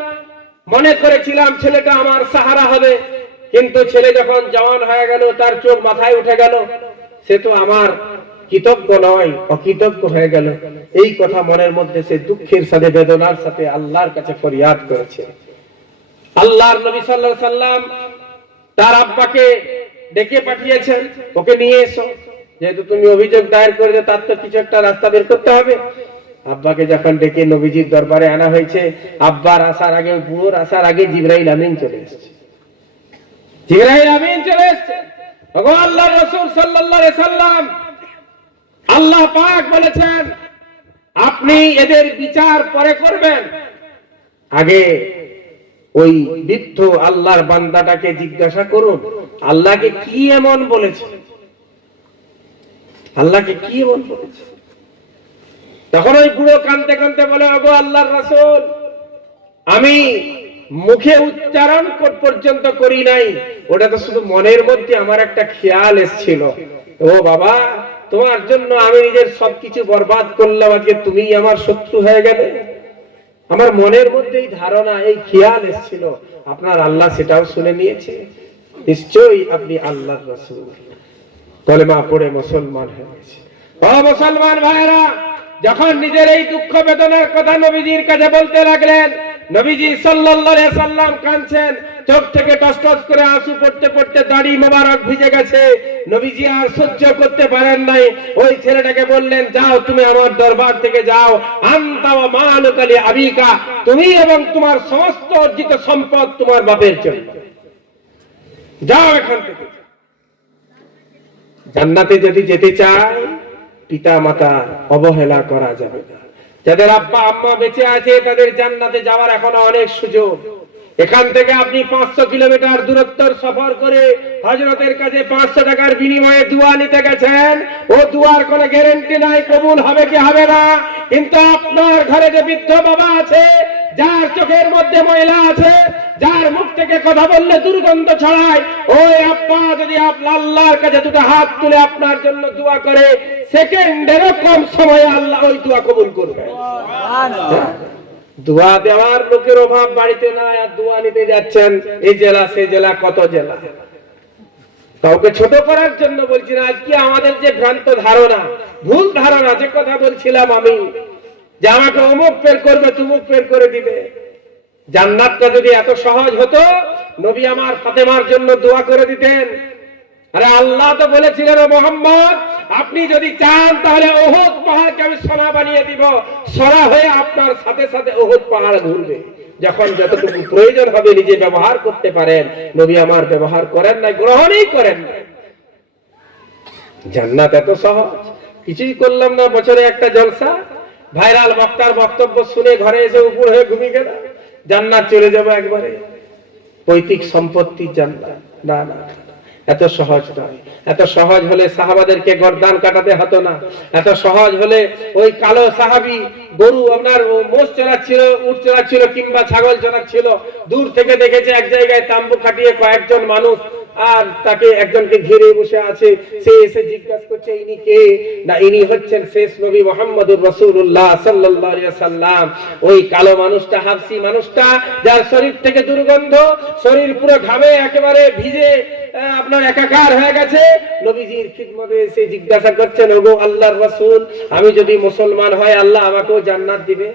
মনে করেছিলাম ছেলেটা আমার সাহারা হবে, কিন্তু ছেলে যখন জওয়ান হয়ে গেল, তার চোখ মাথায় উঠে গেল, সে তো আমার কৃতজ্ঞ নয়, অকৃতজ্ঞ হয়ে গেল। এই কথা মনের মধ্যে সে দুঃখের সাথে বেদনার সাথে আল্লাহর কাছে ফরিয়াদ করেছে। আল্লাহর নবী সাল্লাল্লাহু আলাইহি সাল্লাম তার আব্বাকে ডেকে পাঠিয়েছেন, ওকে নিয়ে এসো, যেহেতু তুমি অভিযোগ দায়ের করেছো তার তো কিছু একটা রাস্তা বের করতে হবে। আব্বাকে যখন ডেকে নবীজির দরবারে আনা হয়েছে, আব্বার আসার আগে, বুড়োর আসার আগে জিবরাইল আমিন চলে এসেছে। জিবরাইল আমিন চলে এসেছে। ওগো আল্লাহর রাসূল সাল্লাল্লাহু আলাইহি সাল্লাম, আল্লাহ পাক বলেছেন আপনি এদের বিচার পরে করবেন, আগে ওই বৃদ্ধ আল্লাহর বান্দাটাকে জিজ্ঞাসা করুন আল্লাহকে কি এমন বলেছে, আল্লাহকে কি এমন বলেছে। তখন ওই বুড়ো কাঁদতে কাঁদতে বলে ওগো আল্লাহর রাসূল, আমি মুখে উচ্চারণ পর্যন্ত করি নাই, ওটা তো শুধু মনের মধ্যে আমার একটা খেয়াল এসেছিল। ও বাবা, তোমার জন্য আমি নিজের সবকিছু বরবাদ করলাম, আজকে তুমি আমার শত্রু হয়ে গেলে। আমার মনের মধ্যে এই ধারণা, এই খেয়াল এসেছিল, আপনার আল্লাহ সেটাও শুনে নিয়েছে। নিশ্চয়ই আপনি আল্লাহর রাসূল। কলেমা পড়ে মুসলমান হয়ে গেছে। ও মুসলমান ভাইরা, যখন নিজের এই দুঃখ বেদনার কথা নবীজির কাছে বলতে লাগলেন, নবীজি সাল্লাল্লাহু আলাইহি সাল্লাম কাঁদছেন, চোখ থেকে টস টস করে আঁসু পড়তে পড়তে দাড়ি মোবারক ভিজে গেছে। নবীজি আর সহ্য করতে পারেন নাই, ওই ছেলেটাকে বললেন যাও তুমি আমার দরবার থেকে যাও, আনতা ওয়া মালুকা লি আবিকা, তুমি এবং তোমার সমস্ত অর্জিত সম্পদ তোমার বাপের জন্য, যাও এখান থেকে। জান্নাতে যদি যেতে চায় পিতা মাতা অবহেলা করা যাবে না। যাদের আব্বা আম্মা বেঁচে আছে তাদের জান্নাতে যাওয়ার এখনো অনেক সুযোগ। এখান থেকে আপনি 500 কিলোমিটার দূরত্বের সফর করে হযরতের কাছে 500 টাকার বিনিময়ে দোয়া নিতে গেছেন, ও দোয়ার কোনো গ্যারান্টি নাই কবুল হবে কি হবে না। কিন্তু আপনার ঘরে যে বৃদ্ধ বাবা আছে যার চোখের মধ্যে ময়লা আছে, যার মুখ থেকে কথা বললে দুর্গন্ধ ছড়ায়, ওই আব্বা যদি আপনার আল্লাহর কাছে দুটো হাত তুলে আপনার জন্য দোয়া করে, সেকেন্ডেরও কম সময়ে আল্লাহ ওই দোয়া কবুল করবে। দোয়া দেওয়ার লোকের অভাব বাড়িতে নাই, আর দোয়া নিতে যাচ্ছেন এই জেলা সে জেলা, কত জেলা। কাউকে ছোট করার জন্য বলছি না, আজকে আমাদের যে ভ্রান্ত ধারণা, ভুল ধারণা, যে কথা বলছিলাম আমি, যে আমাকে অমুক বের করবে, তুমুক বের করে দিবে। জান্নাতটা যদি এত সহজ হতো, নবী আমার ফাতেমার জন্য দোয়া করে দিতেন। আরে আল্লাহ তো বলেছিলেন, ও মুহাম্মদ, আপনি যদি চান তাহলে ওহদ পাহাড়কে আমি সোনা বানিয়ে দিব, সোনা হয়ে আপনার সাথে সাথে ওহদ পাহাড় ঘুরবে। যখন যতটুকু প্রয়োজন হবে নিজে ব্যবহার করতে পারেন। নবী আমার ব্যবহার করেন না, গ্রহণই করেন না। জান্নাত এত সহজ, কিছুই করলাম না, বছরে একটা জলসা, ভাইরাল বক্তার বক্তব্য শুনে ঘরে এসে উপর হয়ে ঘুমিয়ে গেল, জান্নাত চলে যাবো একবারে। পৈতৃক সম্পত্তির জান্নাত, না না, এত সহজ নয়। এত সহজ হলে সাহাবাদেরকে গর্দান কাটাতে হতো না। এত সহজ হলে ওই কালো সাহাবী গরু আপনার মোষ চড়াচ্ছিল, উট চড়াচ্ছিল, কিংবা ছাগল চড়াচ্ছিল, দূর থেকে দেখেছে এক জায়গায় তাম্বু খাটিয়ে কয়েকজন মানুষ, আর তাকে একজনকে ঘিরে বসে আছে। সে এসে জিজ্ঞাসা করছে, ইনি কে? না, ইনি হচ্ছেন শেষ নবী মুহাম্মদুর রাসূলুল্লাহ সাল্লাল্লাহু আলাইহি ওয়াসাল্লাম। ওই কালো মানুষটা, হাবশী মানুষটা, যার শরীর থেকে দুর্গন্ধ, শরীর পুরো ঘামে একেবারে ভিজে আপনার একাকার হয়ে গেছে, নবীজির খিদমতে এসে জিজ্ঞাসা করছেন, ওগো আল্লাহর রাসূল, আমি যদি মুসলমান হয় আল্লাহ আমাকেও জান্নাত দিবে?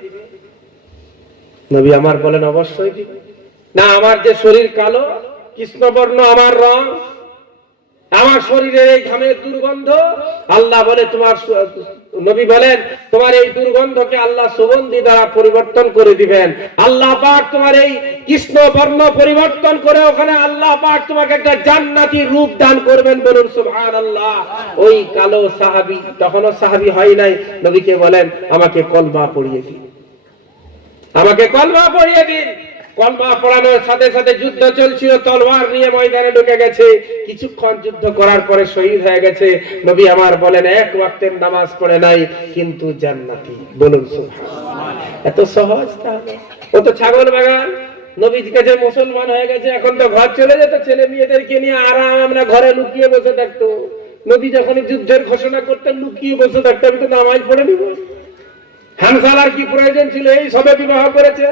নবী আমার বলেন, অবশ্যই দিবে। না, আমার যে শরীর কালো, কৃষ্ণবর্ণ আমার রং, আমার শরীরের এই ঘামের দুর্গন্ধ, আল্লাহ বলে তোমার, নবী বলেন, তোমার এই দুর্গন্ধকে আল্লাহ সুগন্ধি দ্বারা পরিবর্তন করে দিবেন। আল্লাহ পাক তোমার এই কৃষ্ণ বর্ণ পরিবর্তন করে ওখানে আল্লাহ পাক তোমাকে একটা জান্নাতি রূপ দান করবেন। বলুন সুবহানাল্লাহ। ওই কালো সাহাবী, তখনও সাহাবী হয় নাই, নবীকে বলেন, আমাকে কলমা পড়িয়ে দিন, আমাকে কলমা পড়িয়ে দিন। কলমা পড়ানোর সাথে সাথে যুদ্ধ চলছিল, তলোয়ার নিয়ে ময়দানে ঢুকে গেছে। কিছুক্ষণ যুদ্ধ করার পরে শহীদ হয়ে গেছে। নবী আমার বলেন, এক ওয়াক্তের নামাজ পড়ে নাই, কিন্তু জান্নাতি। বলুন সুবহানাল্লাহ। এত সহজ। তাহলে ও তো ছাগল বাগান, নবীর কাছে মুসলমান হয়ে গেছে, এখন তো ঘর চলে যেত, ছেলে মেয়েদেরকে নিয়ে আরাম আমরা ঘরে লুকিয়ে বসে থাকতো। নবী যখন যুদ্ধের ঘোষণা করতেন, লুকিয়ে বসে থাকতো, আমি তো নামাজ পড়ে নিব। হামসালার কি প্রয়োজন ছিল? এই সবে বিবাহ করেছে,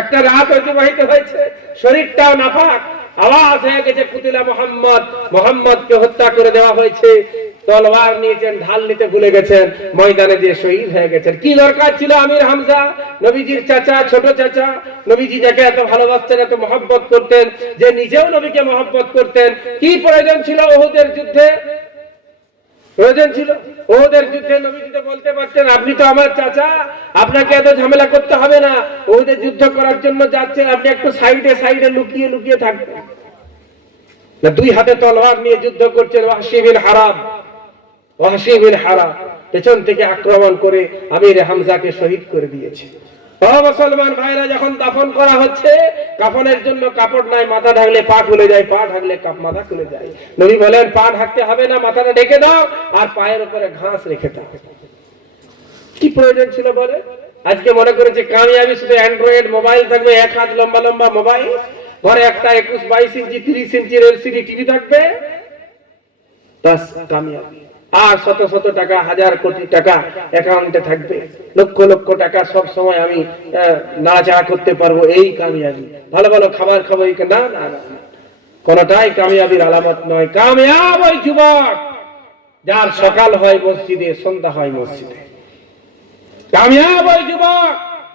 একটা রাত অতিবাহিত হয়েছে, শরীরটাও নাপাক, আওয়াজ হয়ে গেছে, কুতিলা মুহাম্মদ, মুহাম্মদকে হত্যা করে দেওয়া হয়েছে। তলোয়ার নিয়েছেন, ঢাল নিতে ভুলে গেছেন, ময়দানে যে শহীদ হয়ে গেছেন। কি দরকার ছিল আমির হামজা, নবীজির চাচা, ছোট চাচা, নবীজি যাকে এত ভালোবাসতেন, এত মহব্বত করতেন, যে নিজেও নবীকে মহব্বত করতেন, কি প্রয়োজন ছিল ওহুদের যুদ্ধে? প্রয়োজন ছিল ওহুদের যুদ্ধে নবীজি তো বলতে পারতেন, আপনি তো আমার চাচা, আপনাকে এত ঝামেলা করতে হবে না, ওহুদের যুদ্ধ করার জন্য যাচ্ছেন, আপনি একটু সাইডে সাইডে লুকিয়ে লুকিয়ে থাকবেন না। দুই হাতে তলোয়ার নিয়ে যুদ্ধ করছেন। ওয়াহশী বিন হারাব, ওয়াহশী বিন হারাব পেছন থেকে আক্রমণ করে আমির হামজাকে শহীদ করে দিয়েছে। মুসলমান ভাইরা, যখন দাফন করা হচ্ছে, কাফনের জন্য কাপড় নাই, মাথা ঢাকলে পা খুলে যায়, পা ঢাকলে মাথা খুলে যায়। নবী বলেন, পা ঢাকতে হবে না, মাথাটা ঢেকে দাও, আর পায়ের উপরে ঘাস রেখে দাও। কি প্রয়োজন ছিল বলে? আজকে মনে করেছে কামিয়াবি শুধু অ্যান্ড্রয়েড মোবাইল থাকবে, এক হাত লম্বা লম্বা মোবাইল, ঘরে একটা 21-22 ইঞ্চি 30 ইঞ্চির এলসিডি টিভি থাকবে, বাস কামিয়াবি। আর শত শত টাকা, হাজার কোটি টাকা অ্যাকাউন্টে থাকবে, লক্ষ লক্ষ টাকা সব সময় আমি নাড়াচাড়া করতে পারবো, এই কামিয়াবি। ভালো ভালো খাবার খাবো, এই না না না, কোনটাই কামিয়াবির আলামত নয়। কামিয়াব ওই যুবক যার সকাল হয় মসজিদে, সন্ধ্যা হয় মসজিদে। কামিয়াব ওই যুবক,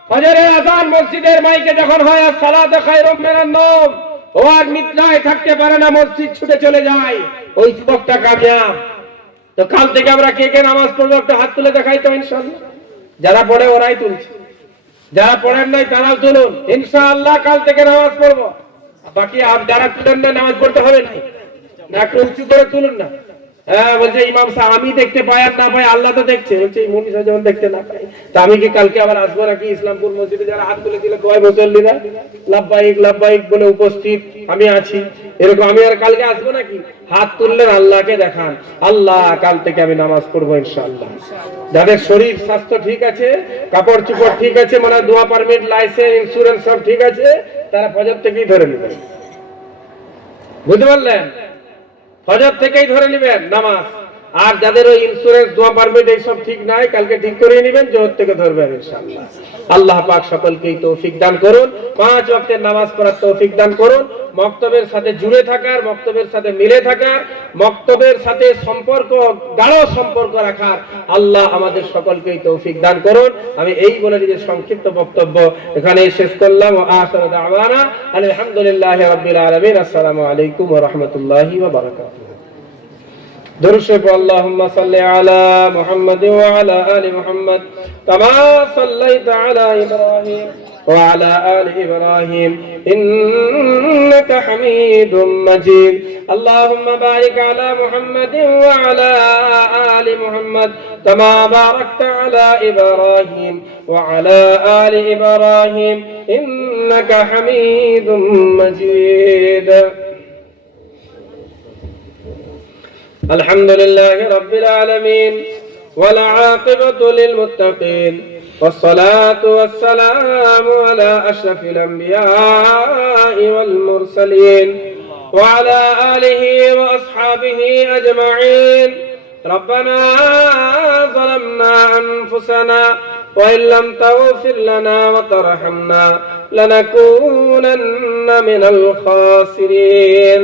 ফজরের আযান মসজিদের মাইকে যখন হয়, সালাতু খায়রুম মিনান নওম, ও আর নিদ্রায় থাকতে পারে না, মসজিদ ছুটে চলে যায়, ওই যুবকটা কামিয়াব। তো কাল থেকে আমরা কে কে নামাজ পড়বো, একটা হাত তুলে দেখাই তো ইনশাআল্লাহ। যারা পড়ে ওরাই তুলছে, যারা পড়েন নাই তারাও তুলুন, ইনশাআল্লাহ কাল থেকে নামাজ পড়বো। বাকি আর যারা তুলেন না, নামাজ পড়তে হবে না, একটু উঁচু করে তুলুন না, হ্যাঁ, বলছে ইমাম সাহেব আমি দেখতে পাই আর না পাই আল্লাহ তো দেখছে। বলছে এই মনি সাহেব যখন দেখতে না পাই তা আমি কি কালকে আবার আসবো নাকি? ইসলামপুর মসজিদে যারা হাত তুলেছিল কয় মুসল্লিরা লাব্বাইক লাব্বাইক বলে উপস্থিত আমি আছি, এরকম আমি আর কালকে আসবো নাকি? হাত তুললেন, আল্লাহকে দেখান, আল্লাহ কাল থেকে আমি নামাজ পড়বো ইনশাআল্লাহ। যাদের শরীর স্বাস্থ্য ঠিক আছে, কাপড় চোপড় ঠিক আছে, মানে দোয়া পারমিট লাইসেন্স ইন্স্যুরেন্স সব ঠিক আছে, তারা ফজর থেকেই ধরে নেবেন। বুঝতে পারলেন? ফজর থেকেই ধরে নেবেন নামাজ। আর যাদের ওই ইন্স্যুরেন্স দোয়া পারমিট এইসব ঠিক নাই, কালকে ঠিক করে নেবেন, জোহর থেকে ধরবেন ইনশাআল্লাহ। আল্লাহ পাক সকলকেই তৌফিক দান করুন, 5 ওয়াক্তের নামাজ পড়ার তৌফিক দান করুন, মক্তবের সাথে জুড়ে থাকার, মক্তবের সাথে মিলে থাকার, মক্তবের সাথে সম্পর্ক, গাঢ় সম্পর্ক রাখার আল্লাহ আমাদের সকলকেই তৌফিক দান করুন। আমি এই বলে নিজের সংক্ষিপ্ত বক্তব্য এখানে শেষ করলাম। ও আখিরু দাওয়ানা আলহামদুলিল্লাহি রাব্বিল আলামিন। আসসালামু আলাইকুম ওয়া রাহমাতুল্লাহি ওয়া বারাকাতুহু। درود شريف اللهم صل على محمد وعلى آل محمد كما صليت على إبراهيم وعلى آل إبراهيم إنك حميد مجيد اللهم بارك على محمد وعلى آل محمد كما باركت على إبراهيم وعلى آل إبراهيم إنك حميد مجيد الحمد لله رب العالمين والعاقبة للمتقين والصلاة والسلام على أشرف الأنبياء والمرسلين وعلى آله وأصحابه أجمعين ربنا ظلمنا أنفسنا وإن لم تغفر لنا وترحمنا لنكونن من الخاسرين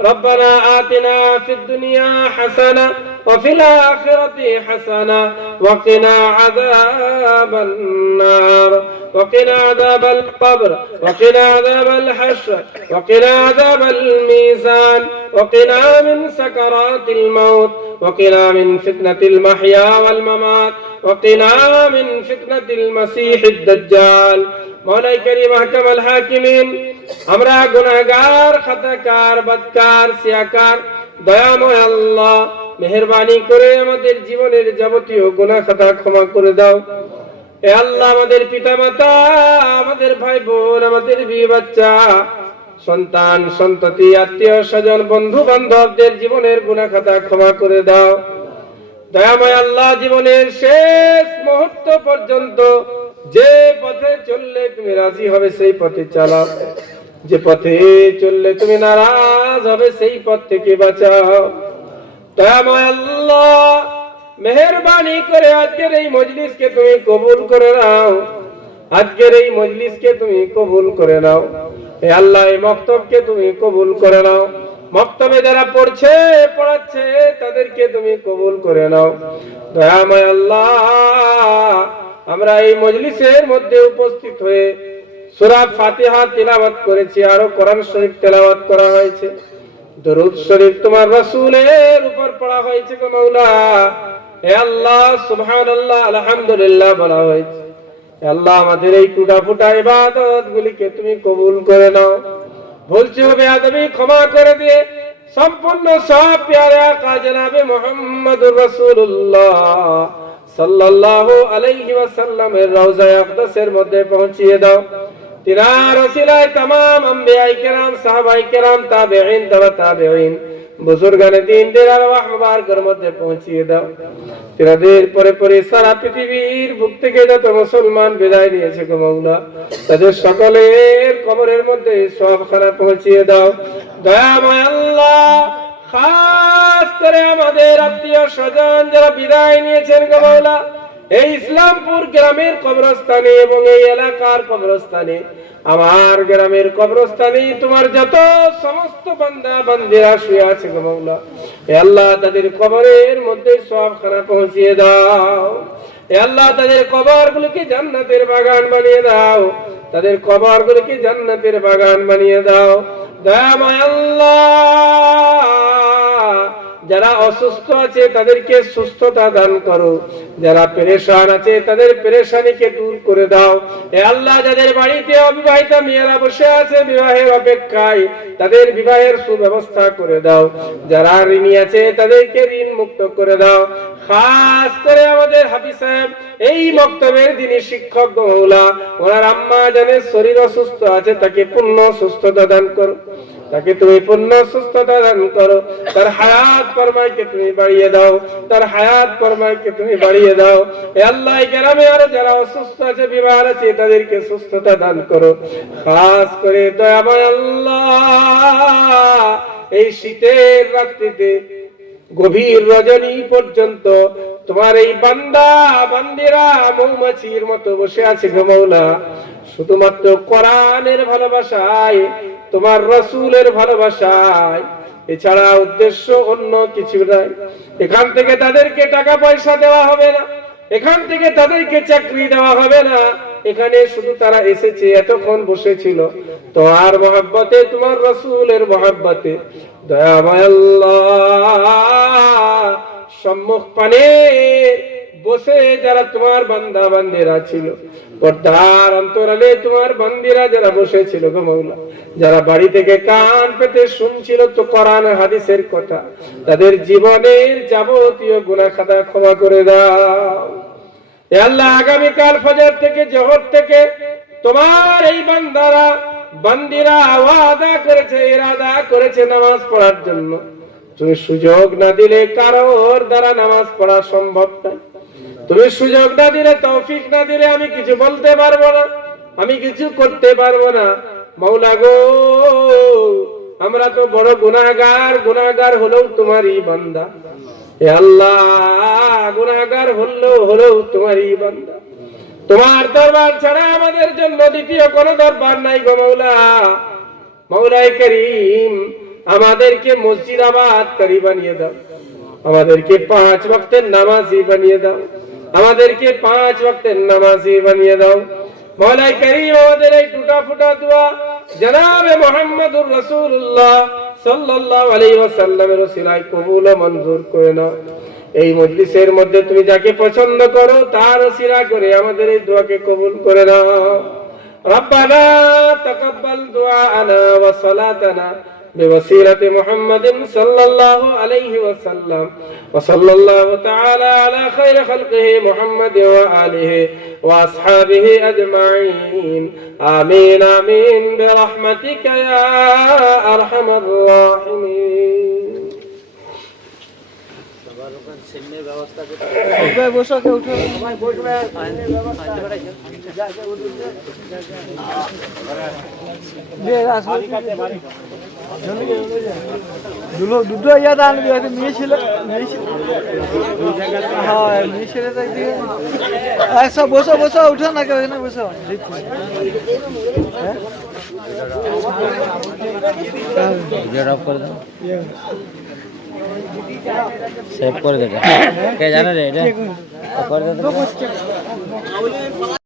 ربنا آتنا في الدنيا حسنة وفي الآخرة حسنة وقنا عذاب النار وقنا عذاب القبر وقنا عذاب الحشر وقنا عذاب الميزان وقنا من سكرات الموت وقنا من فتنة المحيا والممات وقنا من فتنة المسيح الدجال مولاي كريم أحكم الحاكمين আমরা গুনাহগার, খাতাকার, বদকার, সিয়াকার, দয়াময় আল্লাহ মেহেরবানি করে আমাদের জীবনের যাবতীয় গুনাহ খাতা ক্ষমা করে দাও। এ আল্লাহ আমাদের পিতামাতা, আমাদের ভাই বোন, আমাদের বিয়ে বাচ্চা, সন্তান সন্ততি, আত্মীয় স্বজন, বন্ধু বান্ধবদের জীবনের গুনাহ খাতা ক্ষমা করে দাও। দয়াময় আল্লাহ জীবনের শেষ মুহূর্ত পর্যন্ত যে পথে চললে তুমি রাজি হবে সেই পথে চালাও, যে পথে চললে তুমি নারাজ হবে সেই পথ থেকে বাঁচাও। দয়াময় আল্লাহ মেহেরবানি করে আজকের এই মজলিসকে তুমি কবুল করে নাও, আজকের এই মজলিসকে তুমি কবুল করে নাও। হে আল্লাহ এই মক্তবকে তুমি কবুল করে নাও, মক্তবে যারা পড়ছে পড়াচ্ছে তাদেরকে তুমি কবুল করে নাও। দয়াময় আল্লাহ আমরা এই মজলিসের মধ্যে উপস্থিত হয়ে সূরা ফাতিহা তিলাওয়াত করেছি, আরো কোরআন শরীফ তেলাওয়াত করা হয়েছে, দরুদ শরীফ তোমার রাসূলের উপর পড়া হয়েছে গো মাওলা। হে আল্লাহ সুবহানাল্লাহ আলহামদুলিল্লাহ বলা হয়েছে। হে আল্লাহ আমাদের এই টুটা ফুটা ইবাদত গুলিকে তুমি কবুল করে নাও, ভুলছে হবে আদমি ক্ষমা করে দিয়ে সম্পূর্ণ সব প্যারে আকা জনাবে মুহাম্মদুর রাসূলুল্লাহ সাল্লাল্লাহু আলাইহি ওয়াসাল্লামের রওজায়ে আকদাসের মধ্যে পৌঁছিয়ে দাও। তিনার ওসিলায় तमाम আম্বিয়ায়ে কেরাম, সাহাবায়ে কেরাম, তাবেঈন, তাবেঈন, বুজুর্গানে দ্বীনদের আরওয়াহ মুবারকের মধ্যে পৌঁছিয়ে দাও। তিনাদের পরে পরে সারা পৃথিবীর বুক থেকে যত মুসলমান বিদায় নিয়েছে গো মাওলা, তাদের সকলের কবরের মধ্যে সওয়াবখানা পৌঁছিয়ে দাও। দয়াময় আল্লাহ খাস করে আমাদের আত্মীয় স্বজন যারা বিদায় নিয়েছেন গো মাওলা, এই ইসলামপুর গ্রামের কবরস্থানে এবং এই এলাকার কবরস্থানে, আমার গ্রামের কবরস্থানে তোমার যত সমস্ত বান্দা বান্দিরা শুয়ে আছে গো মাওলা, হে আল্লাহ তাদের কবরের মধ্যে সওয়াবখানা পৌঁছিয়ে দাও। হে আল্লাহ তাদের কবরগুলোকে জান্নাতের বাগান বানিয়ে দাও, তাদের কবরগুলোকে জান্নাতের বাগান বানিয়ে দাও। দয়াময় আল্লাহ যারা অসুস্থ আছে তাদেরকে সুস্থতা দান করো, যারা পেরেশান আছে তাদের পেরেশানিকে দূর করে দাও। হে আল্লাহ, যাদের বাড়িতে অবিবাহিত মেয়েরা বসে আছে বিবাহের অপেক্ষায়, তাদের বিবাহের সুব্যবস্থা করে দাও। যারা ঋণী আছে তাদেরকে ঋণ মুক্ত করে দাও। খাস করে আমাদের হাফিজ সাহেব, এই মক্তবের যিনি শিক্ষক মৌলা, ওনার আম্মা জানের শরীর অসুস্থ আছে, তাকে পূর্ণ সুস্থতা দান করো, তাকে তুমি পূর্ণ সুস্থতা দান করো। তার হায়াত ফরমাইকে তুমি বাড়িয়ে দাও, তার হায়াত ফরমাইকে তুমি বাড়িয়ে দাও। হে আল্লাহ, এই গ্রামে আরো যারা অসুস্থ আছে বিমার আছে তাদেরকে সুস্থতা দান করো। খাস করে দয়াময় আল্লাহ, এই শীতের রাত্রিতে গভীর রজনী পর্যন্ত তোমার এই বান্দা বান্দিরা মৌমাছির মতো বসে আছে গো মাওলা, শুধুমাত্র কোরআনের ভালোবাসায়, তোমার রাসূলের ভালোবাসায়, এছাড়া উদ্দেশ্য অন্য কিছু নাই। এখান থেকে তাদেরকে টাকা পয়সা দেওয়া হবে না, এখান থেকে তাদেরকে চাকরি দেওয়া হবে না। এখানে শুধু তারা এসেছে, এতক্ষণ বসেছিল তোমার মহব্বতে, তোমার রাসূলের মহব্বতে। দয়াময় আল্লাহ, সম্মুখ পানে বসে যারা তোমার বান্দা বান্দিরা ছিল, পর্দার অন্তরালে তোমার বান্দিরা যারা বসেছিল গো মাওলা, যারা বাড়ি থেকে কান পেতে শুনছিল তো কোরআন হাদিসের কথা, তাদের জীবনের যাবতীয় গুনাহ খাতা ক্ষমা করে দাও। হে আল্লাহ, আগামীকাল ফজর থেকে জোহর থেকে তোমার এই বান্দারা বান্দিরা ওয়াদা করেছে, ইরাদা করেছে নামাজ পড়ার জন্য। তুমি সুযোগ না দিলে কারোর দ্বারা নামাজ পড়া সম্ভব নয়। তুমি সুযোগ না দিলে, তৌফিক না দিলে আমি কিছু বলতে পারবো না, আমি কিছু করতে পারবো না। মাওলা গো, আমরা তো বড় গুনাহগার, গুনাহগার হলেও তোমারই বান্দা। হে আল্লাহ, গুনাহগার হলেও তোমারই বান্দা। তোমার দরবার ছাড়া আমাদের জন্য দ্বিতীয় কোনো দরবার নাই গো মাওলা। মাওলায়ে কারীম, আমাদেরকে মসজিদ আবাদকারী বানিয়ে দাও, আমাদেরকে 5 ওয়াক্তের নামাজি বানিয়ে দাও, আমাদেরকে 5 ওয়াক্তের নামাজি বানিয়ে দাও। মাওলায়ে কারীম, আমাদের এই টুটা ফুটা দোয়া জনাবে মুহাম্মদুর রাসূলুল্লাহ সাল্লাল্লাহু আলাইহি ওয়াসাল্লামের ওসিলায় কবুল ও মঞ্জুর করে নাও। এই মজলিসের মধ্যে তুমি যাকে পছন্দ করো তার ওসিলা করে আমাদের এই দোয়াকে কবুল করে নাও। রব্বানা তাকাব্বাল দুআনা ওয়া সালাতানা بوسيلة محمد صلى الله عليه وسلم وصلى الله تعالى على خير خلقه محمد وآله وأصحابه أجمعين آمين آمين برحمتك يا أرحم الراحمين. দুটো ইয়াদ আনবি, একটা মেয়ে ছিল, হ্যাঁ মেয়ে ছেলে সব বসো বসো, উঠো না কেউ, এখানে বসো। সেভ করে দেবে কে জানে রে, এটা করে দেবে।